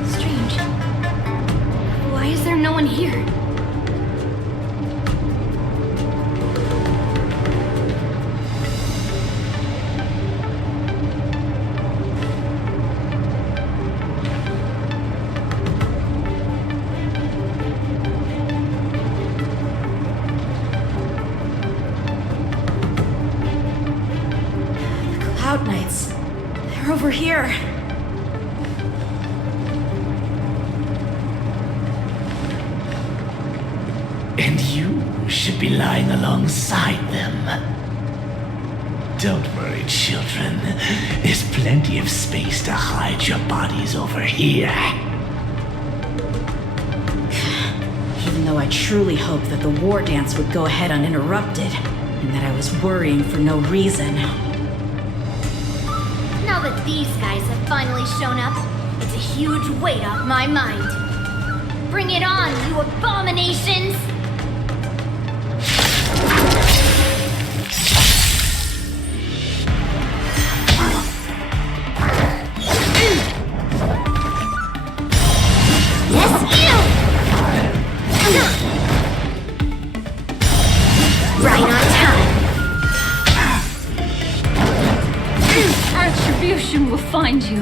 Strange. Why is there no one here? Cloud Knights. They're over here. And you should be lying alongside them. Don't worry, children. There's plenty of space to hide your bodies over here. Even though I truly hoped that the war dance would go ahead uninterrupted, and that I was worrying for no reason. Now that these guys have finally shown up, it's a huge weight off my mind. Bring it on, you abominations! Right on time. Retribution will find you.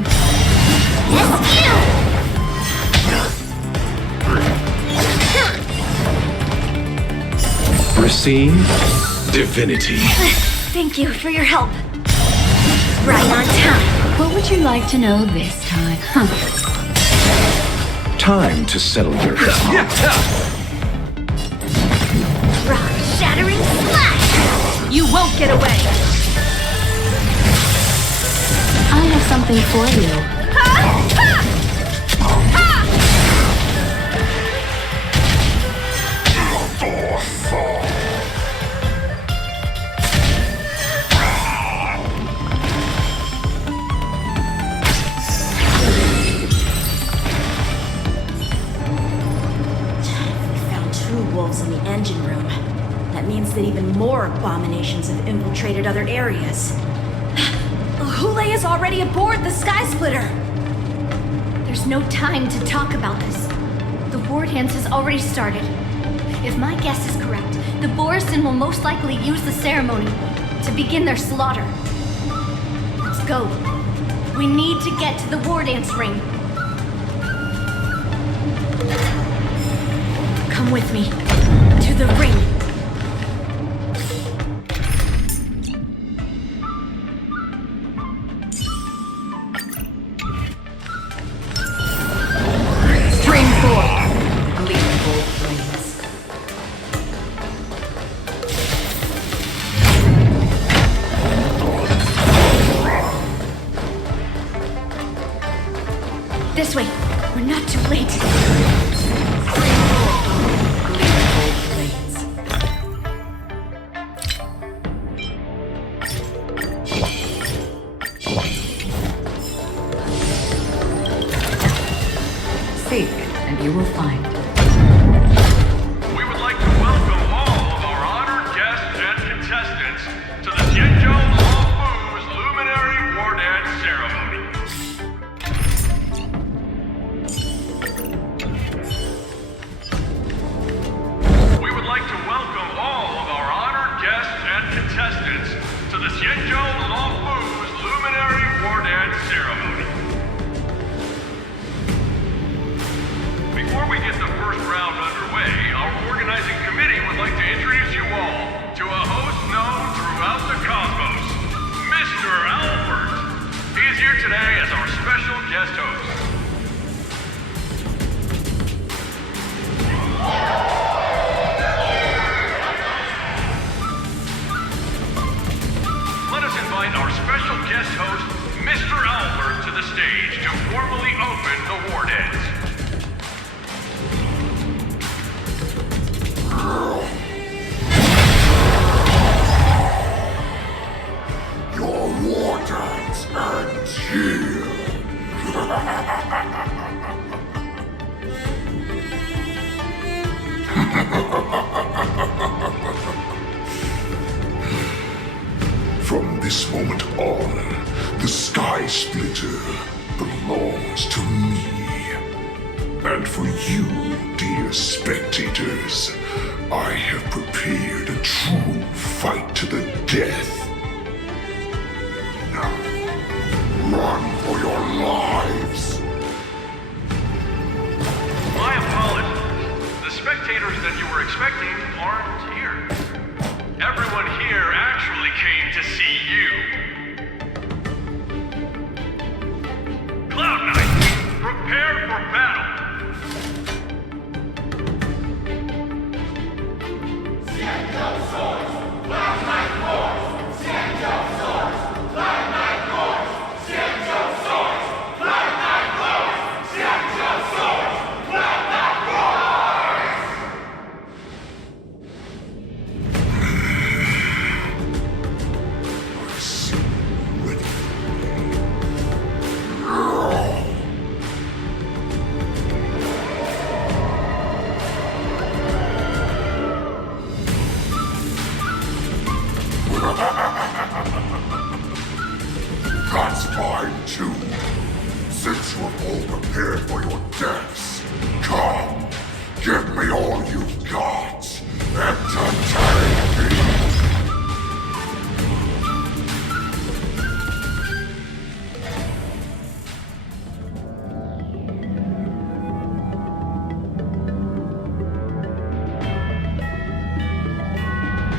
Receive divinity. Thank you for your help. Right on time. What would you like to know this time? Time to settle your Rock-shattering slash! You won't get away! I have something for you. In the engine room. That means that even more abominations have infiltrated other areas. Hoolay is already aboard the Sky Splitter! There's no time to talk about this. The war dance has already started. If my guess is correct, the Borison will most likely use the ceremony to begin their slaughter. Let's go. We need to get to the war dance ring. Come with me. To the ring. Springboard! Gleamful flames. This way. We're not too late. Seek, and you will find. We would like to welcome all of our honored guests and contestants to the Tingyun Lawfu's Luminary War Dance Ceremony. We would like to welcome all of our honored guests and contestants to the Tianzhou Longfu's Luminary War Dance Ceremony. Before we get the first round underway, our organizing committee would like to introduce you all to a host known throughout the cosmos, Mr. Albert. He is here today as our special guest host. Let us invite our special guest host, Mr. Albert, to the stage to formally open the war dance. Your war dance ends here. From this moment on, the Sky Splitter belongs to me. And for you, dear spectators, I have prepared a true fight to the death. Now, run for your lives! My apologies. The spectators that you were expecting aren't here. Everyone here actually came to see you. Cloud Knight, prepare for battle. That's fine too. Since you're all prepared for your deaths, come, give me all you've got. Entertain me.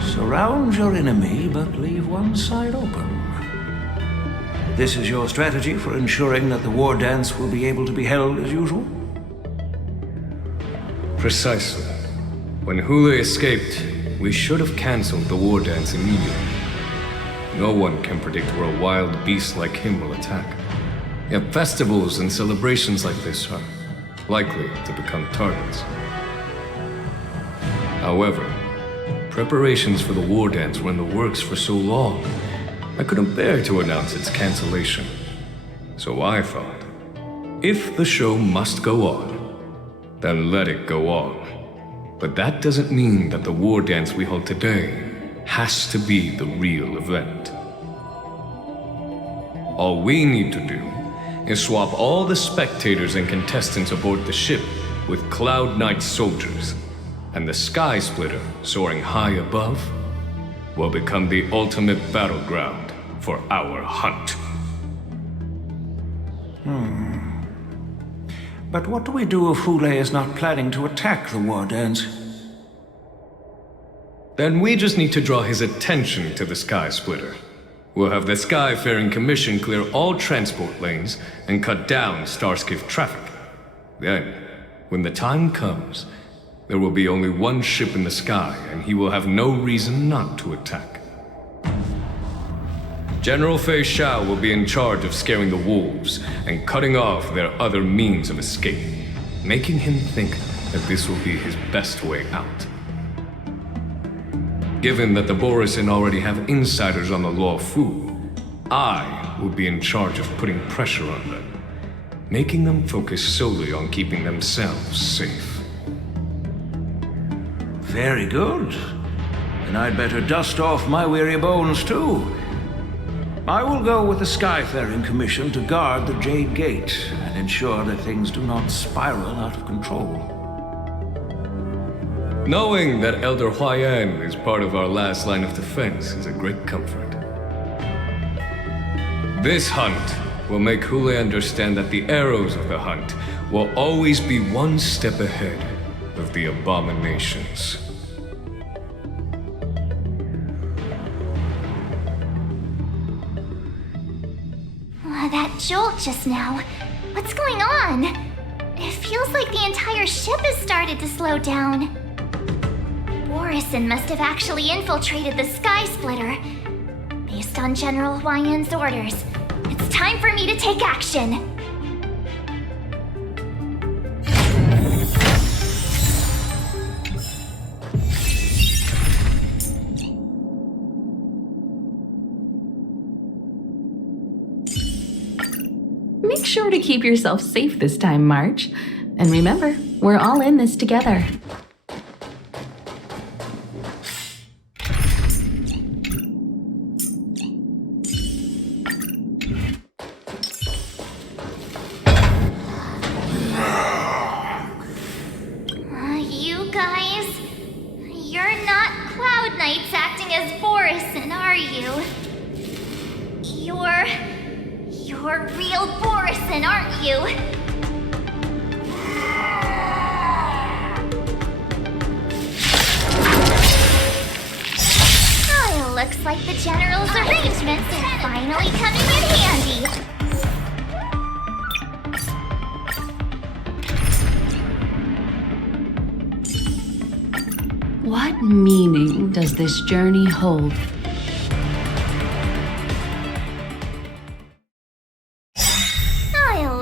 Surround your enemy, but leave one side open. This is your strategy for ensuring that the war dance will be able to be held as usual? Precisely. When Hoolay escaped, we should have cancelled the war dance immediately. No one can predict where a wild beast like him will attack. Yet festivals and celebrations like this are likely to become targets. However, preparations for the war dance were in the works for so long, I couldn't bear to announce its cancellation. So I thought, if the show must go on, then let it go on. But that doesn't mean that the war dance we hold today has to be the real event. All we need to do is swap all the spectators and contestants aboard the ship with Cloud Knight soldiers, and the Sky Splitter, soaring high above, will become the ultimate battleground for our hunt. But what do we do if Hoolay is not planning to attack the war dance? Then we just need to draw his attention to the Sky Splitter. We'll have the Skyfaring Commission clear all transport lanes and cut down Starskiff traffic. Then, when the time comes, there will be only one ship in the sky, and he will have no reason not to attack. General Fei Shao will be in charge of scaring the wolves and cutting off their other means of escape, making him think that this will be his best way out. Given that the Borisin already have insiders on the Law Fu, I will be in charge of putting pressure on them, making them focus solely on keeping themselves safe. Very good. Then I'd better dust off my weary bones too. I will go with the Skyfaring Commission to guard the Jade Gate and ensure that things do not spiral out of control. Knowing that Elder Huayan is part of our last line of defense is a great comfort. This hunt will make Hoolay understand that the arrows of the hunt will always be one step ahead of the abominations. That jolt just now. What's going on? It feels like the entire ship has started to slow down. Borison must have actually infiltrated the Sky Splitter. Based on General Huayan's orders, it's time for me to take action. Make sure to keep yourself safe this time, March. And remember, we're all in this together. You guys, you're not Cloud Knights acting as Borison, are you? You're real Borison, aren't you? Oh, it looks like the General's arrangements are finally coming in handy. What meaning does this journey hold?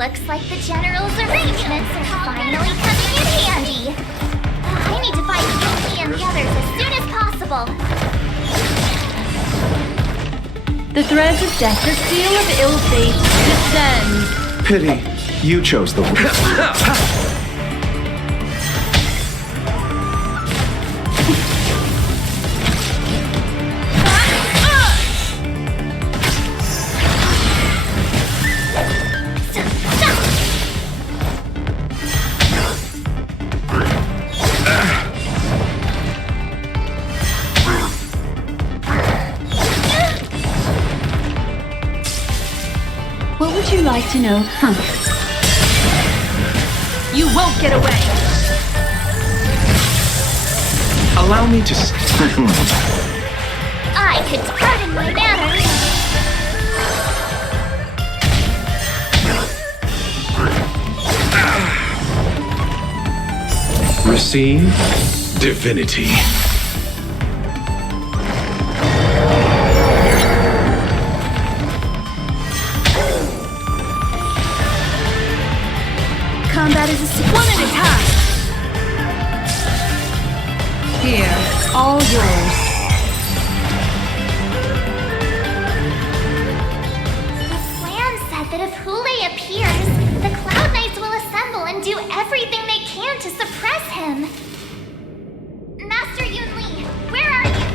Looks like the General's arrangements are finally coming in handy. I need to find Yuki and the others as soon as possible. The threads of death, the seal of ill fate, descend. Pity, you chose the way. What would you like to know? You won't get away! Allow me to... I could pardon my manners. Receive divinity. Combat is one at a time. Here, all yours. The plan said that if Hoolay appears, the Cloud Knights will assemble and do everything they can to suppress him. Master Yunli, where are you?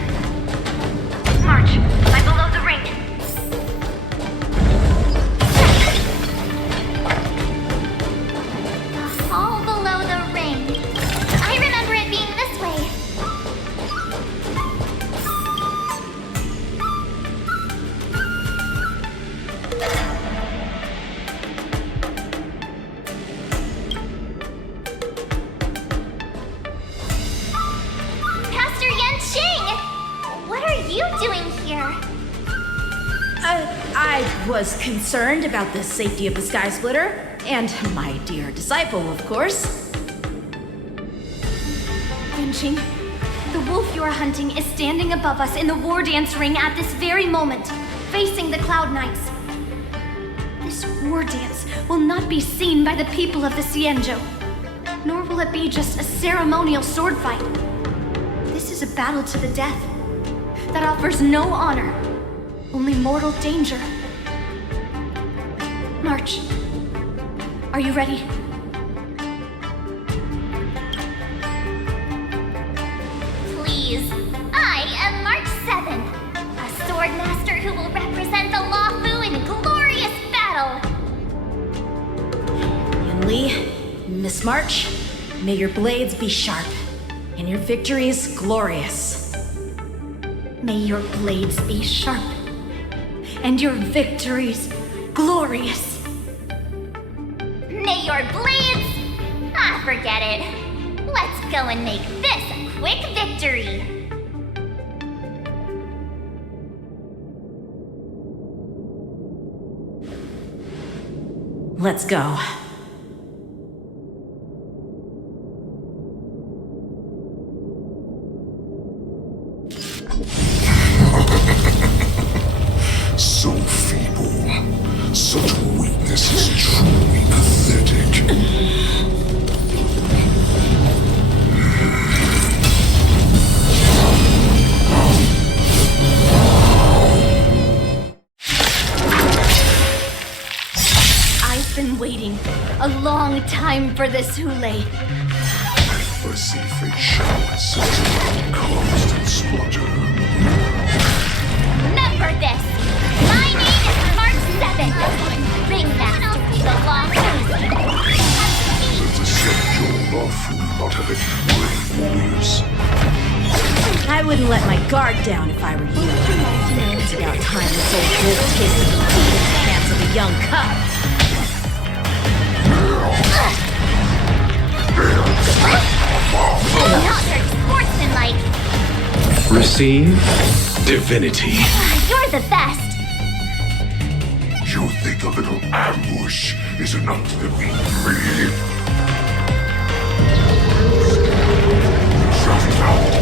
March, I'm below the ring. All below the ring. I remember it being this way. Pastor Yanqing! What are you doing here? I was concerned about the safety of the Sky Splitter, and my dear disciple, of course. Yanqing, the wolf you are hunting is standing above us in the war dance ring at this very moment, facing the Cloud Knights. This war dance will not be seen by the people of the Xianzhou, nor will it be just a ceremonial sword fight. This is a battle to the death that offers no honor, only mortal danger. March, are you ready? Please, I am March 7, a sword master who will represent the Luofu in glorious battle. Yunli, Miss March, may your blades be sharp, and your victories glorious. May your blades be sharp, and your victories glorious. May your blades... Ah, forget it. Let's go and make this a quick victory. Let's go. So feeble. Such weakness is truly pathetic. I've been waiting a long time for this, Hoolay. I see fate showers around constant splutter. Remember this! My name is March 7th! Ringmaster of the Long Race! Let's accept your love and not have any brave warriors. I wouldn't let my guard down if I were you. It's about time this old wolf tasted the feet in the hands of a young cub. Not very sportsmanlike! Receive divinity. You're the best! You think a little ambush is enough to defeat me? Shut it out!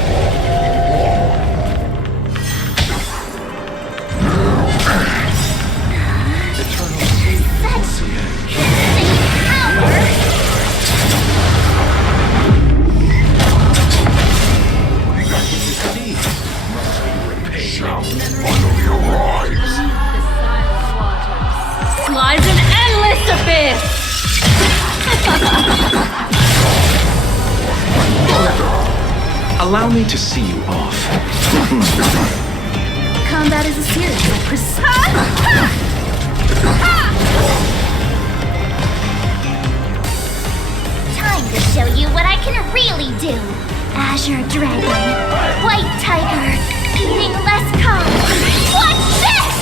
Lies an endless abyss! Allow me to see you off. Combat is a series of Time to show you what I can really do! Azure Dragon, White Tiger, eating less calm. Watch this!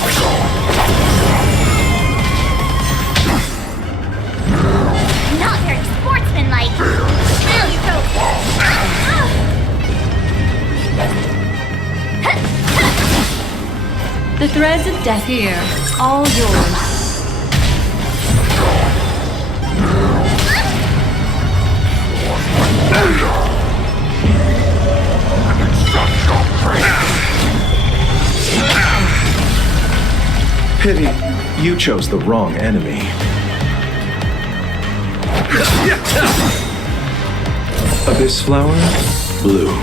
Not very sportsmanlike. Really so. The threads of death here, all yours. Pity, you chose the wrong enemy. Abyss flower, bloom.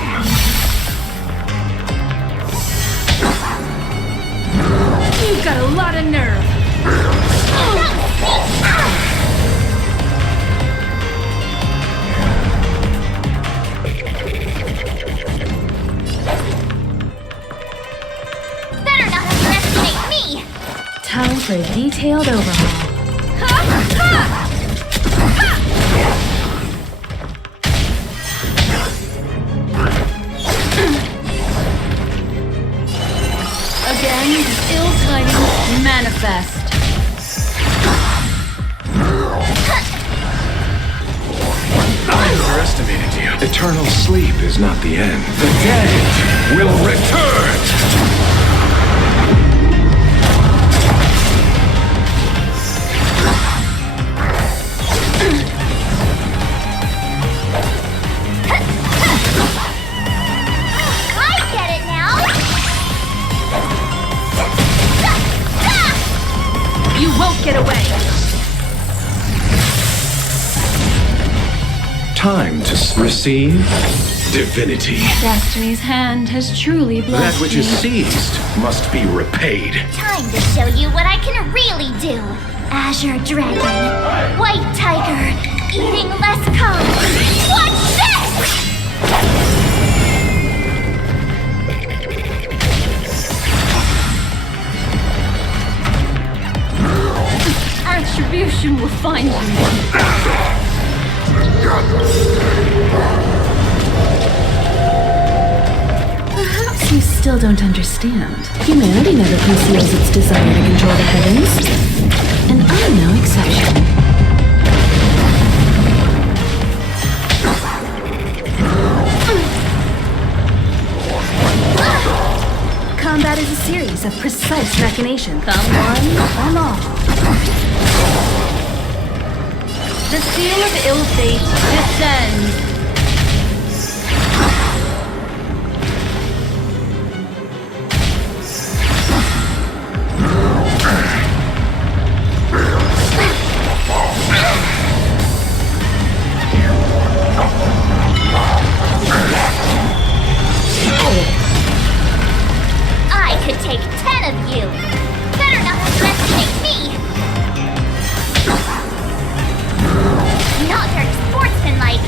You've got a lot of nerve. Better not underestimate me! Time for a detailed overhaul. Again, the ill tidings manifest. I underestimated you. Eternal sleep is not the end. The dead will return! I get it now! You won't get away. Time to receive divinity. Destiny's hand has truly blessed That which is me. seized must be repaid. Time to show you what I can really do! Azure Dragon, White Tiger, eating less calm. Watch this! Attribution will find you. Perhaps you still don't understand. Humanity never conceals its desire to control the heavens. And I'm no exception. Combat is a series of precise machinations. Come one, come all. The seal of ill fate descends. I could take 10 of you. Better not underestimate me. Not very sportsmanlike.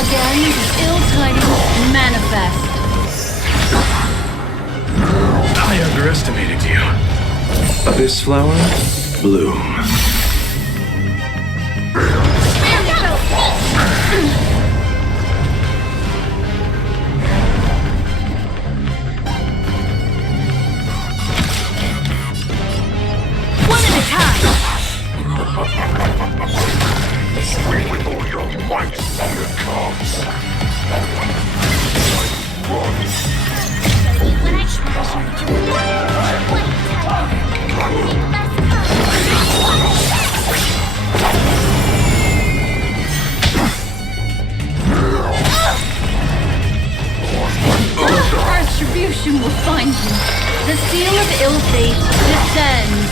Again, the ill tidings manifest. I underestimated you. This flower, bloom. One at a time. Swing with all your might, here it comes. Retribution will find you. The seal of ill fate descends.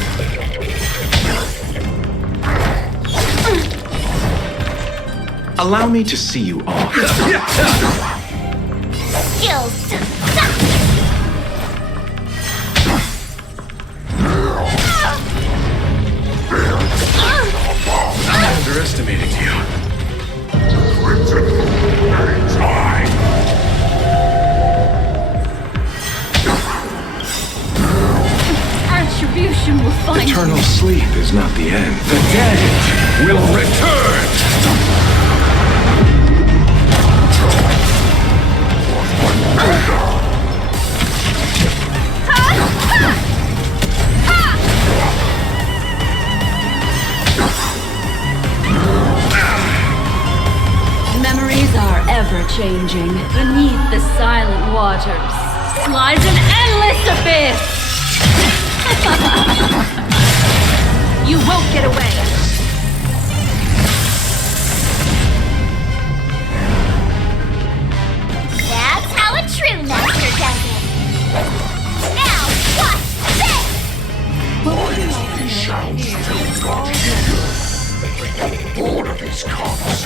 Allow me to see you off. Skills. I underestimated you. Retribution will find Eternal you. sleep is not the end. The dead will return! Memories are ever changing. Beneath the silent waters lies an endless abyss. You won't get away. That's how a true master does it. Now, watch this! These sounds fill God's ears. All of his comes.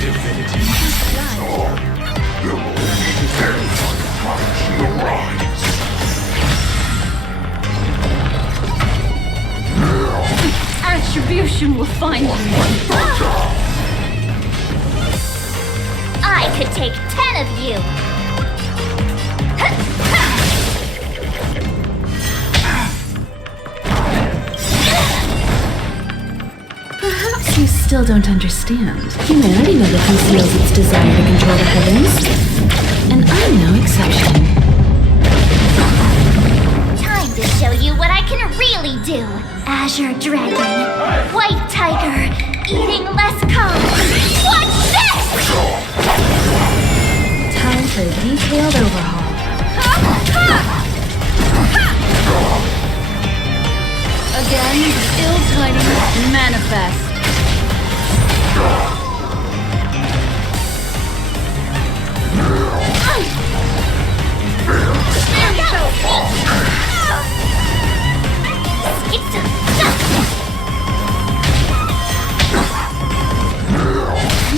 Divinity is on. The very punch the rise. Retribution will find you. I could take 10 of you. Perhaps you still don't understand. Humanity never conceals its desire to control the heavens. And I'm no exception. Time to show you what I can really do. Azure Dragon, White Tiger, eating less carbs. Watch this! Time for a detailed overhaul. Again, the ill tidings manifest.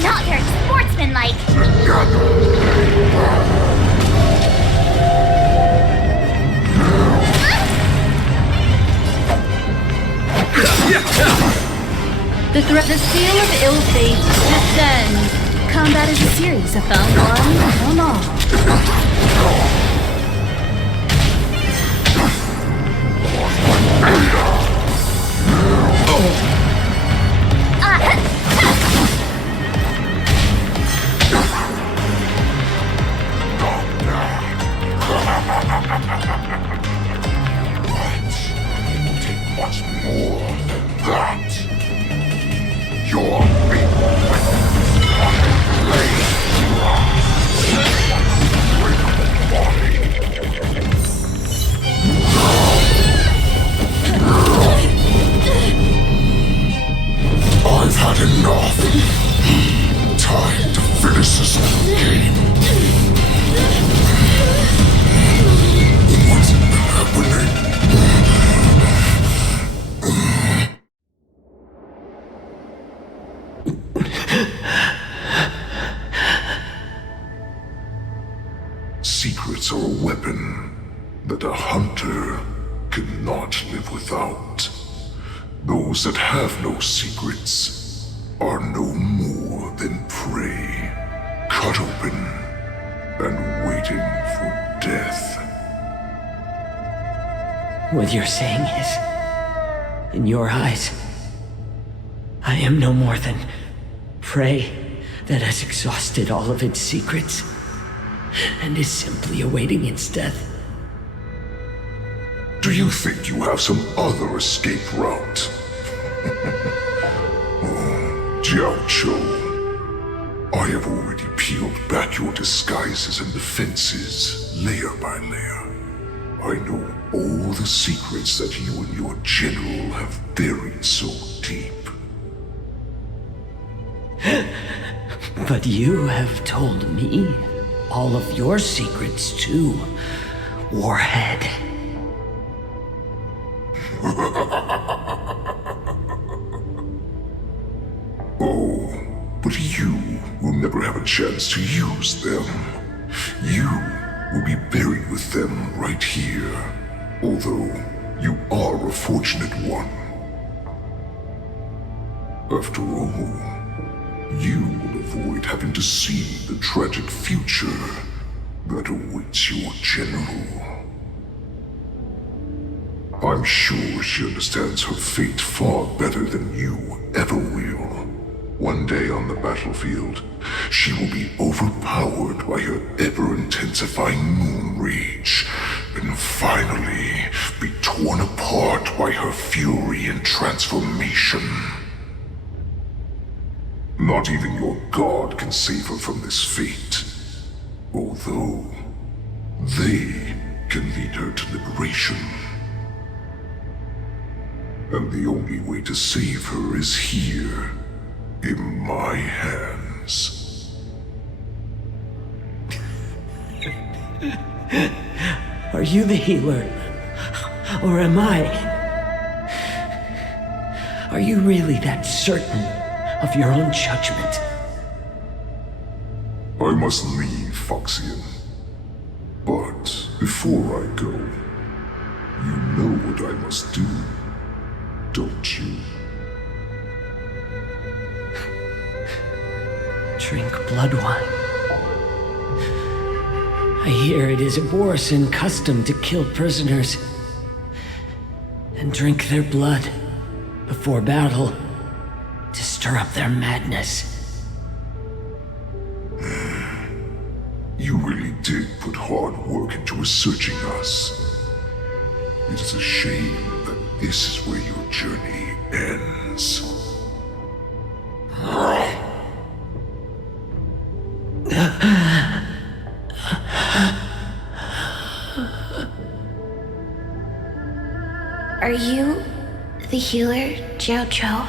Not very sportsmanlike. The seal of ill fate descends. Combat is a series of found one, found all. Time to finish this game. What's happening? Secrets are a weapon that a hunter cannot live without. Those that have no secrets are no more than prey, cut open and waiting for death. What you're saying is, in your eyes, I am no more than prey that has exhausted all of its secrets and is simply awaiting its death. Do you think you have some other escape route? Oh, Jiaoqiu, I have already peeled back your disguises and defenses, layer by layer. I know all the secrets that you and your general have buried so deep. But you have told me all of your secrets too, Warhead. Oh, but you will never have a chance to use them. You will be buried with them right here, although you are a fortunate one. After all, you will avoid having to see the tragic future that awaits your general. I'm sure she understands her fate far better than you ever will. One day on the battlefield, she will be overpowered by her ever-intensifying moon rage, and finally be torn apart by her fury and transformation. Not even your god can save her from this fate, although they can lead her to liberation. And the only way to save her is here, in my hands. Are you the healer? Or am I? Are you really that certain of your own judgment? I must leave, Foxian. But before I go, you know what I must do, don't you? Drink blood wine. I hear it is a Borisan custom to kill prisoners and drink their blood before battle to stir up their madness. You really did put hard work into researching us. It is a shame that this is where your journey ends. Are you the healer, Jiaoqiu?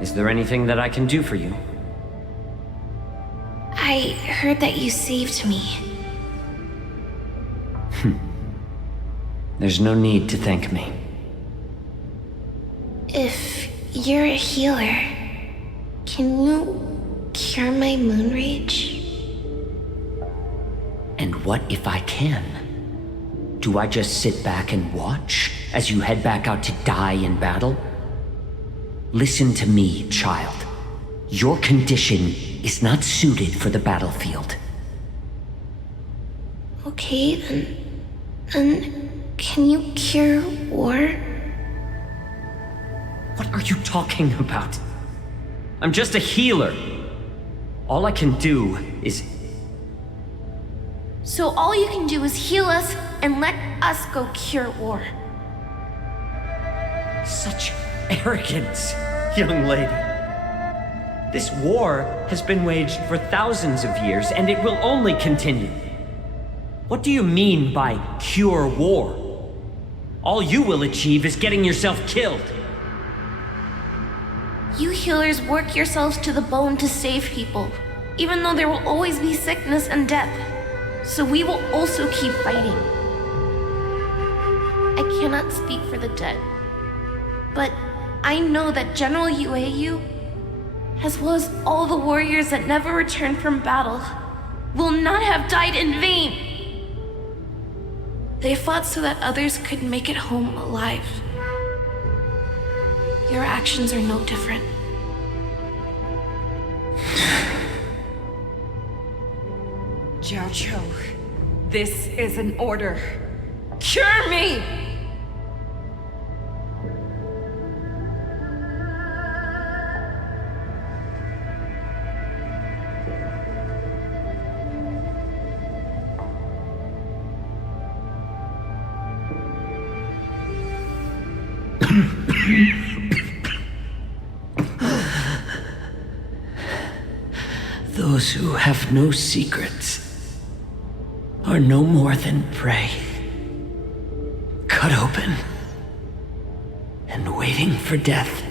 Is there anything that I can do for you? I heard that you saved me. There's no need to thank me. If you're a healer, can you cure my moon rage? And what if I can? Do I just sit back and watch as you head back out to die in battle? Listen to me, child. Your condition is not suited for the battlefield. Okay, then can you cure war? What are you talking about? I'm just a healer. All I can do is... So all you can do is heal us and let us go cure war. Such arrogance, young lady. This war has been waged for thousands of years, and it will only continue. What do you mean by cure war? All you will achieve is getting yourself killed. You healers work yourselves to the bone to save people, even though there will always be sickness and death. So we will also keep fighting. I cannot speak for the dead, but I know that General Yueyu, as well as all the warriors that never returned from battle, will not have died in vain. They fought so that others could make it home alive. Your actions are no different. Jiaoqiu, this is an order. Cure me! Those who have no secrets are no more than prey, cut open and waiting for death.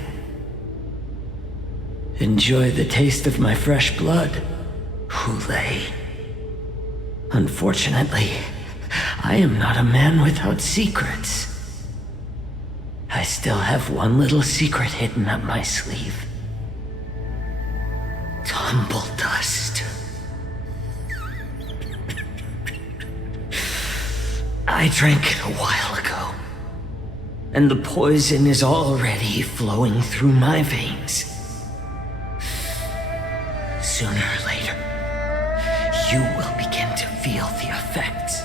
Enjoy the taste of my fresh blood, Hoolay. Unfortunately, I am not a man without secrets. I still have one little secret hidden up my sleeve. Tumble dust. I drank it a while ago, and the poison is already flowing through my veins. Sooner or later, you will begin to feel the effects.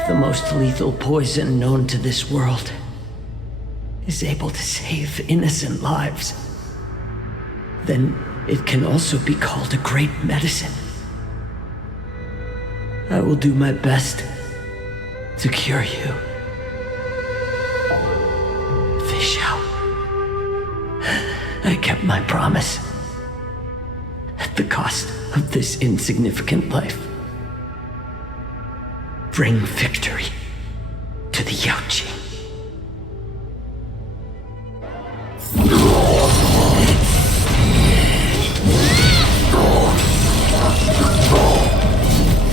If the most lethal poison known to this world is able to save innocent lives, then it can also be called a great medicine. I will do my best to cure you. Fish out. I kept my promise at the cost of this insignificant life. Bring victory to the Yaoqing.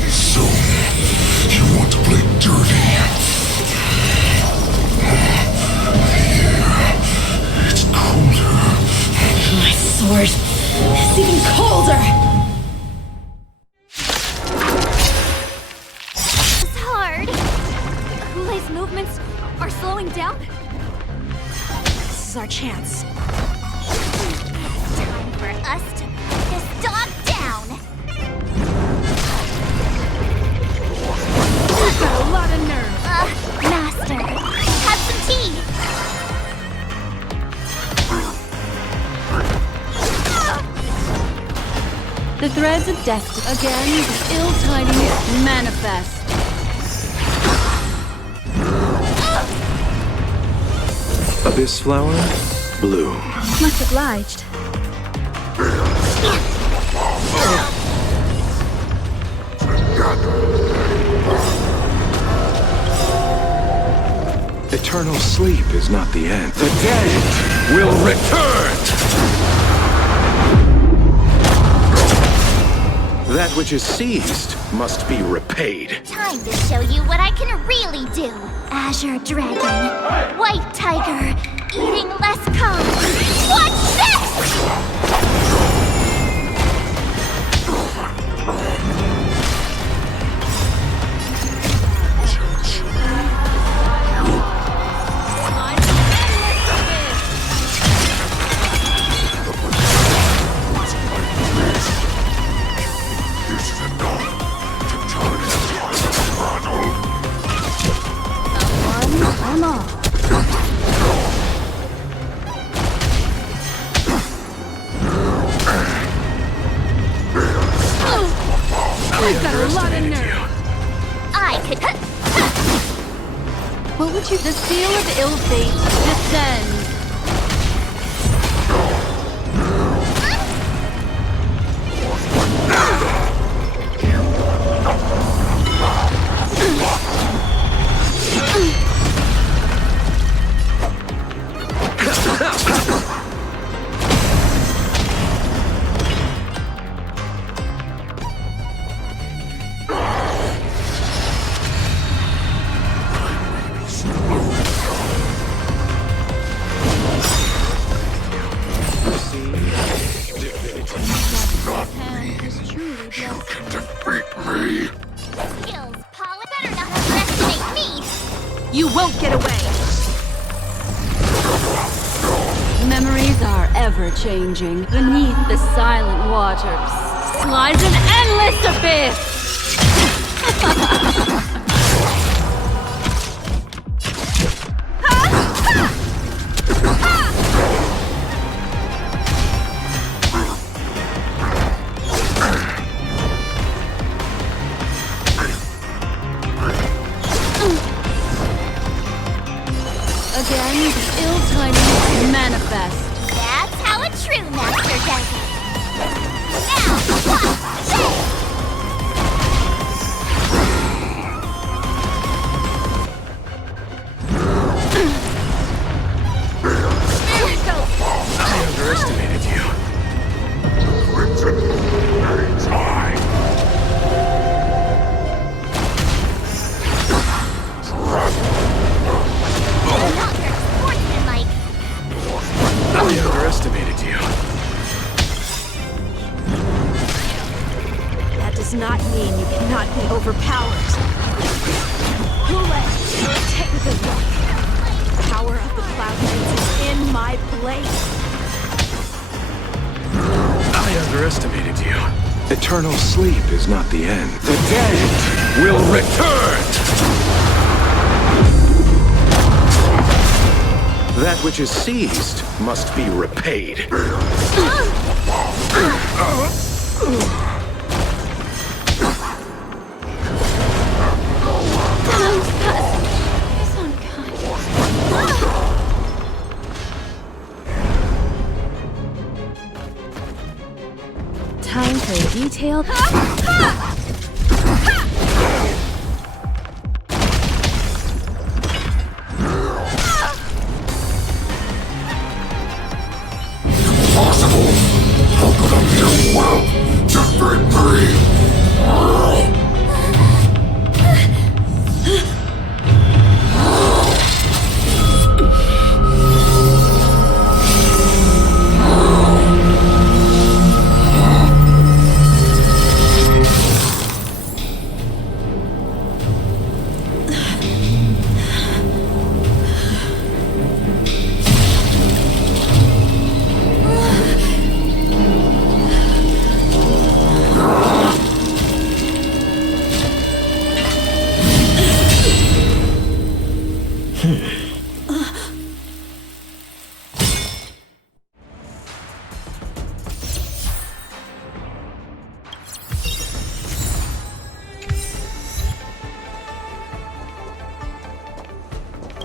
So, you want to play dirty? Yeah, it's colder. My sword is even colder! It's hard. Hulay's movements are slowing down. This is our chance. Time for us to put this dog down. You've got a lot of nerve. Master, have some tea. The threads of destiny. Again, the ill tidings manifest. Abyss flower, bloom. Much obliged. Eternal sleep is not the end. The dead will return! That which is seized must be repaid. Time to show you what I can really do. Azure Dragon, White Tiger, eating less carbs. Watch this! I'm off. I've got a lot of nerve. I could. What would you? The seal of ill fate descends. Ever-changing, beneath the silent waters lies an endless abyss! Again, the ill-timing manifest. That's how a true master does it. Now, watch this! I underestimated you. I underestimated you. That does not mean you cannot be overpowered. Hoolay, take this one. The power of the Cloud Knights is in my blade. I underestimated you. Eternal sleep is not the end. The dead will return! That which is seized must be repaid. Time for a detailed... Impossible! How could I be as well? Just victory!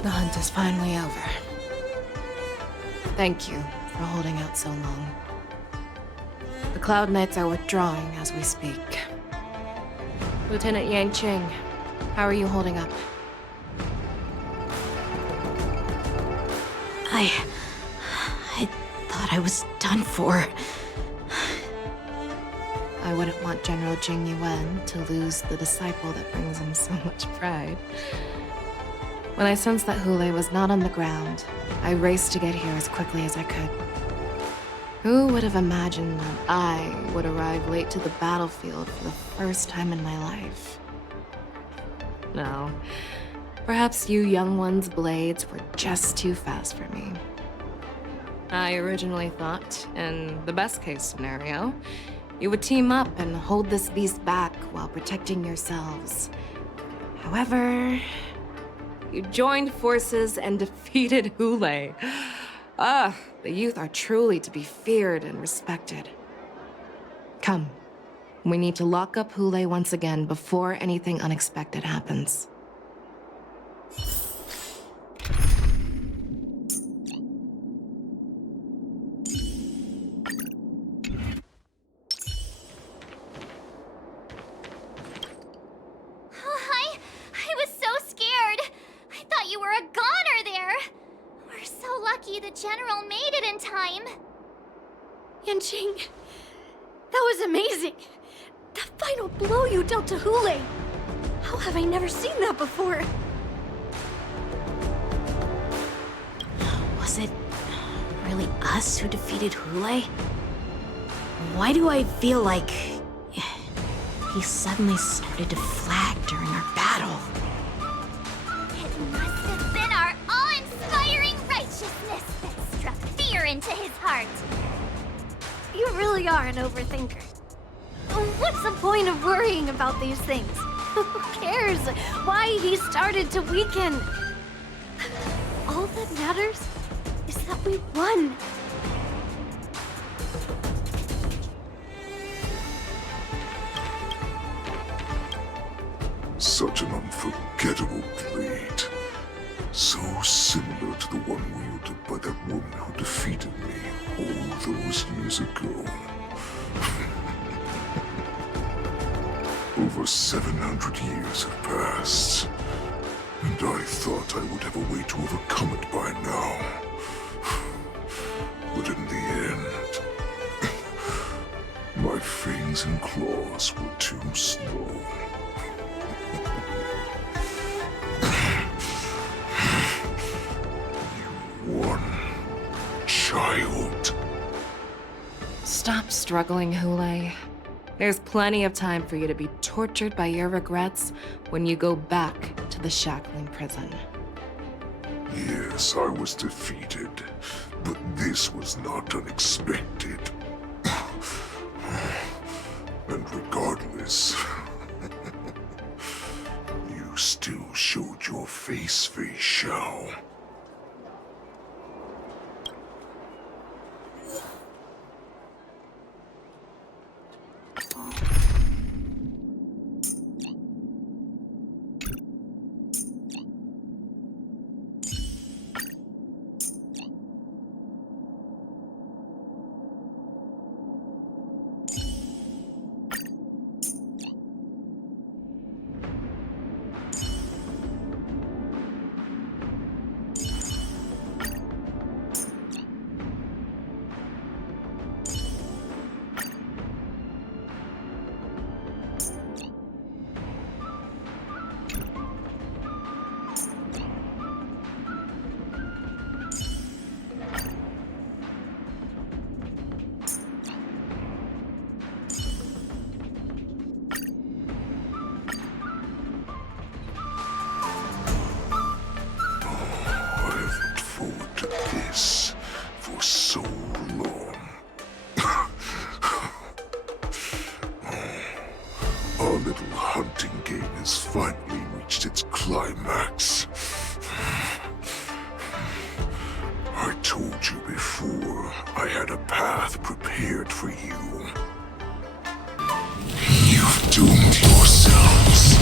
The hunt is finally over. Thank you for holding out so long. The Cloud Knights are withdrawing as we speak. Lieutenant Yang Qing, how are you holding up? I thought I was done for. I wouldn't want General Jing Yuan to lose the disciple that brings him so much pride. When I sensed that Hoolay was not on the ground, I raced to get here as quickly as I could. Who would have imagined that I would arrive late to the battlefield for the first time in my life? No. Perhaps you young ones' blades were just too fast for me. I originally thought, in the best-case scenario, you would team up and hold this beast back while protecting yourselves. However, you joined forces and defeated Hoolay. Ah, the youth are truly to be feared and respected. Come, we need to lock up Hoolay once again before anything unexpected happens. I was so scared. I thought you were a goner there. We're so lucky the General made it in time. Yanqing, that was amazing. The final blow you dealt to Hoolay. How have I never seen that before? Was it really us who defeated Hoolay? Why do I feel like he suddenly started to flag during our battle? It must have been our awe-inspiring righteousness that struck fear into his heart. heart. You really are an overthinker. What's the point of worrying about these things? Who cares why he started to weaken? All that matters is that we won. Such an unforgettable blade. So similar to the one wielded by that woman who defeated me all those years ago. Over 700 years have passed, and I thought I would have a way to overcome it by now. But in the end, my fangs and claws were too slow. You won, child. Stop struggling, Hoolay. There's plenty of time for you to be tortured by your regrets when you go back to the shackling prison. Yes, I was defeated, but this was not unexpected. And regardless, you still showed your face, Fei Xiao. For so long. Our little hunting game has finally reached its climax. I told you before, I had a path prepared for you. You've doomed yourselves.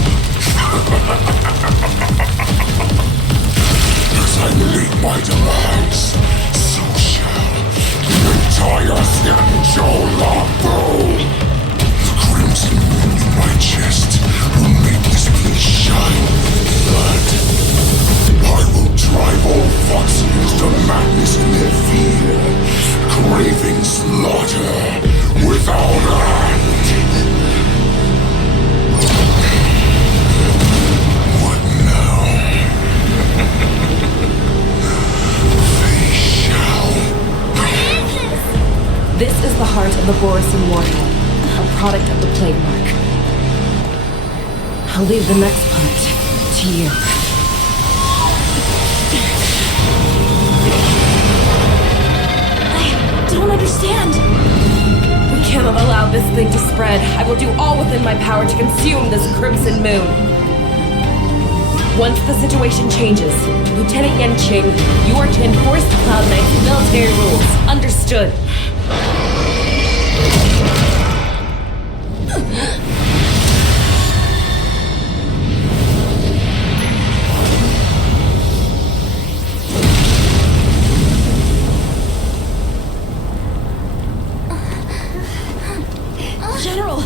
As I meet my demise, so shall the entire Xianzhou. The crimson moon in my chest will make this place shine with blood. I will drive all Foxians to madness in their fear, craving slaughter without end. What now? This is the heart of the Borisin warhead, a product of the plague mark. I'll leave the next part to you. I don't understand. We cannot allow this thing to spread. I will do all within my power to consume this crimson moon. Once the situation changes, Lieutenant Yanqing, you are to enforce the Cloud Knight's military rules. Understood. General!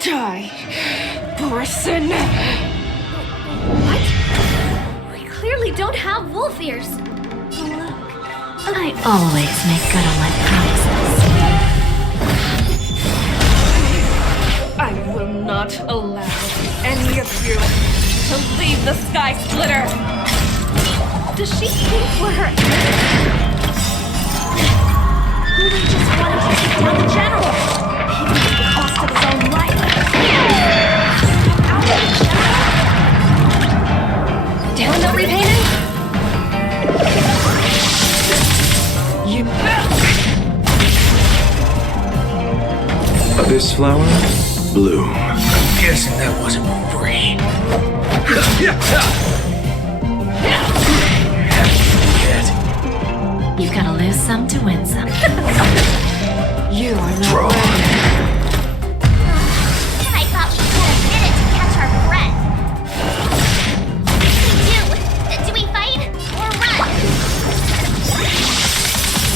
Die, Borisin! What? We clearly don't have wolf ears. I always make good on my promises. I will not allow any of you to leave the Sky Splitter! Does she think we're her? Hoolay just wanted to take down the general, even at the cost of his own life. Step out of it, General! Down the repainting? You Abyss flower, bloom. Guessing that wasn't for free. You've got to lose some to win some. You are not worthy. I thought we had a minute to catch our breath. Do we fight or run?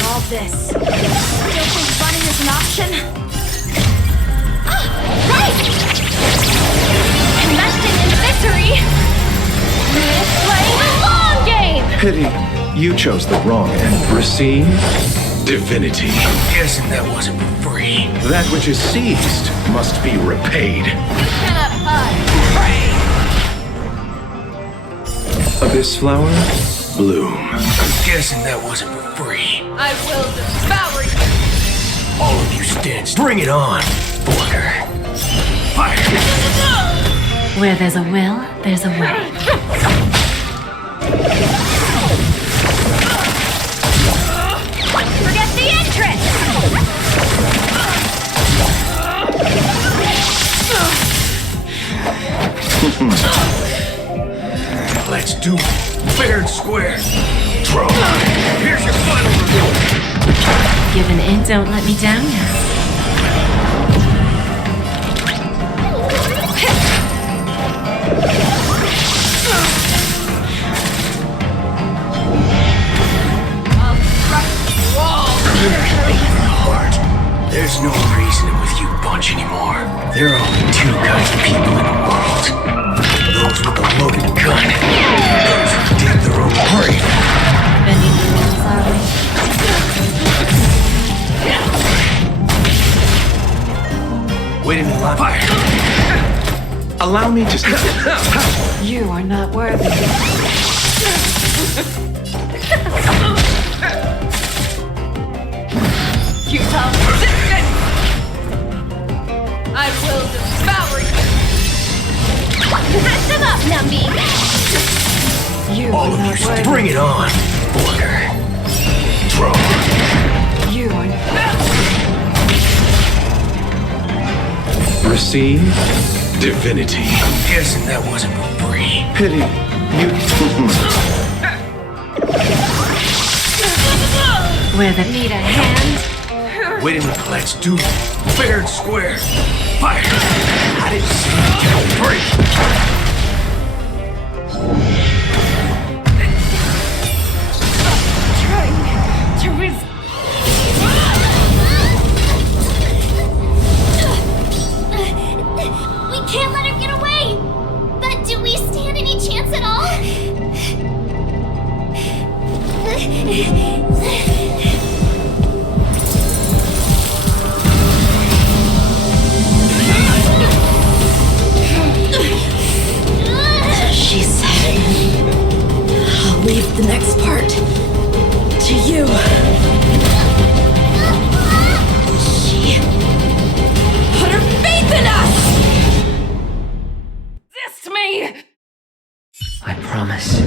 All this. Still think running is an option? Right! Investing in victory means playing the long game! Pity, you chose the wrong end. Receive divinity. Guessing that wasn't for free. That which is seized must be repaid. Cannot hide. Abyss flower, bloom. Guessing that wasn't for free. I will devour you! All of you stand still. Bring it on. Order. Fire. Where there's a will, there's a way. Don't forget the entrance! Let's do it. Fair and square. Draw. Here's your final reward. Giving in, don't let me down now. There's no reasoning with you bunch anymore. There are only two kinds of people in the world. Those with a loaded gun. Those who dig their own grave. Bending the rules, are we? Waiting in line. Fire! Allow me to... You are not worthy. Futile resistance! I will devour you! Mess them up, Numby! You All are of not you worthy. bring it on. Order. Draw. You are Receive divinity. Guessing that wasn't for free. Pity, you... Where the need a hand? Waiting with let's do it. Fair and square. Fire! I didn't see you get a break. Trying to resist. We can't let her get away! But do we stand any chance at all? She said, I'll leave the next part to you. She put her faith in us! resist me! I promise.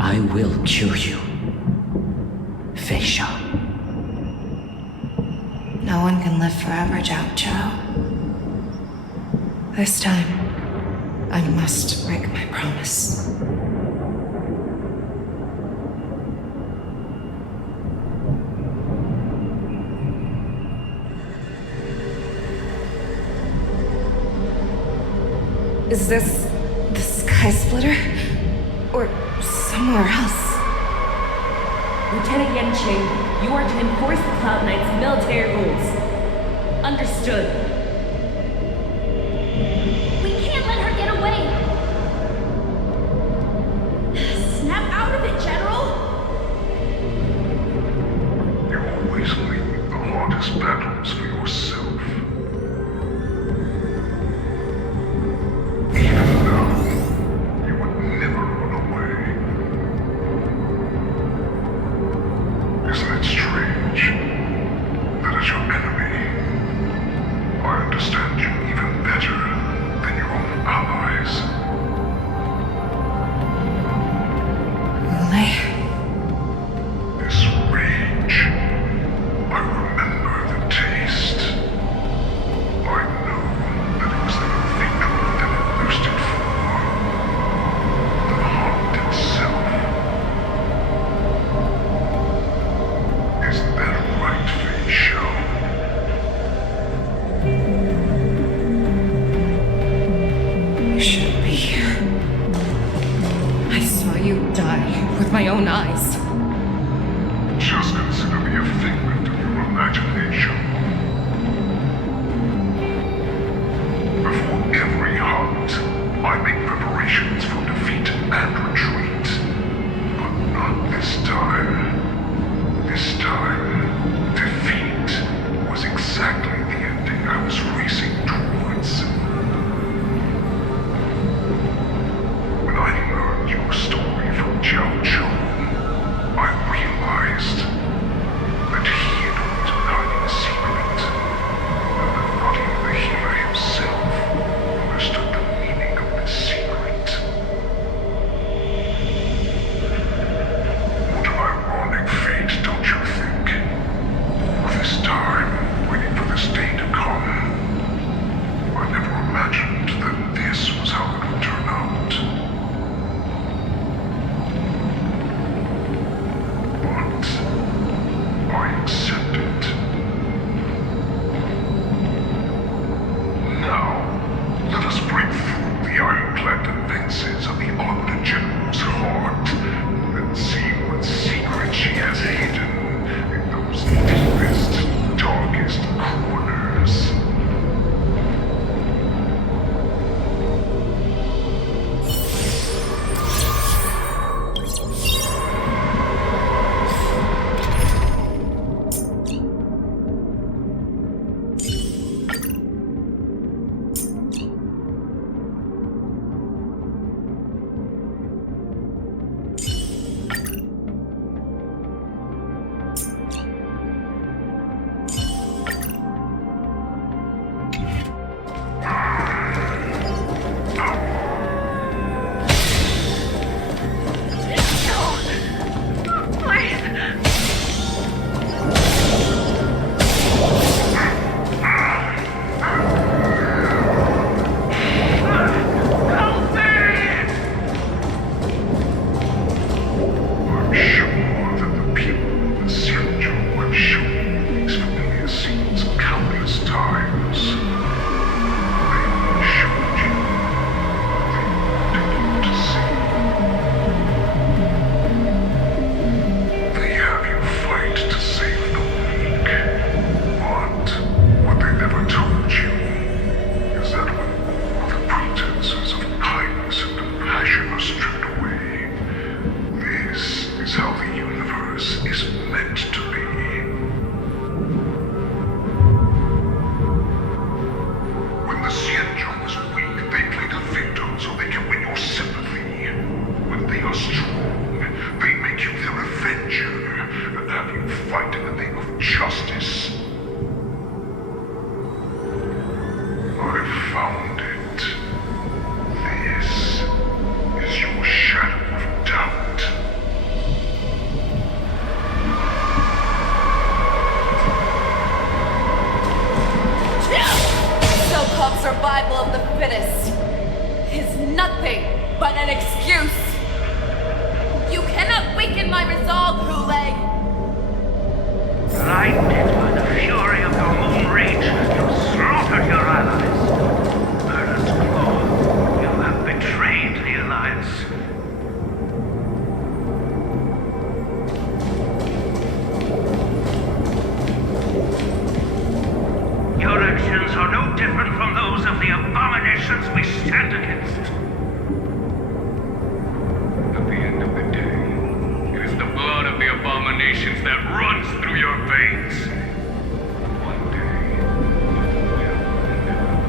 I will cure you. Feisha. No one can live forever, Zhao Chao. This time, I must break my promise. Is this the Sky Splitter? Or somewhere else? Lieutenant Yanqing, you are to enforce the Cloud Knight's military rules. Understood. We can't let her get away! Snap out of it, General! You always leave the hardest battles for yourself. Even now, you would never run away. I'm sure that the people of the Center have shown me these familiar scenes countless times. They showed you what they wanted you to see. They have you fight to save the weak. But what they never told you is that when all the pretenses of kindness and compassion are stripped away, this is how the universe is meant to be. When the Xianzhou is weak, they play the victim so they can win your sympathy. When they are strong, they make you their avenger and have you fight in the name of justice. I found it. This is your shadow of doubt. So-called survival of the fittest is nothing but an excuse. You cannot weaken my resolve, Hoolay. Blinded by the fury of your moon rage, you slaughtered your allies. Murder's claw, you have betrayed the Alliance. Your actions are no different from those of the abominations we stand against. At the end of the day, it is the blood of the abominations that runs through your veins. One day, you will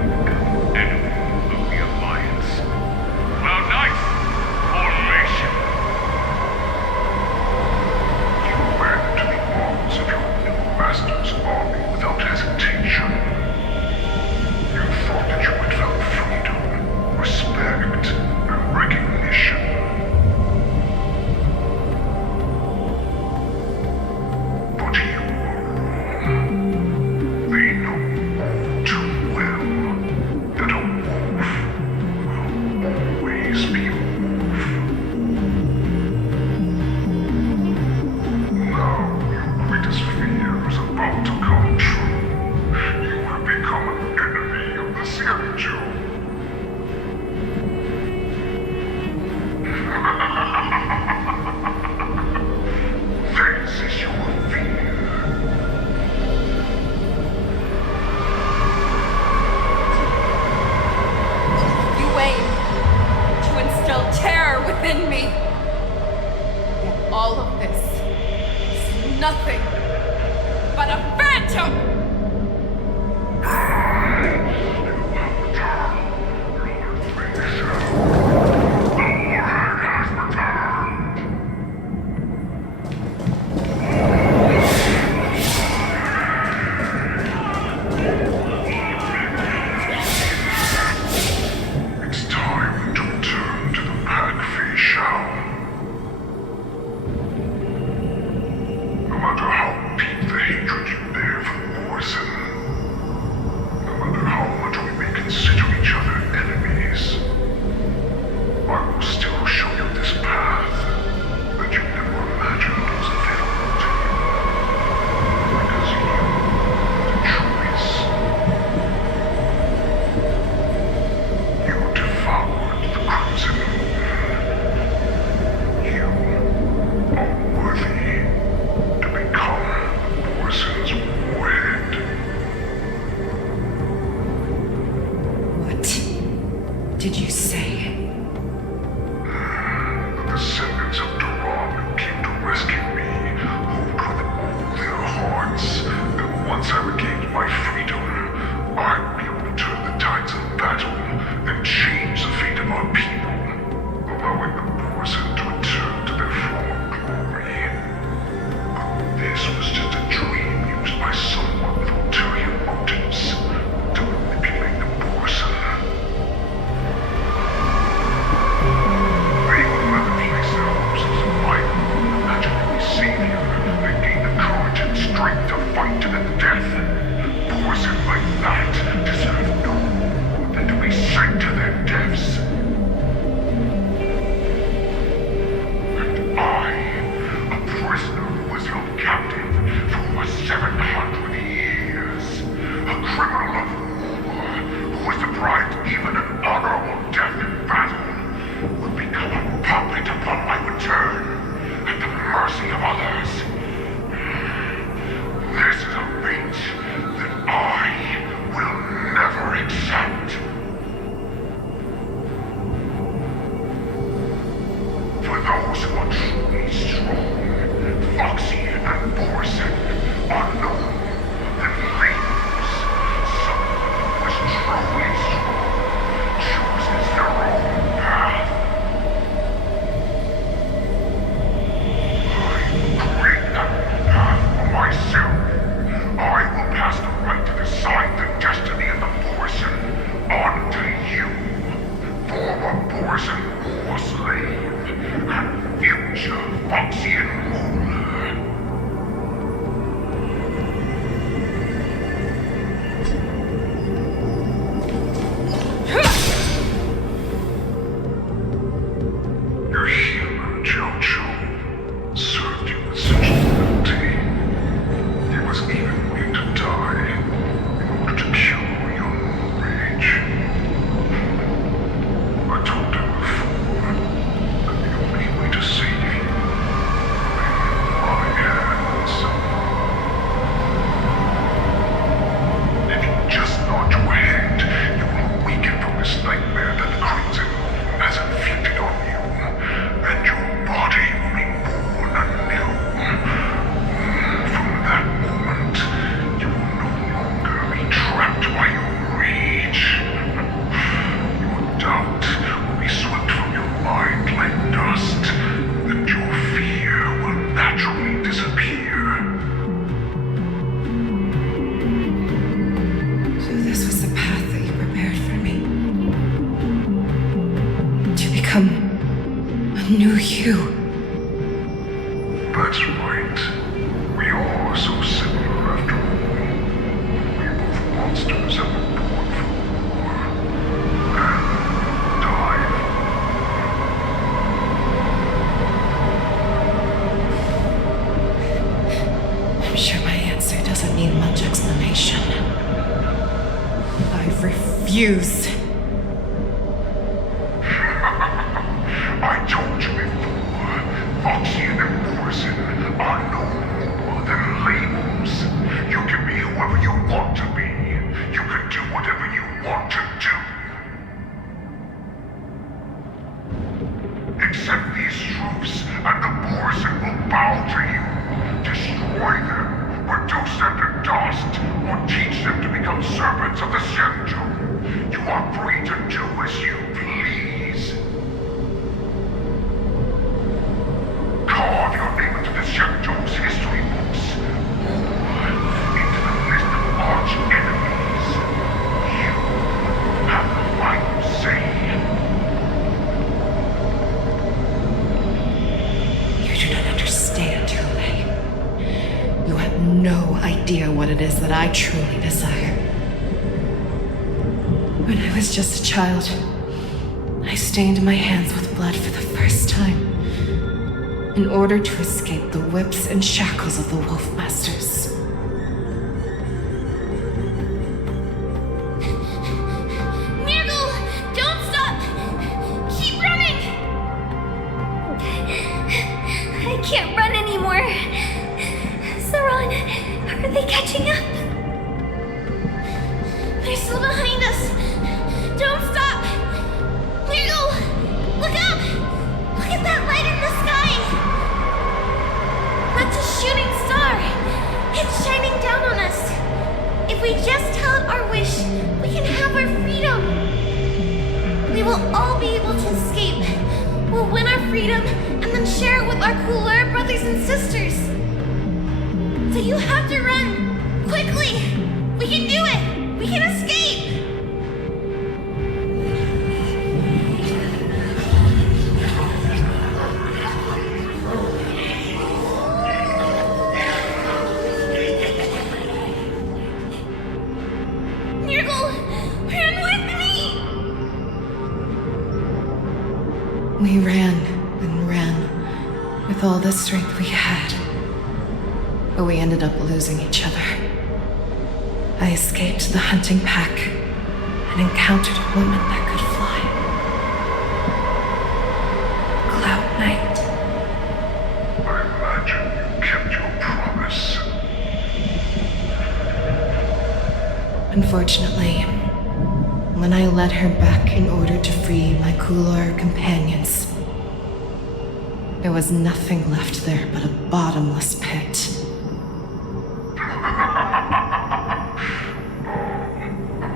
become enemy of the Alliance. Cloud Knights, formation! You went to the arms of your new master's army without hesitation. You thought that you had found freedom, respect, and recognition. But you were wrong. They know all too well that a wolf will always be a wolf. Now your greatest fear is about to come true. You have become an enemy of the Xianzhou. This is your fear. You aim to instill terror within me. Yet all of this is nothing but a phantom! It's time to return to the Pack Fei Shao. No matter how deep the hatred you bear for That's right. We are so similar after all. We're both monsters and were born for war. And die I'm sure my answer doesn't need much explanation. I refuse. I told you before, Foxian and Morrison are no more than labels. You can be whoever you want to be. You can do whatever you want to do. Accept these truths, and the Morrison will bow to you. Destroy them, reduce them to dust, or teach them to become servants of the Shenju. You are free to do as you please. Carve your name into the Shenju's history books, or into the list of arch enemies. You have the final say. You do not understand, Hoolay. You have no idea what it is that I truly desire. When I was just a child, I stained my hands with blood for the first time in order to escape the whips and shackles of the Wolf Masters. Nirgal, don't stop! Keep running! I can't run anymore. Saran, are they catching up? They're still behind us. Don't stop! Nirgal, look up! Look at that light in the sky! That's a shooting star! It's shining down on us! If we just tell it our wish, we can have our freedom! We will all be able to escape. We'll win our freedom and then share it with our cooler brothers and sisters. So you have to run! Quickly! We can do it! We can escape! Nirgal, run with me! We ran and ran with all the strength we had. But we ended up losing each other. I escaped the hunting pack and encountered a woman that could fly. Cloud Knight. I imagine you kept your promise. Unfortunately, when I led her back in order to free my cooler companions, there was nothing left there but a bottomless pit.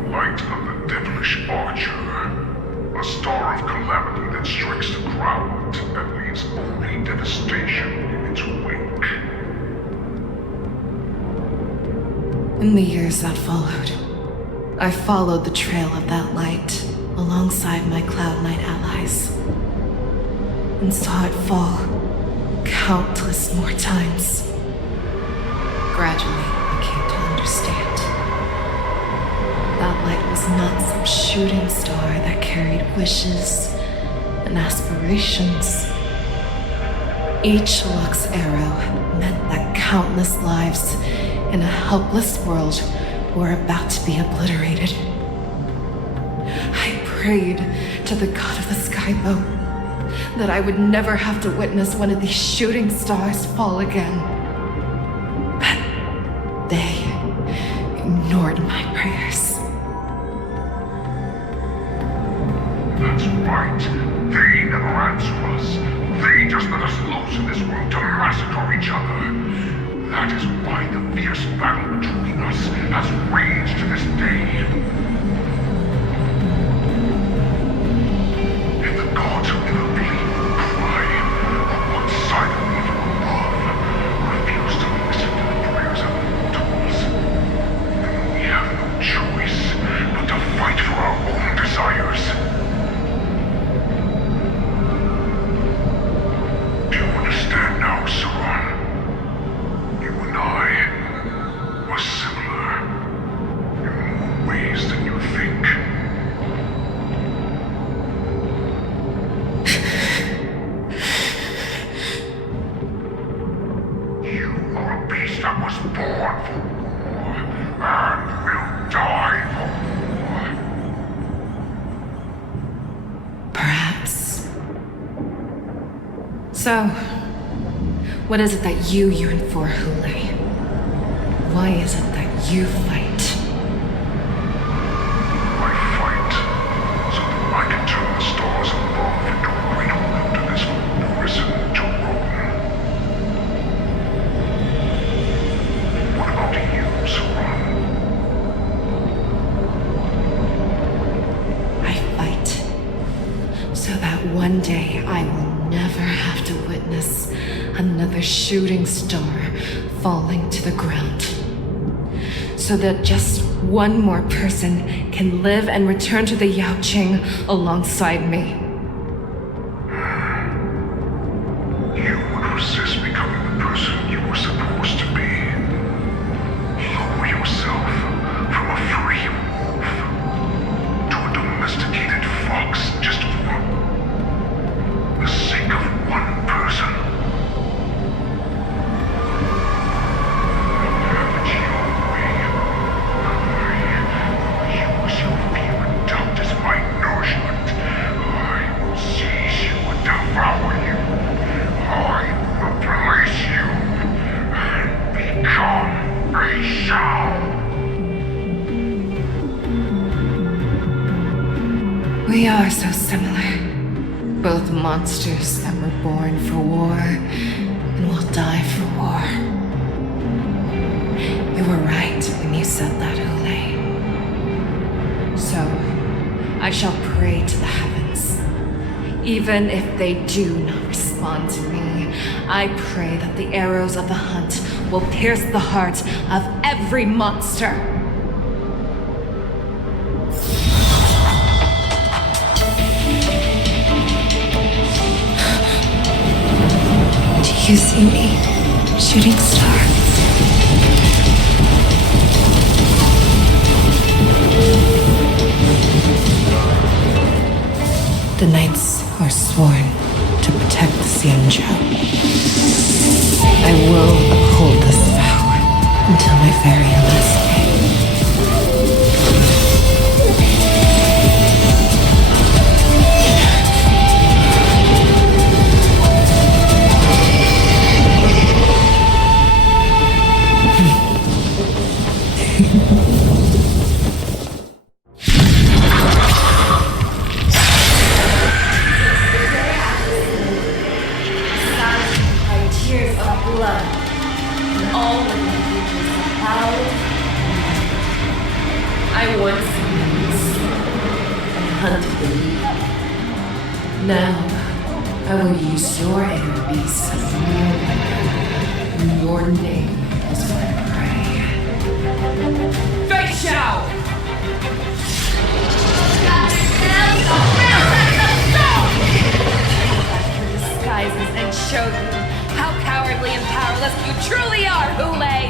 Light of the devilish archer. A star of calamity that strikes the ground and leaves only devastation in its wake. In the years that followed, I followed the trail of that light alongside my Cloud Knight allies and saw it fall countless more times. Gradually, I came to understand. That light was not some shooting star that carried wishes and aspirations. Each Lux arrow meant that countless lives in a helpless world were about to be obliterated. I prayed to the god of the skyboat that I would never have to witness one of these shooting stars fall again. But they ignored my prayers. That's right. They never answer us. They just let us loose in this world to massacre each other. That is why the fierce battle between us has raged to this day. And the gods who never believe will cry, on one side of me from above, refuse to listen to the prayers of mortals. Then we have no choice but to fight for our own desires. Do you understand now, Saran? You're a beast that was born for war and will die for war. Perhaps. So, what is it that you yearn for, Hoolay? Why is it that you fight? I fight so that I can turn the stars above into a great will to this prison to roam. What about you, Saran? I fight so that one day I will never have to witness another shooting star falling to the ground. So that just one more person can live and return to the Yaoqing alongside me. You would resist becoming the person you were supposed to be. Lower yourself from a free wolf to a domesticated fox just for the sake of one person. Have it your way. I use your fear and doubt as my nourishment. I will seize you and devour you. I will place you and become a shell. We are so similar. Both monsters that were born for war and will die for war. You were right when you said that, Hoolay. So, I shall pray to the heavens. Even if they do not respond to me, I pray that the arrows of the hunt will pierce the heart of every monster. Do you see me, shooting star? The knights are sworn to protect the Xianzhou. I will uphold this vow until my very last day. Tears of blood, and all of the creatures of cloud. I once was and hunted the weak. Now, I will use your inner beast as a real weapon. Your name is my prey. Fei Xiao! Disguises and show you how cowardly and powerless you truly are, Hoolay!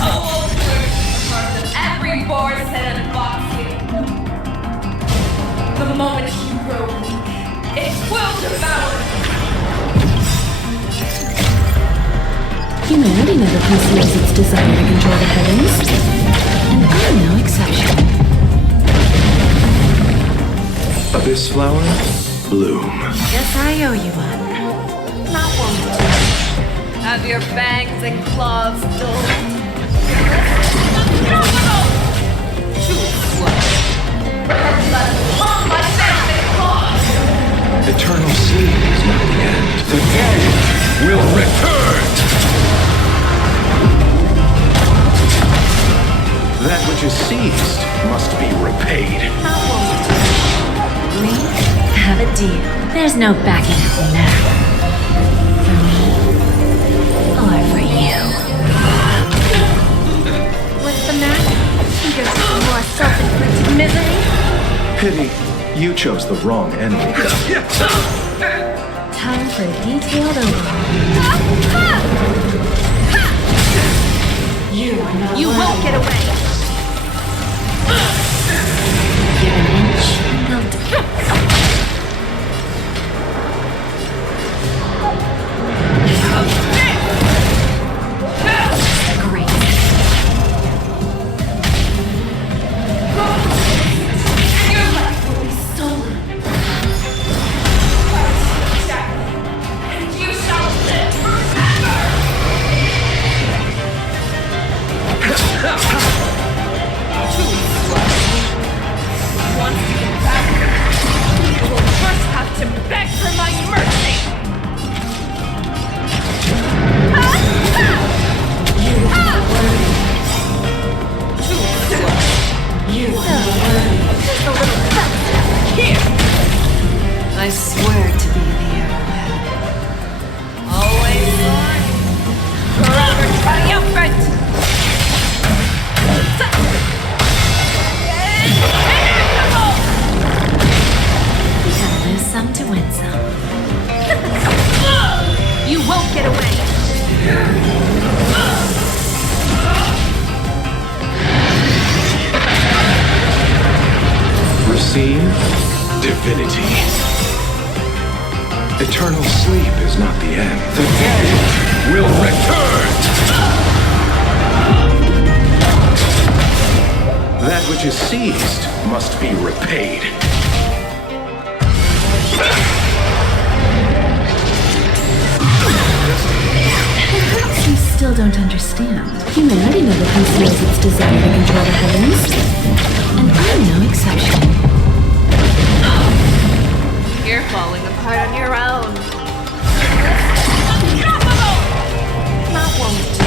A wolf lurks in the heart of every boarson and foxy. The moment you grow weak, it will devour you. Humanity never conceals its desire to control the heavens, and I'm no exception. Abyss flower, bloom. Guess I owe you one. Not one. Have your fangs and claws dulled. Too slow. On my fangs and claws! Eternal sleep is not the end. The dead will return! That which is seized must be repaid. Not one. We have a deal. There's no backing out now. For me, or for you. What's the matter? Eager for some more self-inflicted misery? Pity, you chose the wrong enemy. Time for a detailed overhaul. You won't get away! Give an inch, they'll Eternal sleep is not the end. The dead will return! That which is seized must be repaid. You still don't understand. Humanity never conceals its desire to control the heavens. And I'm no exception. You're falling apart on your own. Not won't do.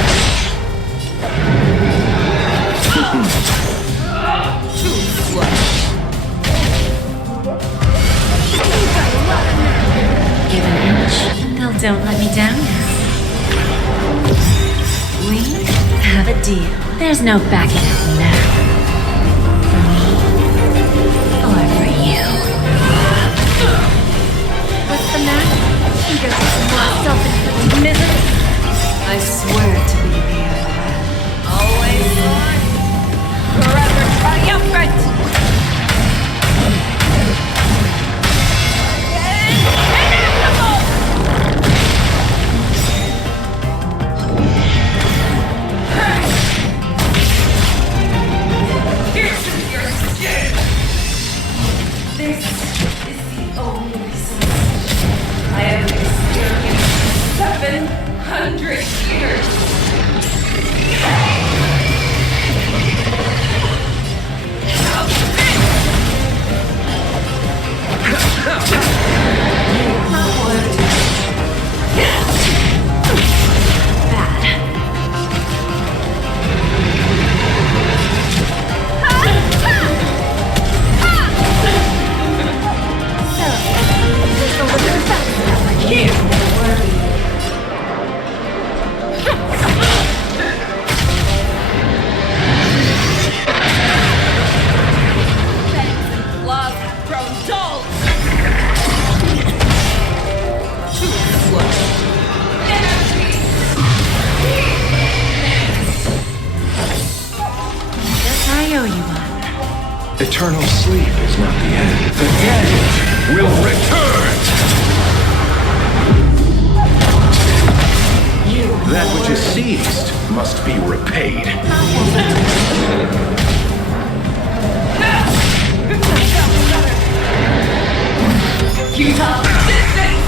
Too slow. Give an inch, and they'll don't let me down now. We have a deal. There's no backing out now. For me, or for you. What's the matter? You guys are some more self-inflicted misery. I swear to be the other. Always on. Forever triumphant. This is the only sense I have experienced 700 years. Claws have grown dull. Too slow. Guess I owe you one. Eternal sleep is not the end. The dead will return! That which is seized must be repaid. Futile resistance!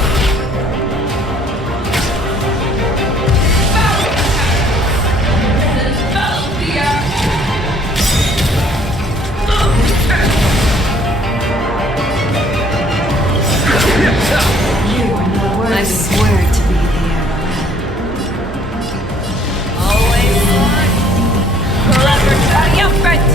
I swear to be the arrowhead. Always on. Forever triumphant!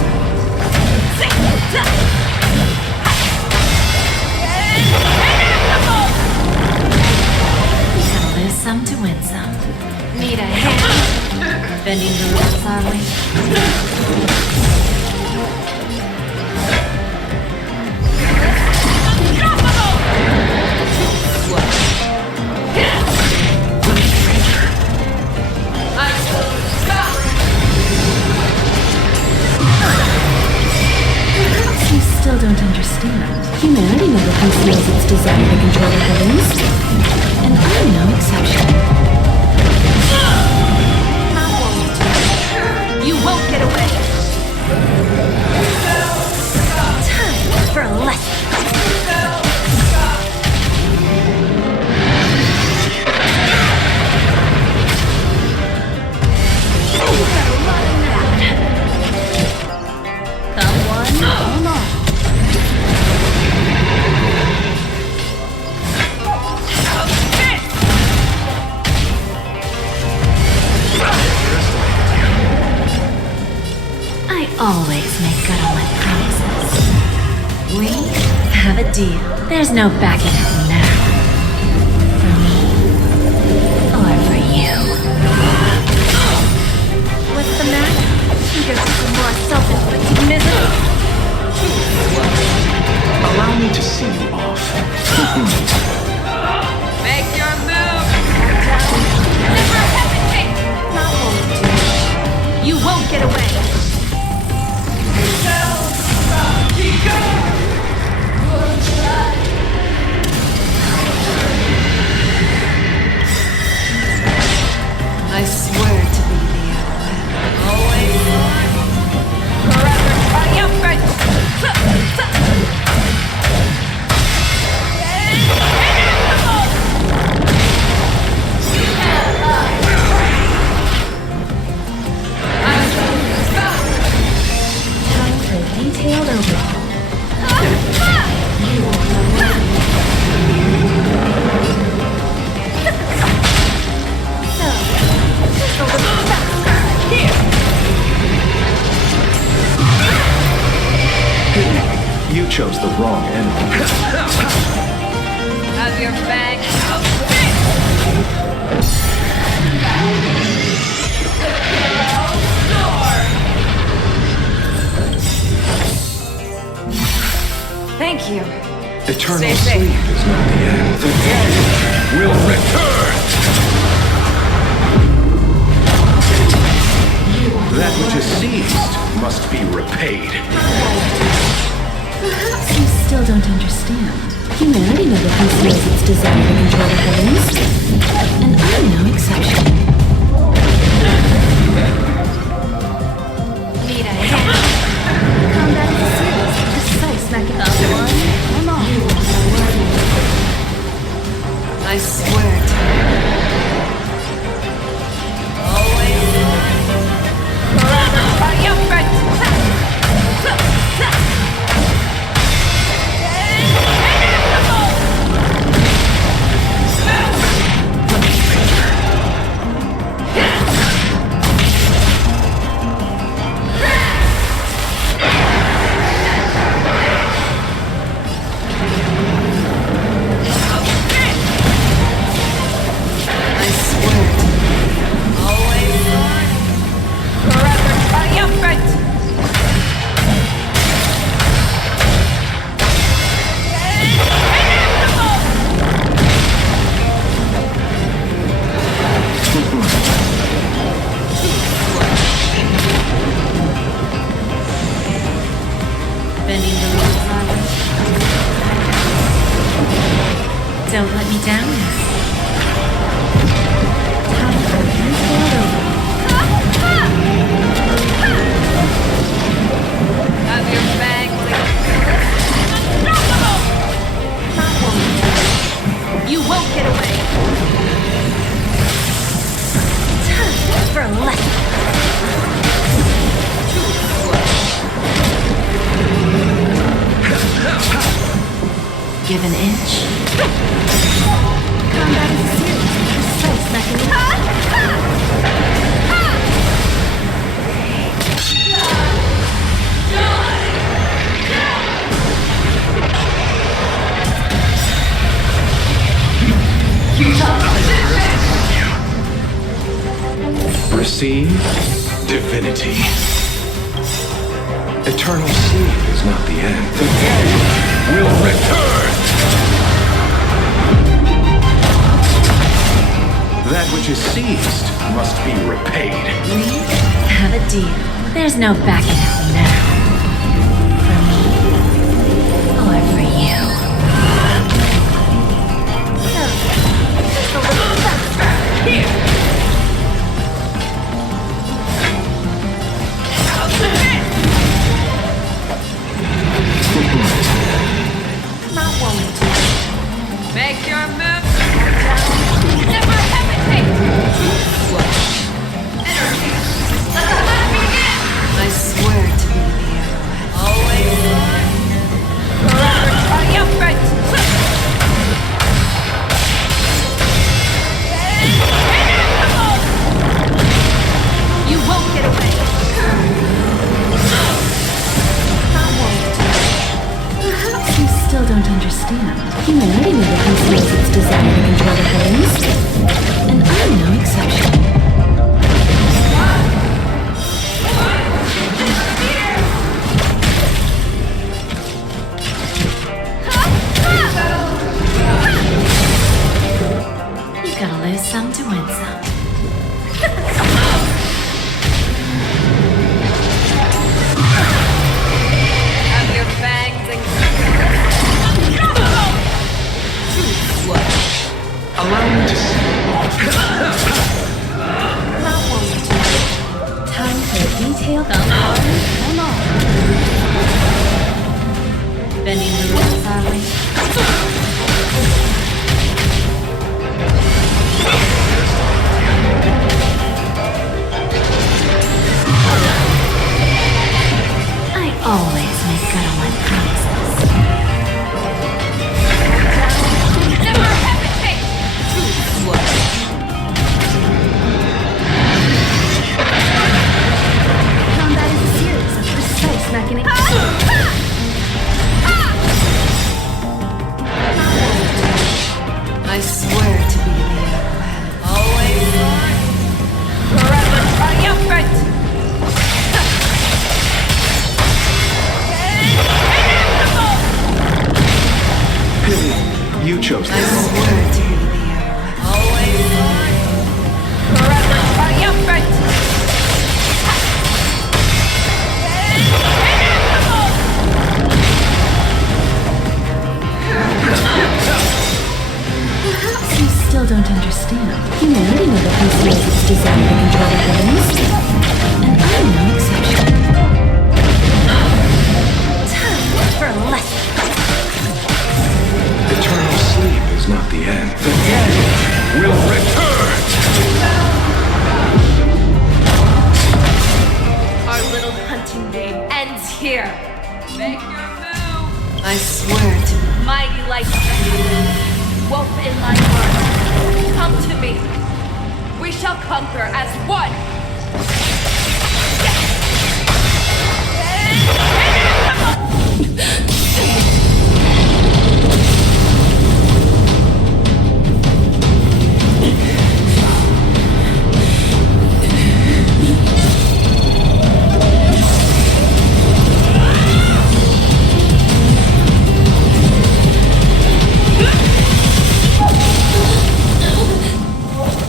Gotta lose some to win some. Need a hand. Bending the rules, are we? You still don't understand. Humanity never conceals its desire to control the heavens. And I'm no exception. You won't get away! Time for a lesson. Come one, come on. I always make good on my promises. We have a deal. There's no backing out now. For me, or for you. What's the matter? You guys are some more self-inflicted misery. Allow me to see you off. Make your move! Never hesitate! Not won't do. You won't get away. chose the wrong enemy. Have your fangs. Thank you. Eternal Stay sleep safe. is not the end. The dead will return! That which is seized must be repaid. Perhaps you still don't understand. Humanity never conceals its desire to control the heavens. And I'm no exception. Need a hand? Combat is a series of precise mechanisms. Come on. I swear to you. Always forever triumphant! Don't let me down. Have your fangs. You won't get away. Time for a lesson. Give an inch. Combat is a series of precise mechanisms. Receive divinity. Eternal sleep is not the end. The dead will return! That which is seized must be repaid. We have a deal. There's no backing out now. For me, or for you. So, just a little faster. Here. Not willing to. Make your move. Never hesitate. I swear to be the arrowhead. Always on. Forever triumphant. You won't get away. Not willing to. Perhaps you still don't understand. Humanity never conceals its desire to control the heavens. And I'm no exception. You gotta lose some to win some. Have your fangs and Allow me to see. Not willing to. Time for a detailed come on. Bending the rules, are we? I always make good on my promises. never hesitate. Combat is a series of precise mechanisms. still don't understand. Humanity never conceals its desire to control everything. And I'm no exception. Time for a lesson. Eternal sleep is not the end. The dead will return! Our little hunting game ends here. Make your move. I swear to Mighty light, wolf in my heart, come to me. We shall conquer as one.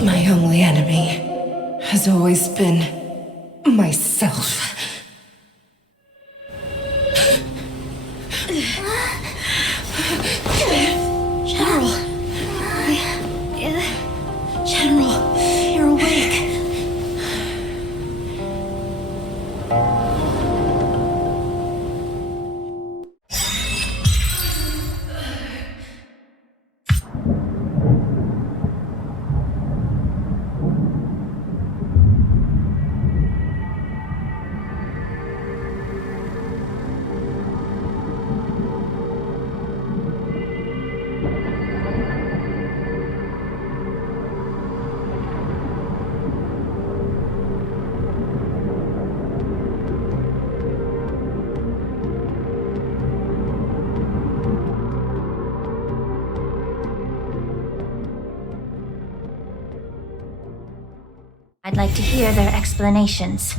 My only enemy has always been myself. General. General, you're awake. I'd like to hear their explanations.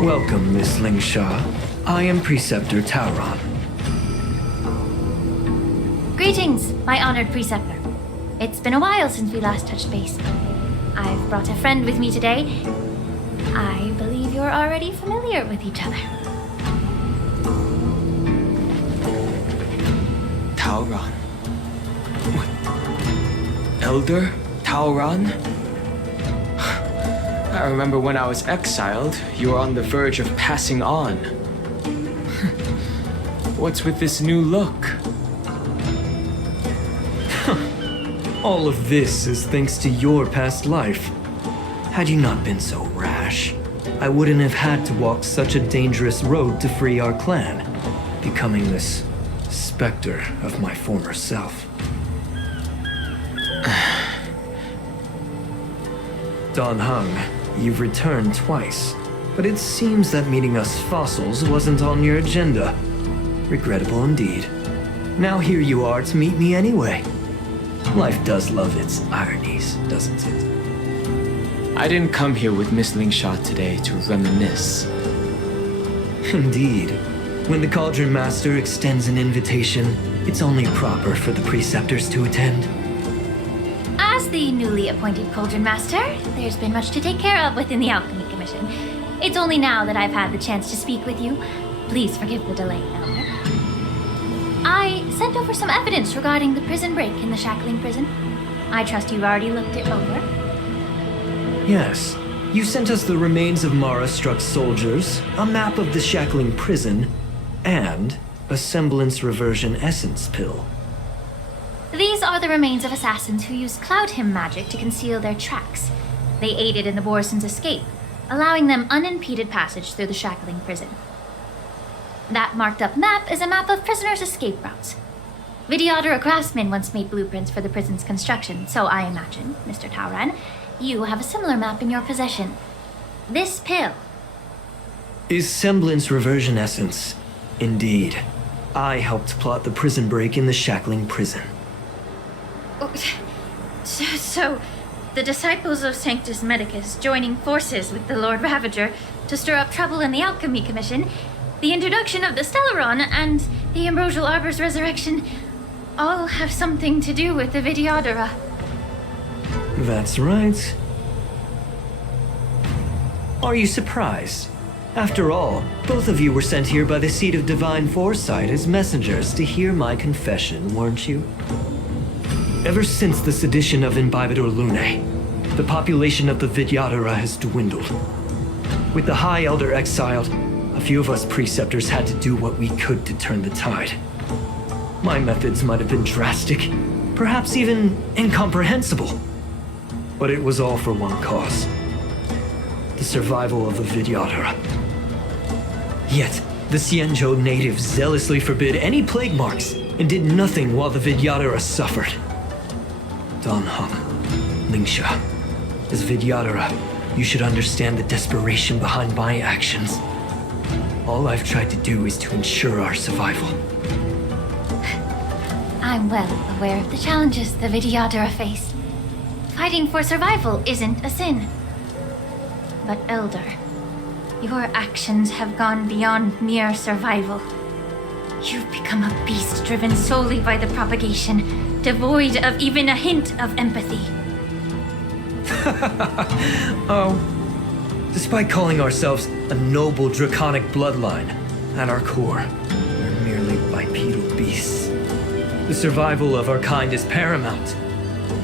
Welcome, Miss Lingsha. I am Preceptor Tauron. Greetings, my honored preceptor. It's been a while since we last touched base. I've brought a friend with me today. I believe you're already familiar with each other. Tauron? What? Elder Tauron? I remember when I was exiled, you were on the verge of passing on. What's with this new look? All of this is thanks to your past life. Had you not been so rash, I wouldn't have had to walk such a dangerous road to free our clan, becoming this specter of my former self. Don Hung, you've returned twice, but it seems that meeting us fossils wasn't on your agenda. Regrettable indeed. Now here you are to meet me anyway. Life does love its ironies, doesn't it? I didn't come here with Miss Lingsha today to reminisce. Indeed. When the Cauldron Master extends an invitation, it's only proper for the preceptors to attend. As the newly appointed Cauldron Master, there's been much to take care of within the Alchemy Commission. It's only now that I've had the chance to speak with you. Please forgive the delay, Elder. I sent over some evidence regarding the prison break in the Shackling prison. I trust you've already looked it over. Yes. You sent us the remains of Mara-struck soldiers, a map of the Shackling prison, and a semblance reversion essence pill. These are the remains of assassins who used Cloud Hymn magic to conceal their tracks. They aided in the Borison's escape, allowing them unimpeded passage through the Shackling prison. That marked up map is a map of prisoners' escape routes. Vidyadhara craftsmen once made blueprints for the prison's construction, so I imagine, Mr. Tauran, you have a similar map in your possession. This pill. Is semblance reversion essence. Indeed. I helped plot the prison break in the Shackling prison. So, the disciples of Sanctus Medicus joining forces with the Lord Ravager to stir up trouble in the Alchemy Commission, the introduction of the Stellaron, and the Ambrosial Arbor's resurrection all have something to do with the Vidyadhara. That's right. Are you surprised? After all, both of you were sent here by the Seat of Divine Foresight as messengers to hear my confession, weren't you? Ever since the sedition of Imbibidor Lunae, the population of the Vidyadhara has dwindled. With the High Elder exiled, a few of us preceptors had to do what we could to turn the tide. My methods might have been drastic, perhaps even incomprehensible. But it was all for one cause. The survival of the Vidyadhara. Yet, the Xianzhou natives zealously forbid any plague marks and did nothing while the Vidyadhara suffered. Dan Heng, Lingsha, as Vidyadhara, you should understand the desperation behind my actions. All I've tried to do is to ensure our survival. I'm well aware of the challenges the Vidyadhara face. Fighting for survival isn't a sin. But Elder, your actions have gone beyond mere survival. You've become a beast driven solely by the propagation, devoid of even a hint of empathy. Oh. Despite calling ourselves a noble draconic bloodline, at our core, we're merely bipedal beasts. The survival of our kind is paramount.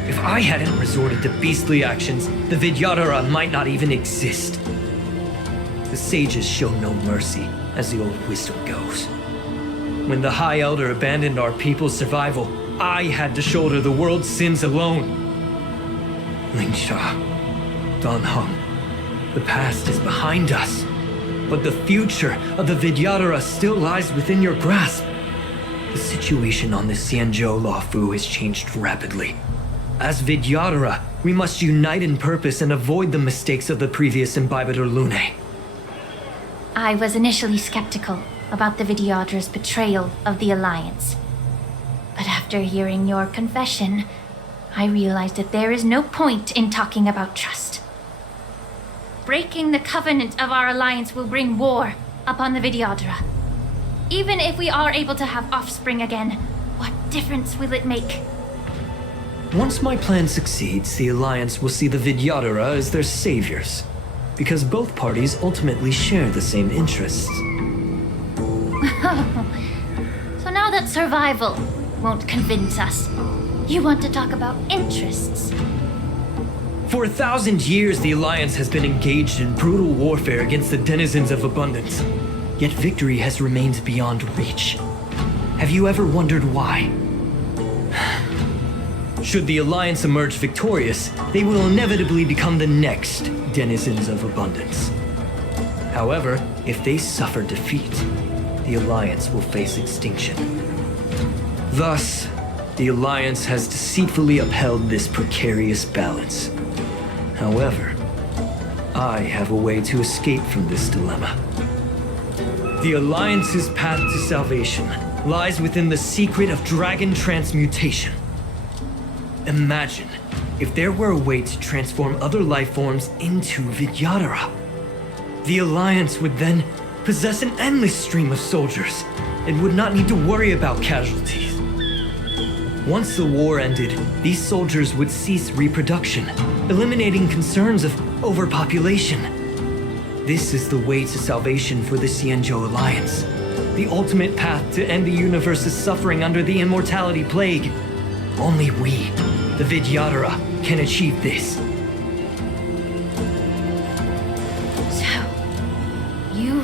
If I hadn't resorted to beastly actions, the Vidyadhara might not even exist. The sages show no mercy, as the old wisdom goes. When the High Elder abandoned our people's survival, I had to shoulder the world's sins alone. Lingsha, Dan Heng, the past is behind us, but the future of the Vidyadhara still lies within your grasp. The situation on the Xianzhou Luofu has changed rapidly. As Vidyadhara, we must unite in purpose and avoid the mistakes of the previous Imbibidor Lunae. I was initially skeptical about the Vidyadhara's betrayal of the Alliance. But after hearing your confession, I realized that there is no point in talking about trust. Breaking the covenant of our alliance will bring war upon the Vidyadhara. Even if we are able to have offspring again, what difference will it make? Once my plan succeeds, the Alliance will see the Vidyadhara as their saviors, because both parties ultimately share the same interests. So now that survival won't convince us, you want to talk about interests? For 1,000 years, the Alliance has been engaged in brutal warfare against the denizens of abundance, yet victory has remained beyond reach. Have you ever wondered why? Should the Alliance emerge victorious, they will inevitably become the next denizens of abundance. However, if they suffer defeat, the Alliance will face extinction. Thus, the Alliance has deceitfully upheld this precarious balance. However, I have a way to escape from this dilemma. The Alliance's path to salvation lies within the secret of dragon transmutation. Imagine if there were a way to transform other life forms into Vidyadhara. The Alliance would then possess an endless stream of soldiers and would not need to worry about casualties. Once the war ended, these soldiers would cease reproduction, eliminating concerns of overpopulation. This is the way to salvation for the Xianzhou Alliance, the ultimate path to end the universe's suffering under the immortality plague. Only we, the Vidyadhara, can achieve this.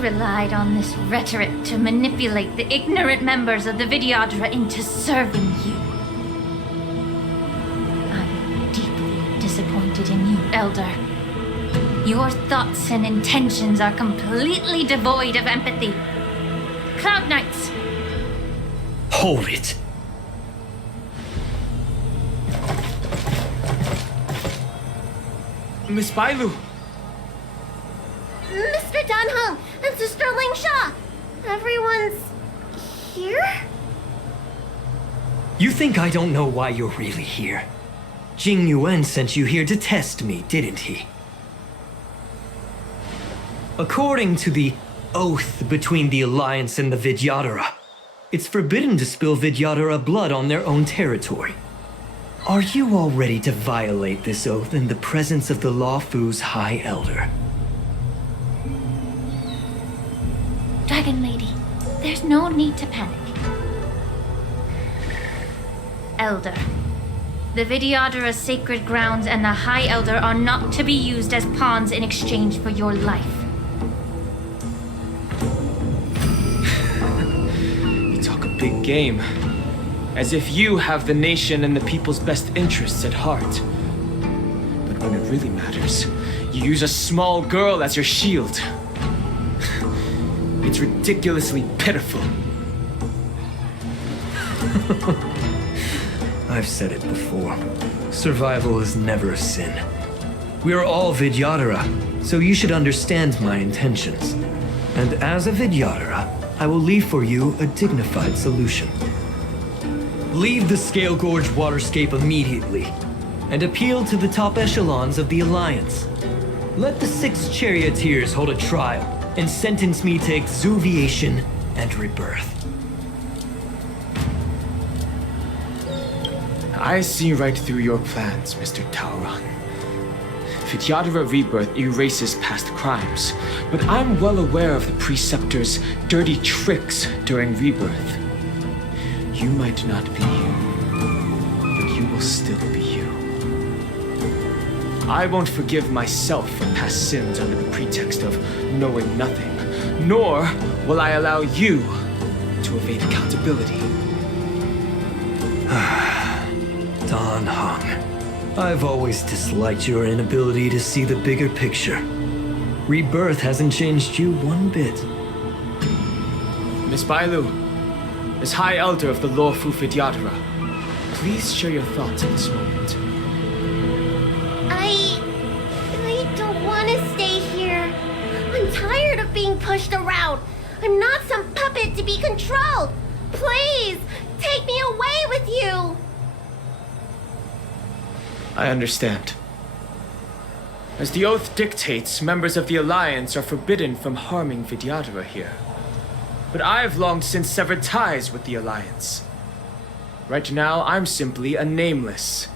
relied on this rhetoric to manipulate the ignorant members of the Vidyadhara into serving you. I'm deeply disappointed in you, Elder. Your thoughts and intentions are completely devoid of empathy. Cloud Knights! Hold it! Miss Bailu! Mr. Danheng and Sister Ling Sha! Everyone's here? You think I don't know why you're really here? Tingyun sent you here to test me, didn't he? According to the oath between the Alliance and the Vidyadhara, it's forbidden to spill Vidyadhara blood on their own territory. Are you all ready to violate this oath in the presence of the Lawfu's High Elder? Dragon Lady, there's no need to panic. Elder, the Vidyadhara's sacred grounds and the High Elder are not to be used as pawns in exchange for your life. You talk a big game. As if you have the nation and the people's best interests at heart. But when it really matters, you use a small girl as your shield. It's ridiculously pitiful. I've said it before. Survival is never a sin. We are all Vidyadhara, so you should understand my intentions. And as a Vidyadhara, I will leave for you a dignified solution. Leave the Scale Gorge waterscape immediately, and appeal to the top echelons of the Alliance. Let the 6 charioteers hold a trial and sentence me to exuviation and rebirth. I see right through your plans, Mr. Tauron. Vidyadhara Rebirth erases past crimes, but I'm well aware of the Preceptor's dirty tricks during Rebirth. You might not be you, but you will still be you. I won't forgive myself for past sins under the pretext of knowing nothing, nor will I allow you to evade accountability. Danheng, I've always disliked your inability to see the bigger picture. Rebirth hasn't changed you one bit. Miss Bailu, as High Elder of the Lawfu Vidyadhara, please share your thoughts at this moment. I don't want to stay here. I'm tired of being pushed around. I'm not some puppet to be controlled. Please, take me away with you. I understand. As the oath dictates, members of the Alliance are forbidden from harming Vidyadhara here. But I've long since severed ties with the Alliance. Right now, I'm simply a nameless,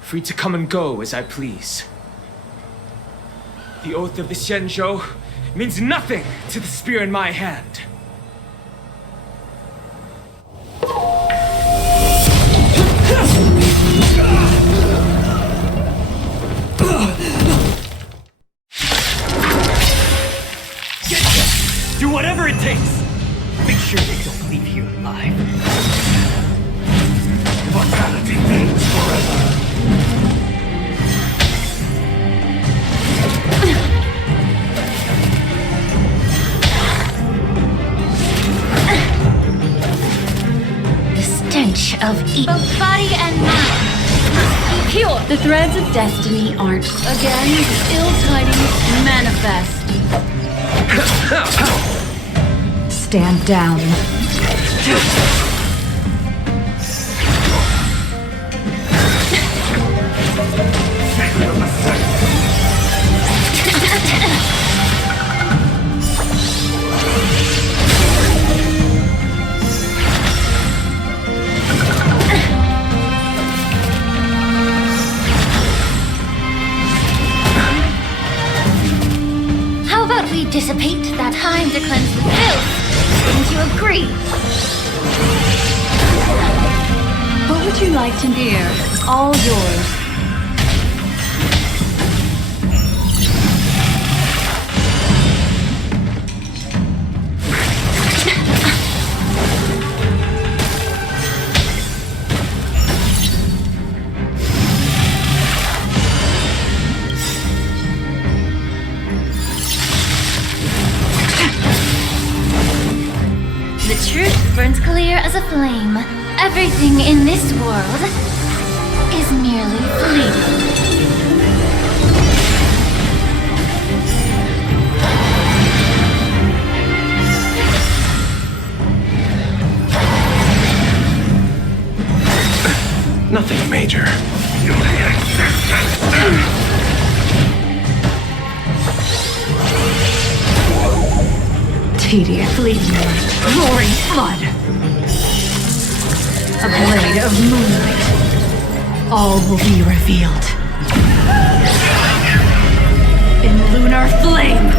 free to come and go as I please. The oath of the Xianzhou means nothing to the spear in my hand. Do whatever it takes! Make sure they don't leave here alive. Mortality reigns forever. The stench of both body and mind must be pure. The threads of destiny aren't. Again, ill tidings manifest. Stand down. How about we dissipate that time to cleanse the filth? Wouldn't you agree? What would you like to hear? All yours. burns clear as a flame. Everything in this world is merely fleeting. Nothing major. Tedious fleeting light, roaring flood. A blade of moonlight. All will be revealed. In lunar flame.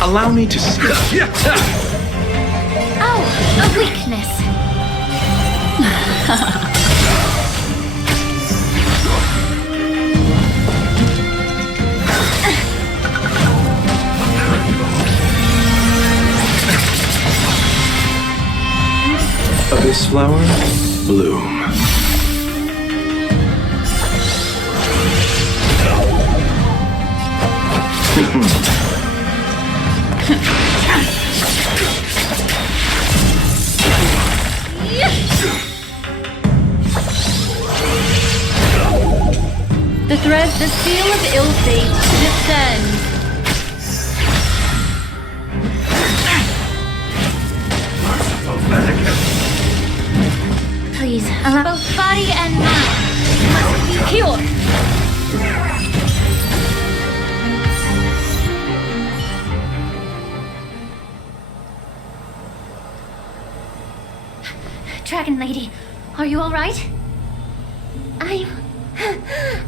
Allow me to speak. Oh, a weakness. Abyss flower, bloom. The seal of ill fate descends. Please, allow both body and mind must be pure. Dragon Lady, are you all right?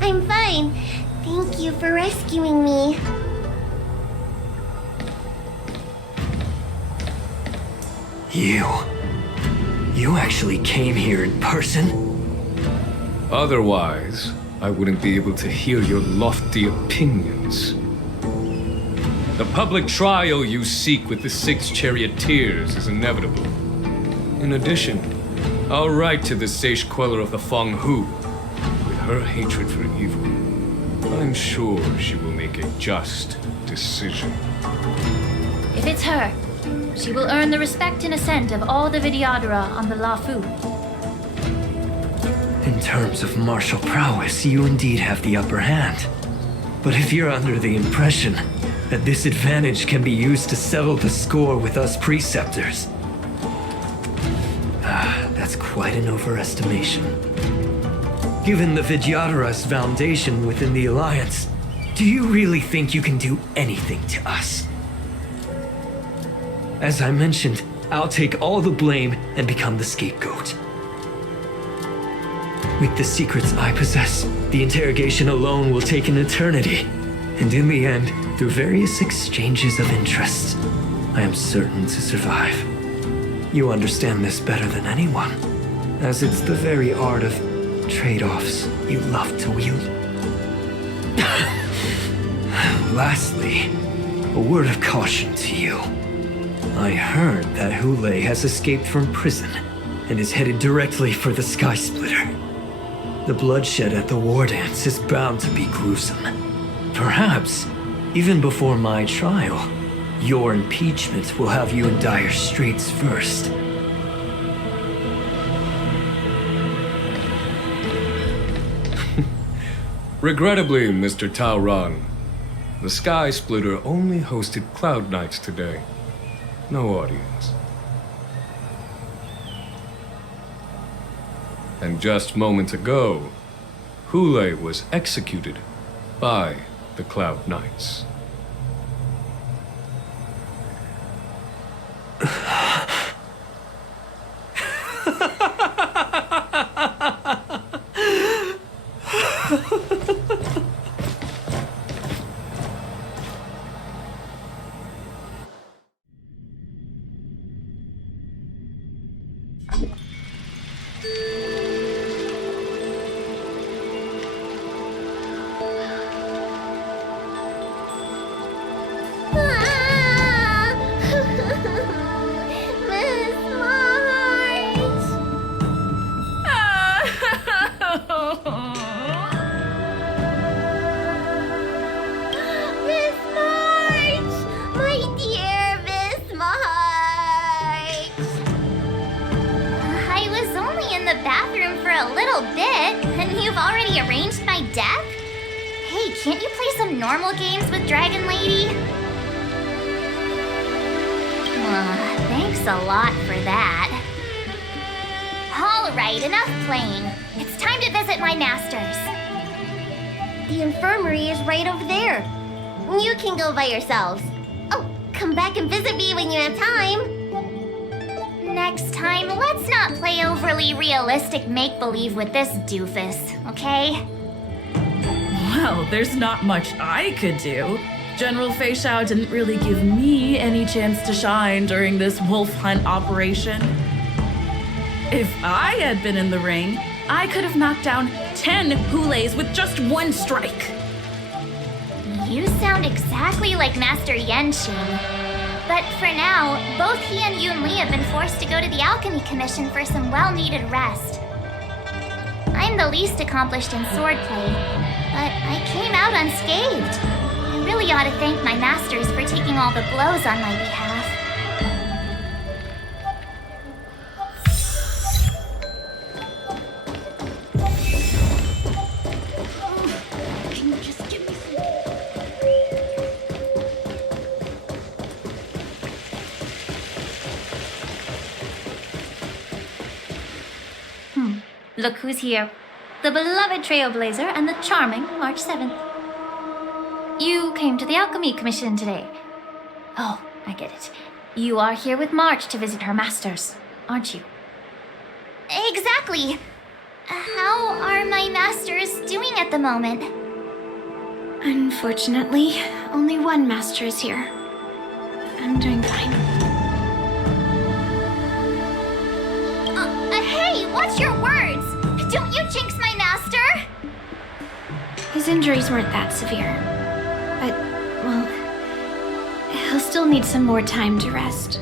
I'm fine. Thank you for rescuing me. You actually came here in person? Otherwise, I wouldn't be able to hear your lofty opinions. The public trial you seek with the 6 charioteers is inevitable. In addition, I'll write to the Sage Queller of the Feng Hu. With her hatred for evil, I'm sure she will make a just decision. If it's her, she will earn the respect and assent of all the Vidyadhara on the Lafu. In terms of martial prowess, you indeed have the upper hand. But if you're under the impression that this advantage can be used to settle the score with us preceptors, that's quite an overestimation. Given the Vidyadhara's foundation within the Alliance, do you really think you can do anything to us? As I mentioned, I'll take all the blame and become the scapegoat. With the secrets I possess, the interrogation alone will take an eternity. And in the end, through various exchanges of interest, I am certain to survive. You understand this better than anyone, as it's the very art of trade-offs you love to wield. Lastly, a word of caution to you. I heard that Hoolay has escaped from prison and is headed directly for the Sky Splitter. The bloodshed at the war dance is bound to be gruesome. Perhaps, even before my trial, your impeachment will have you in dire straits first. Regrettably, Mr. Taoran, the Sky Splitter only hosted Cloud Knights today. No audience. And just moments ago, Hoolay was executed by the Cloud Knights. bathroom for a little bit, and you've already arranged my death? Hey, can't you play some normal games with Dragon Lady? Thanks a lot for that. Alright, enough playing. It's time to visit my masters. The infirmary is right over there. You can go by yourselves. Oh, come back and visit me when you have time. Next time, let's not play overly realistic make-believe with this doofus, okay? Well, there's not much I could do. General Fei Xiao didn't really give me any chance to shine during this wolf hunt operation. If I had been in the ring, I could have knocked down 10 Hoolays with just one strike. You sound exactly like Master Yanqing. But for now, both he and Yun Li have been forced to go to the Alchemy Commission for some well-needed rest. I'm the least accomplished in swordplay, but I came out unscathed. I really ought to thank my masters for taking all the blows on my behalf. Can you just give me some... Look who's here. The beloved Trailblazer and the charming March 7th. You came to the Alchemy Commission today. Oh, I get it. You are here with March to visit her masters, aren't you? Exactly. How are my masters doing at the moment? Unfortunately, only one master is here. I'm doing fine. Hey, watch your words! Don't you jinx my master! His injuries weren't that severe. But, well, he'll still need some more time to rest.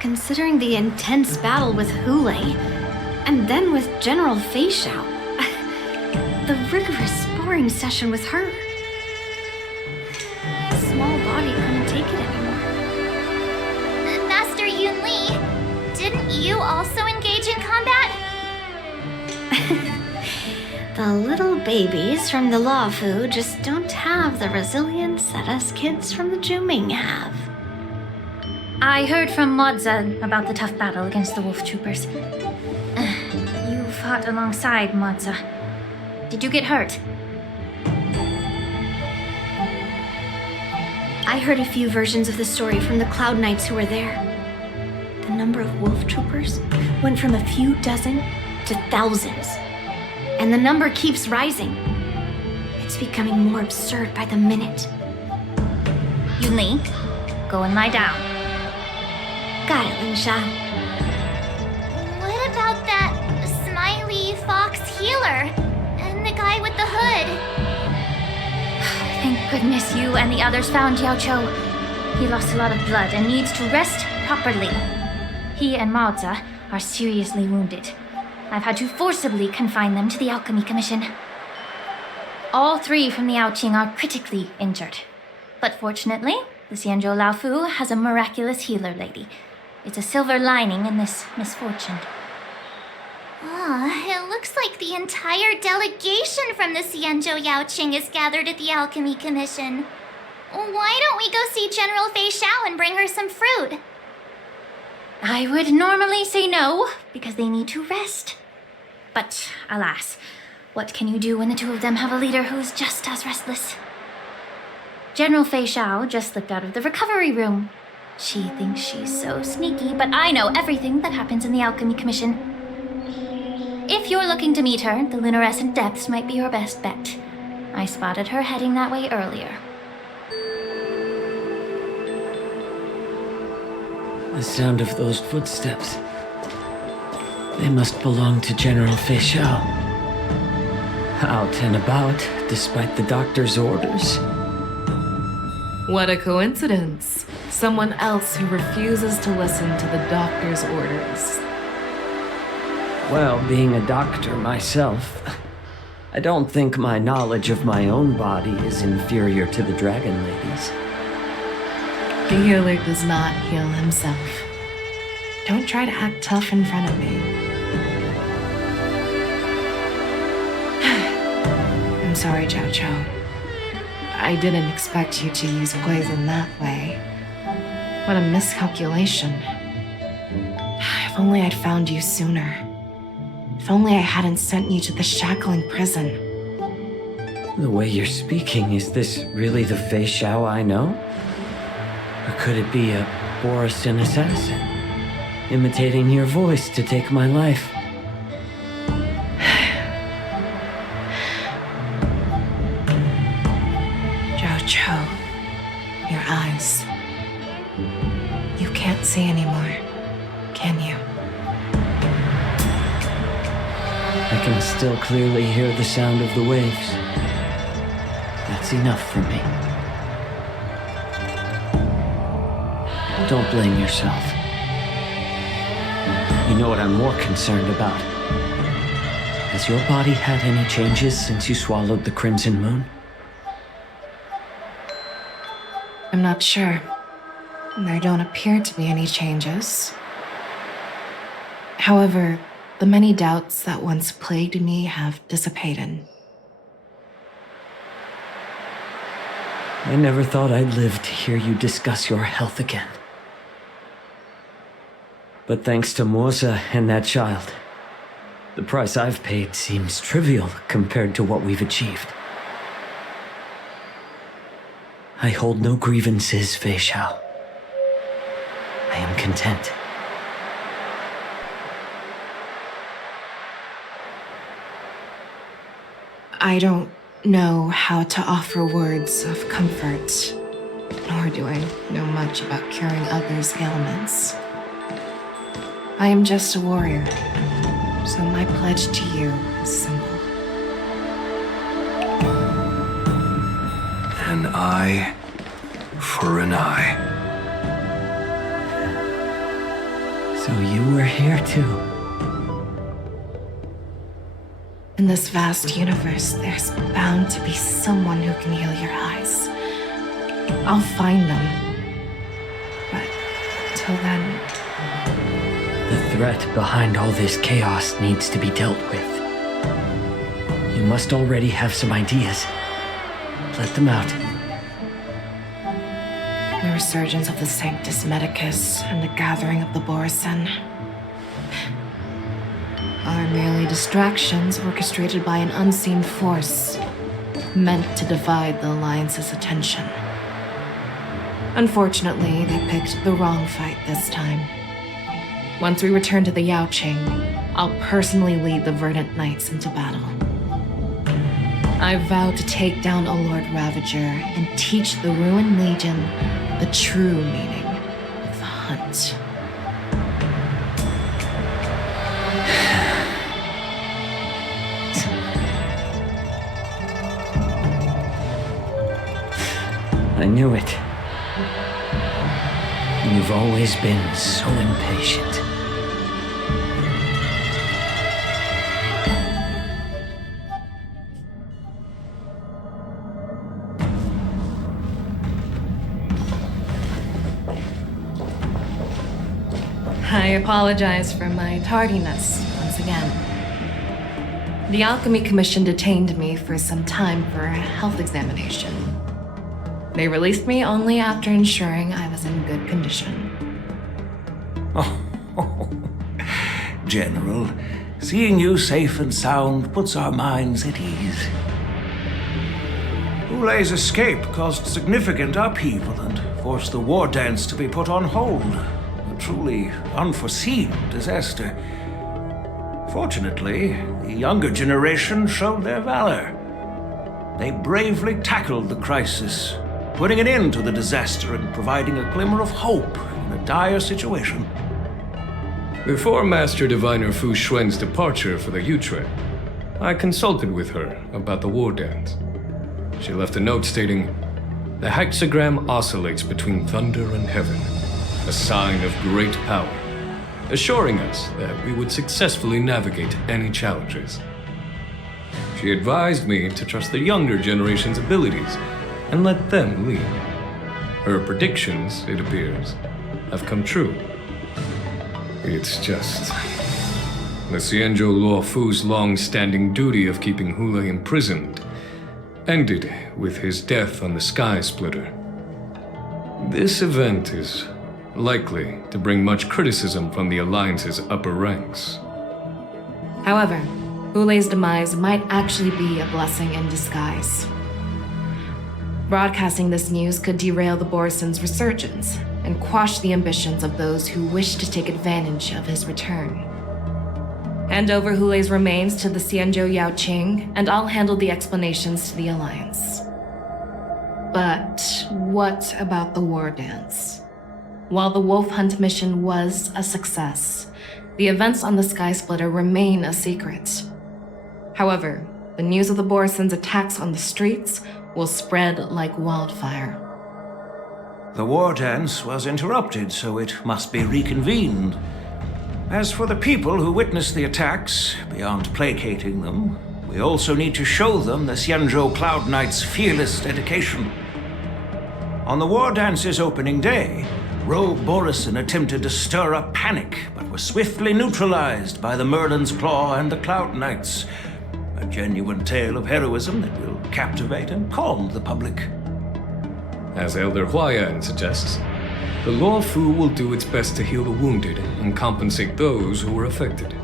Considering the intense battle with Hoolay, and then with General Fei Xiao, the rigorous sparring session with her. His small body couldn't take it anymore. Master Yun Li, didn't you also engage in combat? The little babies from the Luofu just don't have the resilience that us kids from the Zhuming have. I heard from Modza about the tough battle against the wolf troopers. You fought alongside Modza. Did you get hurt? I heard a few versions of the story from the Cloud Knights who were there. The number of wolf troopers went from a few dozen to thousands. And the number keeps rising. It's becoming more absurd by the minute. Yun Li, go and lie down. Got it, Lingsha. What about that smiley fox healer? And the guy with the hood? Thank goodness you and the others found Yao Cho. He lost a lot of blood and needs to rest properly. He and Maoza are seriously wounded. I've had to forcibly confine them to the Alchemy Commission. All 3 from the Yaoqing are critically injured. But fortunately, the Xianzhou Laofu has a miraculous healer lady. It's a silver lining in this misfortune. It looks like the entire delegation from the Xianzhou Yaoqing is gathered at the Alchemy Commission. Why don't we go see General Fei Xiao and bring her some fruit? I would normally say no, because they need to rest. But alas, what can you do when the 2 of them have a leader who's just as restless? General Fei Xiao just slipped out of the recovery room. She thinks she's so sneaky, but I know everything that happens in the Alchemy Commission. If you're looking to meet her, the luminescent depths might be your best bet. I spotted her heading that way earlier. The sound of those footsteps. They must belong to General Fei Xiao. Out and about, despite the doctor's orders. What a coincidence. Someone else who refuses to listen to the doctor's orders. Well, being a doctor myself, I don't think my knowledge of my own body is inferior to the Dragon Lady's. The healer does not heal himself. Don't try to act tough in front of me. I'm sorry, Zhao Chou. I didn't expect you to use poison that way. What a miscalculation. If only I'd found you sooner. If only I hadn't sent you to the shackling prison. The way you're speaking, is this really the Fei Xiao I know? Or could it be a Borisin assassin, imitating your voice to take my life? Zhao Chou, your eyes. You can't see anymore, can you? I can still clearly hear the sound of the waves. That's enough for me. Don't blame yourself. You know what I'm more concerned about? Has your body had any changes since you swallowed the Crimson Moon? I'm not sure. There don't appear to be any changes. However, the many doubts that once plagued me have dissipated. I never thought I'd live to hear you discuss your health again. But thanks to Morza and that child, the price I've paid seems trivial compared to what we've achieved. I hold no grievances, Fei Xiao. I am content. I don't know how to offer words of comfort, nor do I know much about curing others' ailments. I am just a warrior, so my pledge to you is simple. An eye for an eye. So you were here too. In this vast universe, there's bound to be someone who can heal your eyes. I'll find them. But till then... The threat behind all this chaos needs to be dealt with. You must already have some ideas. Let them out. The resurgence of the Sanctus Medicus and the gathering of the Borisin are merely distractions orchestrated by an unseen force meant to divide the Alliance's attention. Unfortunately, they picked the wrong fight this time. Once we return to the Yaoqing, I'll personally lead the Verdant Knights into battle. I vow to take down a Lord Ravager and teach the Ruined Legion the true meaning of the hunt. I knew it. You've always been so impatient. I apologize for my tardiness once again. The Alchemy Commission detained me for some time for a health examination. They released me only after ensuring I was in good condition. Oh, General, seeing you safe and sound puts our minds at ease. Hoolay's escape caused significant upheaval and forced the war dance to be put on hold. A truly unforeseen disaster. Fortunately, the younger generation showed their valor. They bravely tackled the crisis, putting an end to the disaster and providing a glimmer of hope in a dire situation. Before Master Diviner Fu Xuan's departure for the Yutre, I consulted with her about the war dance. She left a note stating, "The hexagram oscillates between thunder and heaven, a sign of great power, assuring us that we would successfully navigate any challenges." She advised me to trust the younger generation's abilities and let them lead. Her predictions, it appears, have come true. It's just... the Xianzhou Luo Fu's long-standing duty of keeping Hoolay imprisoned ended with his death on the Sky Splitter. This event is likely to bring much criticism from the Alliance's upper ranks. However, Hoolay's demise might actually be a blessing in disguise. Broadcasting this news could derail the Borison's resurgence and quash the ambitions of those who wish to take advantage of his return. Hand over Hoolay's remains to the Xianzhou Yao Qing, and I'll handle the explanations to the Alliance. But what about the war dance? While the Wolf Hunt mission was a success, the events on the Sky Splitter remain a secret. However, the news of the Borison's attacks on the streets will spread like wildfire. The war dance was interrupted, so it must be reconvened. As for the people who witnessed the attacks, beyond placating them, we also need to show them the Xianzhou Cloud Knight's fearless dedication. On the war dance's opening day, Rogue Borison attempted to stir up panic, but was swiftly neutralized by the Merlin's Claw and the Cloud Knights. A genuine tale of heroism that will captivate and calm the public. As Elder Huayan suggests, the Law Fu will do its best to heal the wounded and compensate those who were affected.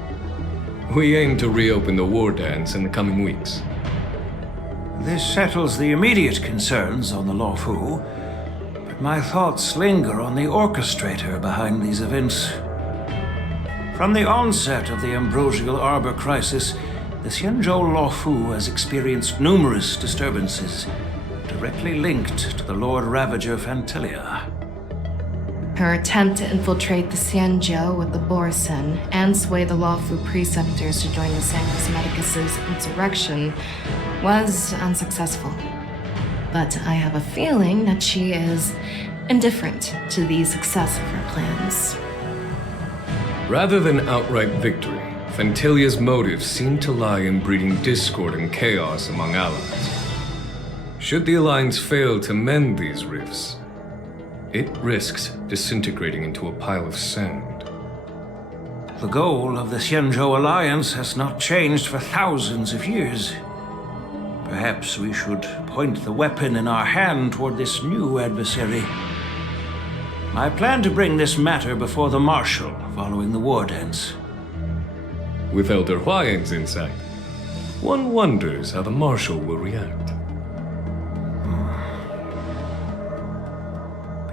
We aim to reopen the war dance in the coming weeks. This settles the immediate concerns on the Law Fu, but my thoughts linger on the orchestrator behind these events. From the onset of the Ambrosial Arbor crisis, the Xianzhou Law Fu has experienced numerous disturbances, directly linked to the Lord Ravager Fantelia. Her attempt to infiltrate the Xianzhou with the Borison and sway the Lawfu preceptors to join the Sanctus Medicus's insurrection was unsuccessful. But I have a feeling that she is indifferent to the success of her plans. Rather than outright victory, Fantelia's motives seem to lie in breeding discord and chaos among allies. Should the Alliance fail to mend these rifts, it risks disintegrating into a pile of sand. The goal of the Xianzhou Alliance has not changed for thousands of years. Perhaps we should point the weapon in our hand toward this new adversary. I plan to bring this matter before the Marshal following the war dance. With Elder Huayan's insight, one wonders how the Marshal will react.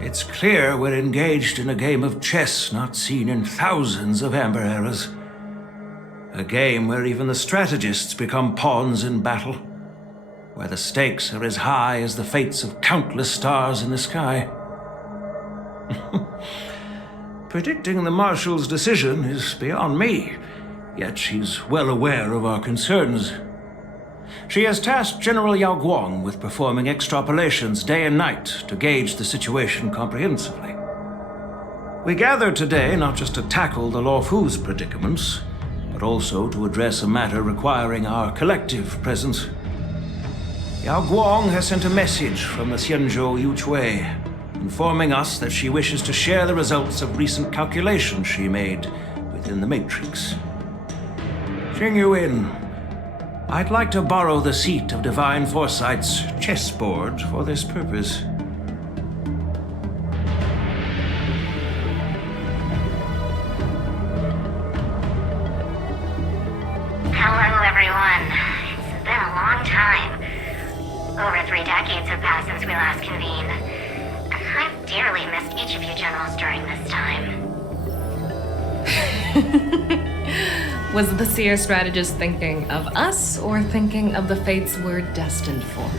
It's clear we're engaged in a game of chess not seen in thousands of Amber Eras. A game where even the strategists become pawns in battle, where the stakes are as high as the fates of countless stars in the sky. Predicting the Marshal's decision is beyond me, yet she's well aware of our concerns. She has tasked General Yao Guang with performing extrapolations day and night to gauge the situation comprehensively. We gathered today not just to tackle the Law Fu's predicaments, but also to address a matter requiring our collective presence. Yao Guang has sent a message from the Xianzhou Yuchui, informing us that she wishes to share the results of recent calculations she made within the Matrix. Tingyun, I'd like to borrow the seat of Divine Foresight's chessboard for this purpose. Hello, everyone. It's been a long time. Over 3 decades have passed since we last convened. I've dearly missed each of you generals during this time. Was the seer strategist thinking of us or thinking of the fates we're destined for?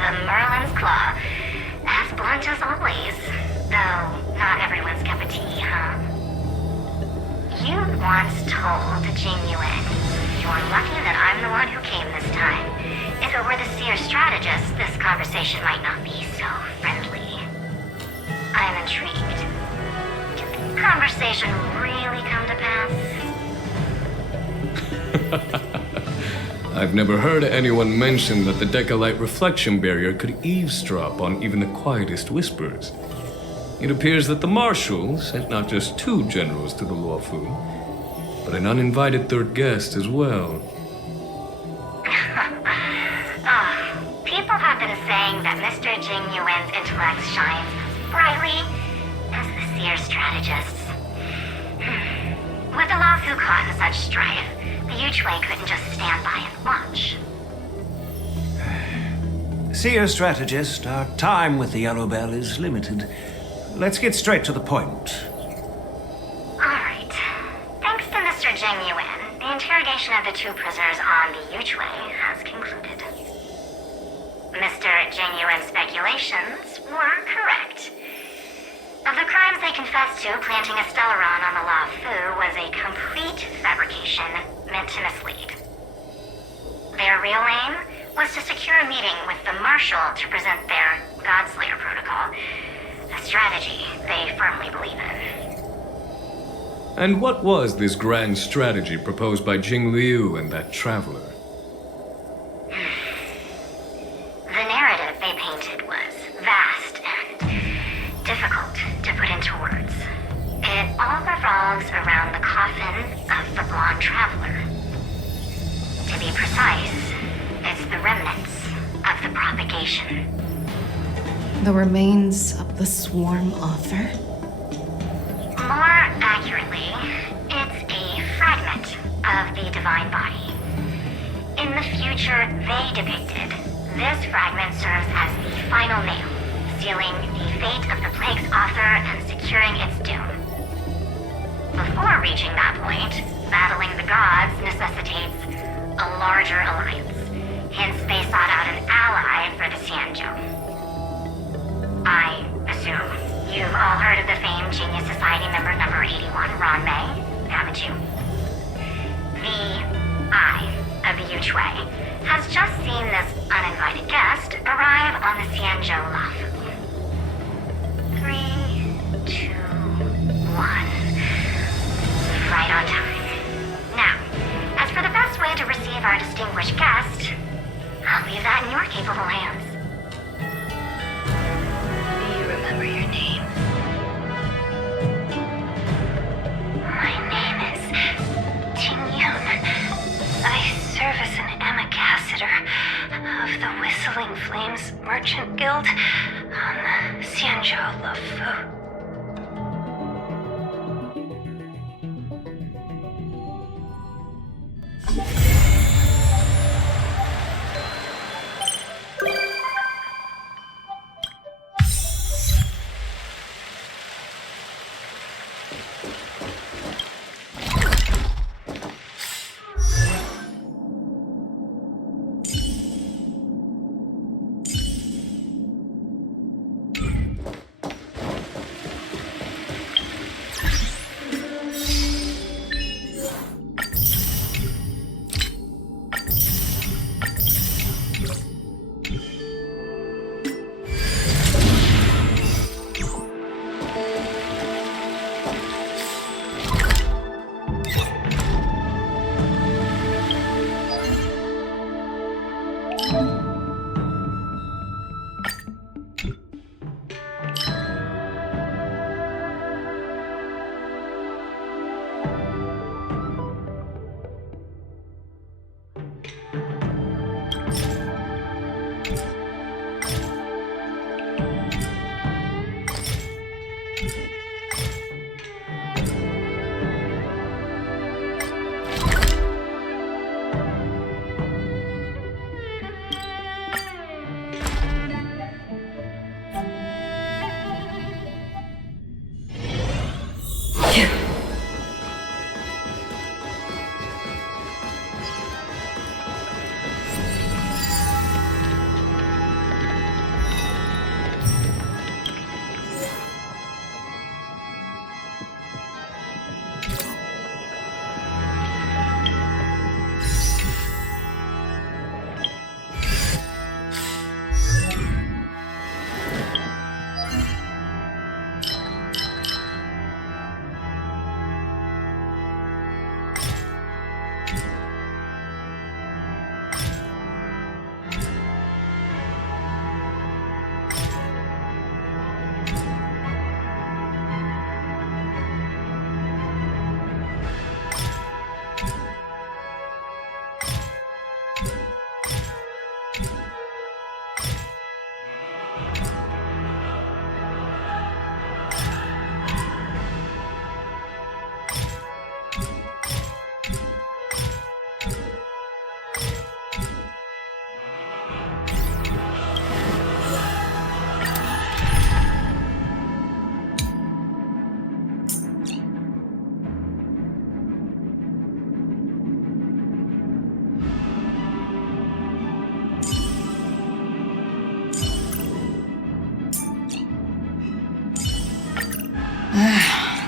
The Merlin's Claw. As blunt as always. Though, not everyone's cup of tea, huh? You once told Tingyun, "You're lucky that I'm the one who came this time. If it were the seer strategist, this conversation might not be so friendly." I'm intrigued. Did the conversation really come to pass? I've never heard anyone mention that the Decalite reflection barrier could eavesdrop on even the quietest whispers. It appears that the Marshal sent not just 2 generals to the Law Fu, but an uninvited 3rd guest as well. Oh, spryly as the seer strategists. With the Lafu caught in such strife, the Yuchwei couldn't just stand by and watch. Seer strategist, our time with the Yellow Bell is limited. Let's get straight to the point. Alright. Thanks to Mr. Tingyun, the interrogation of the two prisoners on the Yuchwei has concluded. Mr. Tingyun's speculations were correct. Of the crimes they confessed to, planting a Stellaron on the Lafu was a complete fabrication meant to mislead. Their real aim was to secure a meeting with the Marshal to present their Godslayer protocol, a strategy they firmly believe in. And what was this grand strategy proposed by Jing Liu and that traveler? The narrative they painted was vast and difficult to put into words. It all revolves around the coffin of the blonde traveler. To be precise, it's the remnants of the propagation. The remains of the swarm author? More accurately, it's a fragment of the divine body. In the future they depicted, this fragment serves as the final nail, sealing the fate of the plague's author and securing its doom. Before reaching that point, battling the gods necessitates a larger alliance. Hence, they sought out an ally for the Xianzhou. I assume you've all heard of the famed Genius Society member number 81, Ron May, haven't you? The Eye of the Yuchwei has just seen this uninvited guest arrive on the Xianzhou Lafu. 3, 2, 1. Right on time. Now, as for the best way to receive our distinguished guest, I'll leave that in your capable hands. Do you remember your name? My name is Tingyun. I serve as an ambassador of the Whistling Flames Merchant Guild on the Xianzhou Lafu.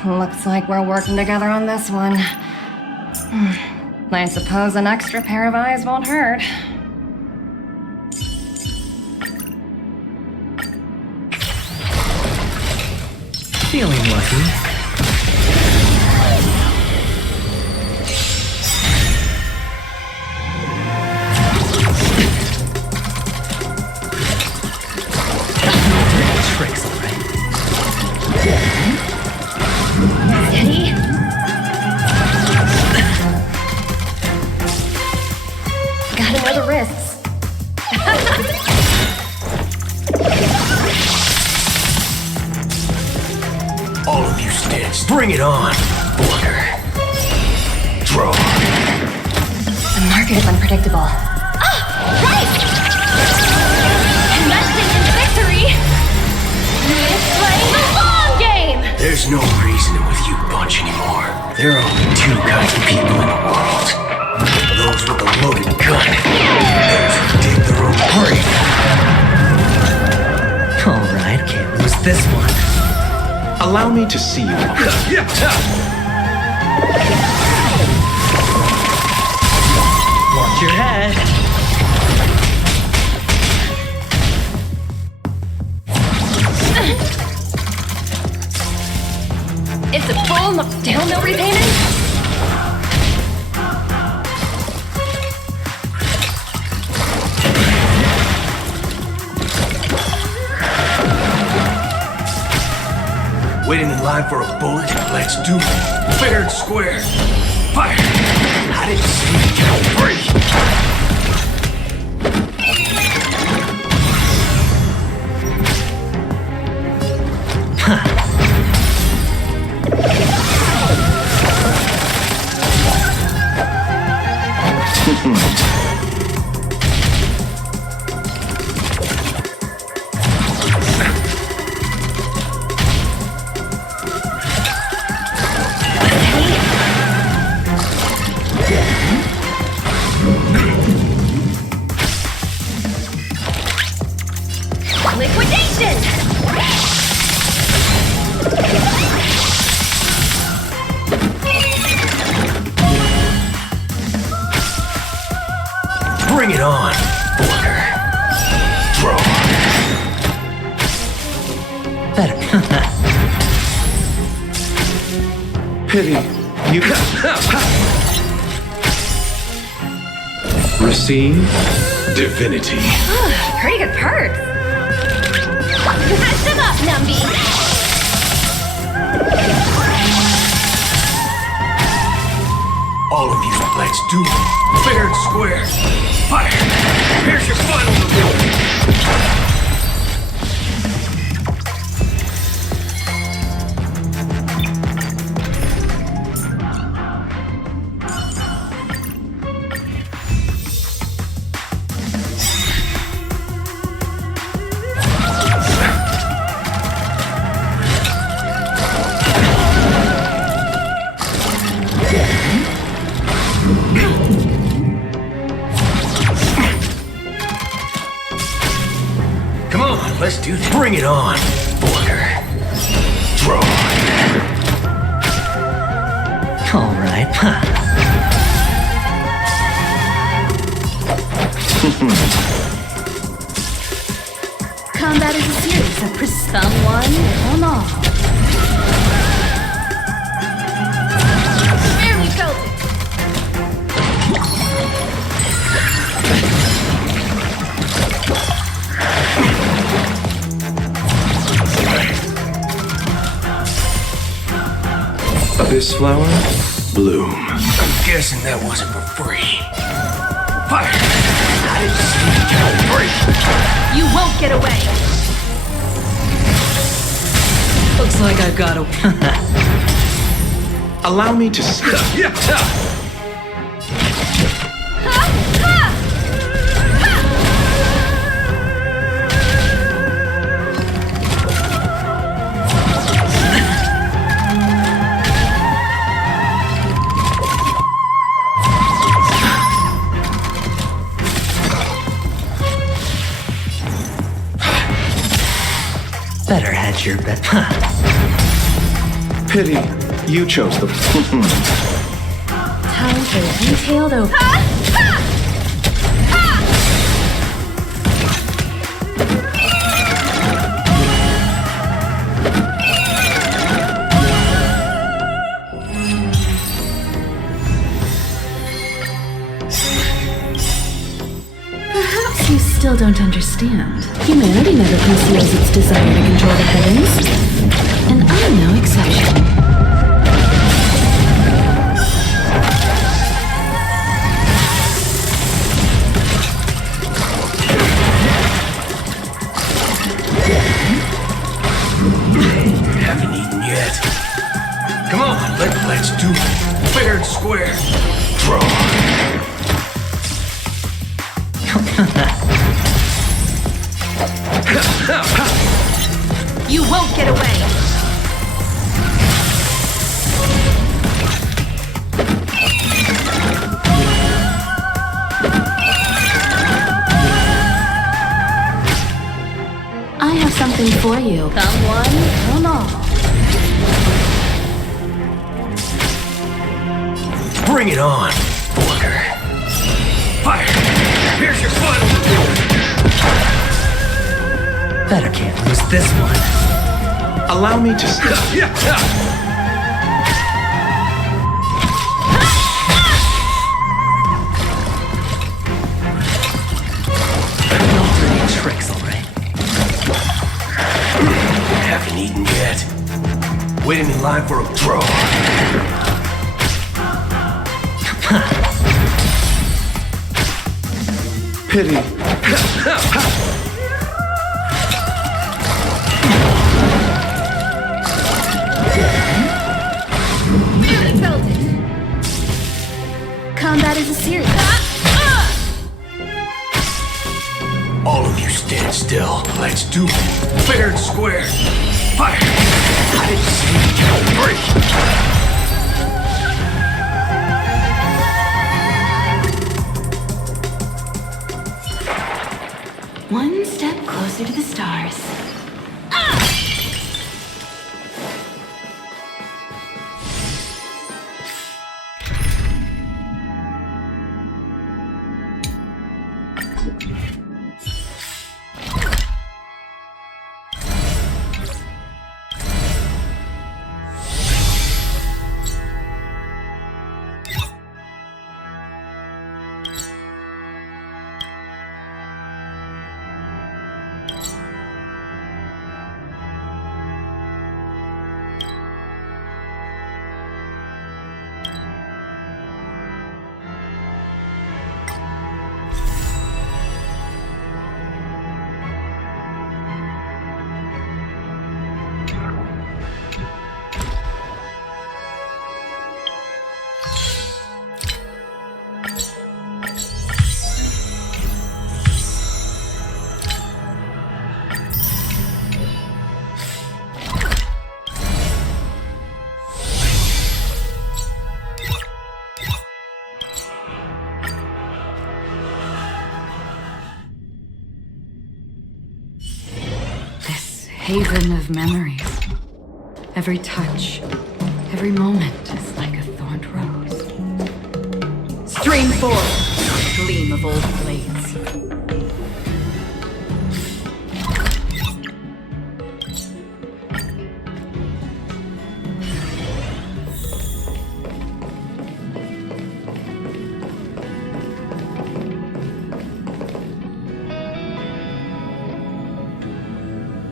Looks like we're working together on this one. I suppose an extra pair of eyes won't hurt. Feeling lucky. Tricks, all right. Steady. Gotta know the risks. All of you stand. Bring it on. Order. Draw. The market is unpredictable. Right! Investing in victory is playing the long game! There's no reasoning with you bunch anymore. There are only two kinds of people in the world. Those with a loaded gun. Those who dig their own grave. Alright, can't lose this one. Allow me to see you off. Watch your head. It's a full down, no repayment? Waiting in line for a bullet? Let's do it. Fair and square. Fire! I didn't see you get free. Liquidation! Bring it on. Order. Draw. Better. Pity. You receive divinity. Pretty good perks. Shut up, Numby! All of you, let's do it. Fair and square. Fire! Here's your final reward. Let's do this. Bring it on. Order. Draw. Alright. Combat is a series of someone on all. There we go! This flower, bloom. I'm guessing that wasn't for free. Fire! I didn't see you get free. You won't get away! Looks like I've got a... Allow me to see. Better hedge your bet. Pity. You chose the... Time for a detailed open. Perhaps you still don't understand. Humanity never conceals its desire to control the heavens. And I'm no exception. Haven't eaten yet. Come on, let's do it. Fair and square. Draw. You won't get away! I have something for you. Come one, come all. Bring it on, Order. Fire! Here's your final reward! Better can't lose this one. Allow me to... No dirty tricks, alright? Haven't eaten yet. Waiting in line for a draw. Pity. Combat is a series. All of you stand still. Let's do it. Fair and square. Fire! I didn't see you. Break! One step closer to the stars. Haven of memories. Every touch, every moment is like a thorned rose. Stream forth, gleam of old blades.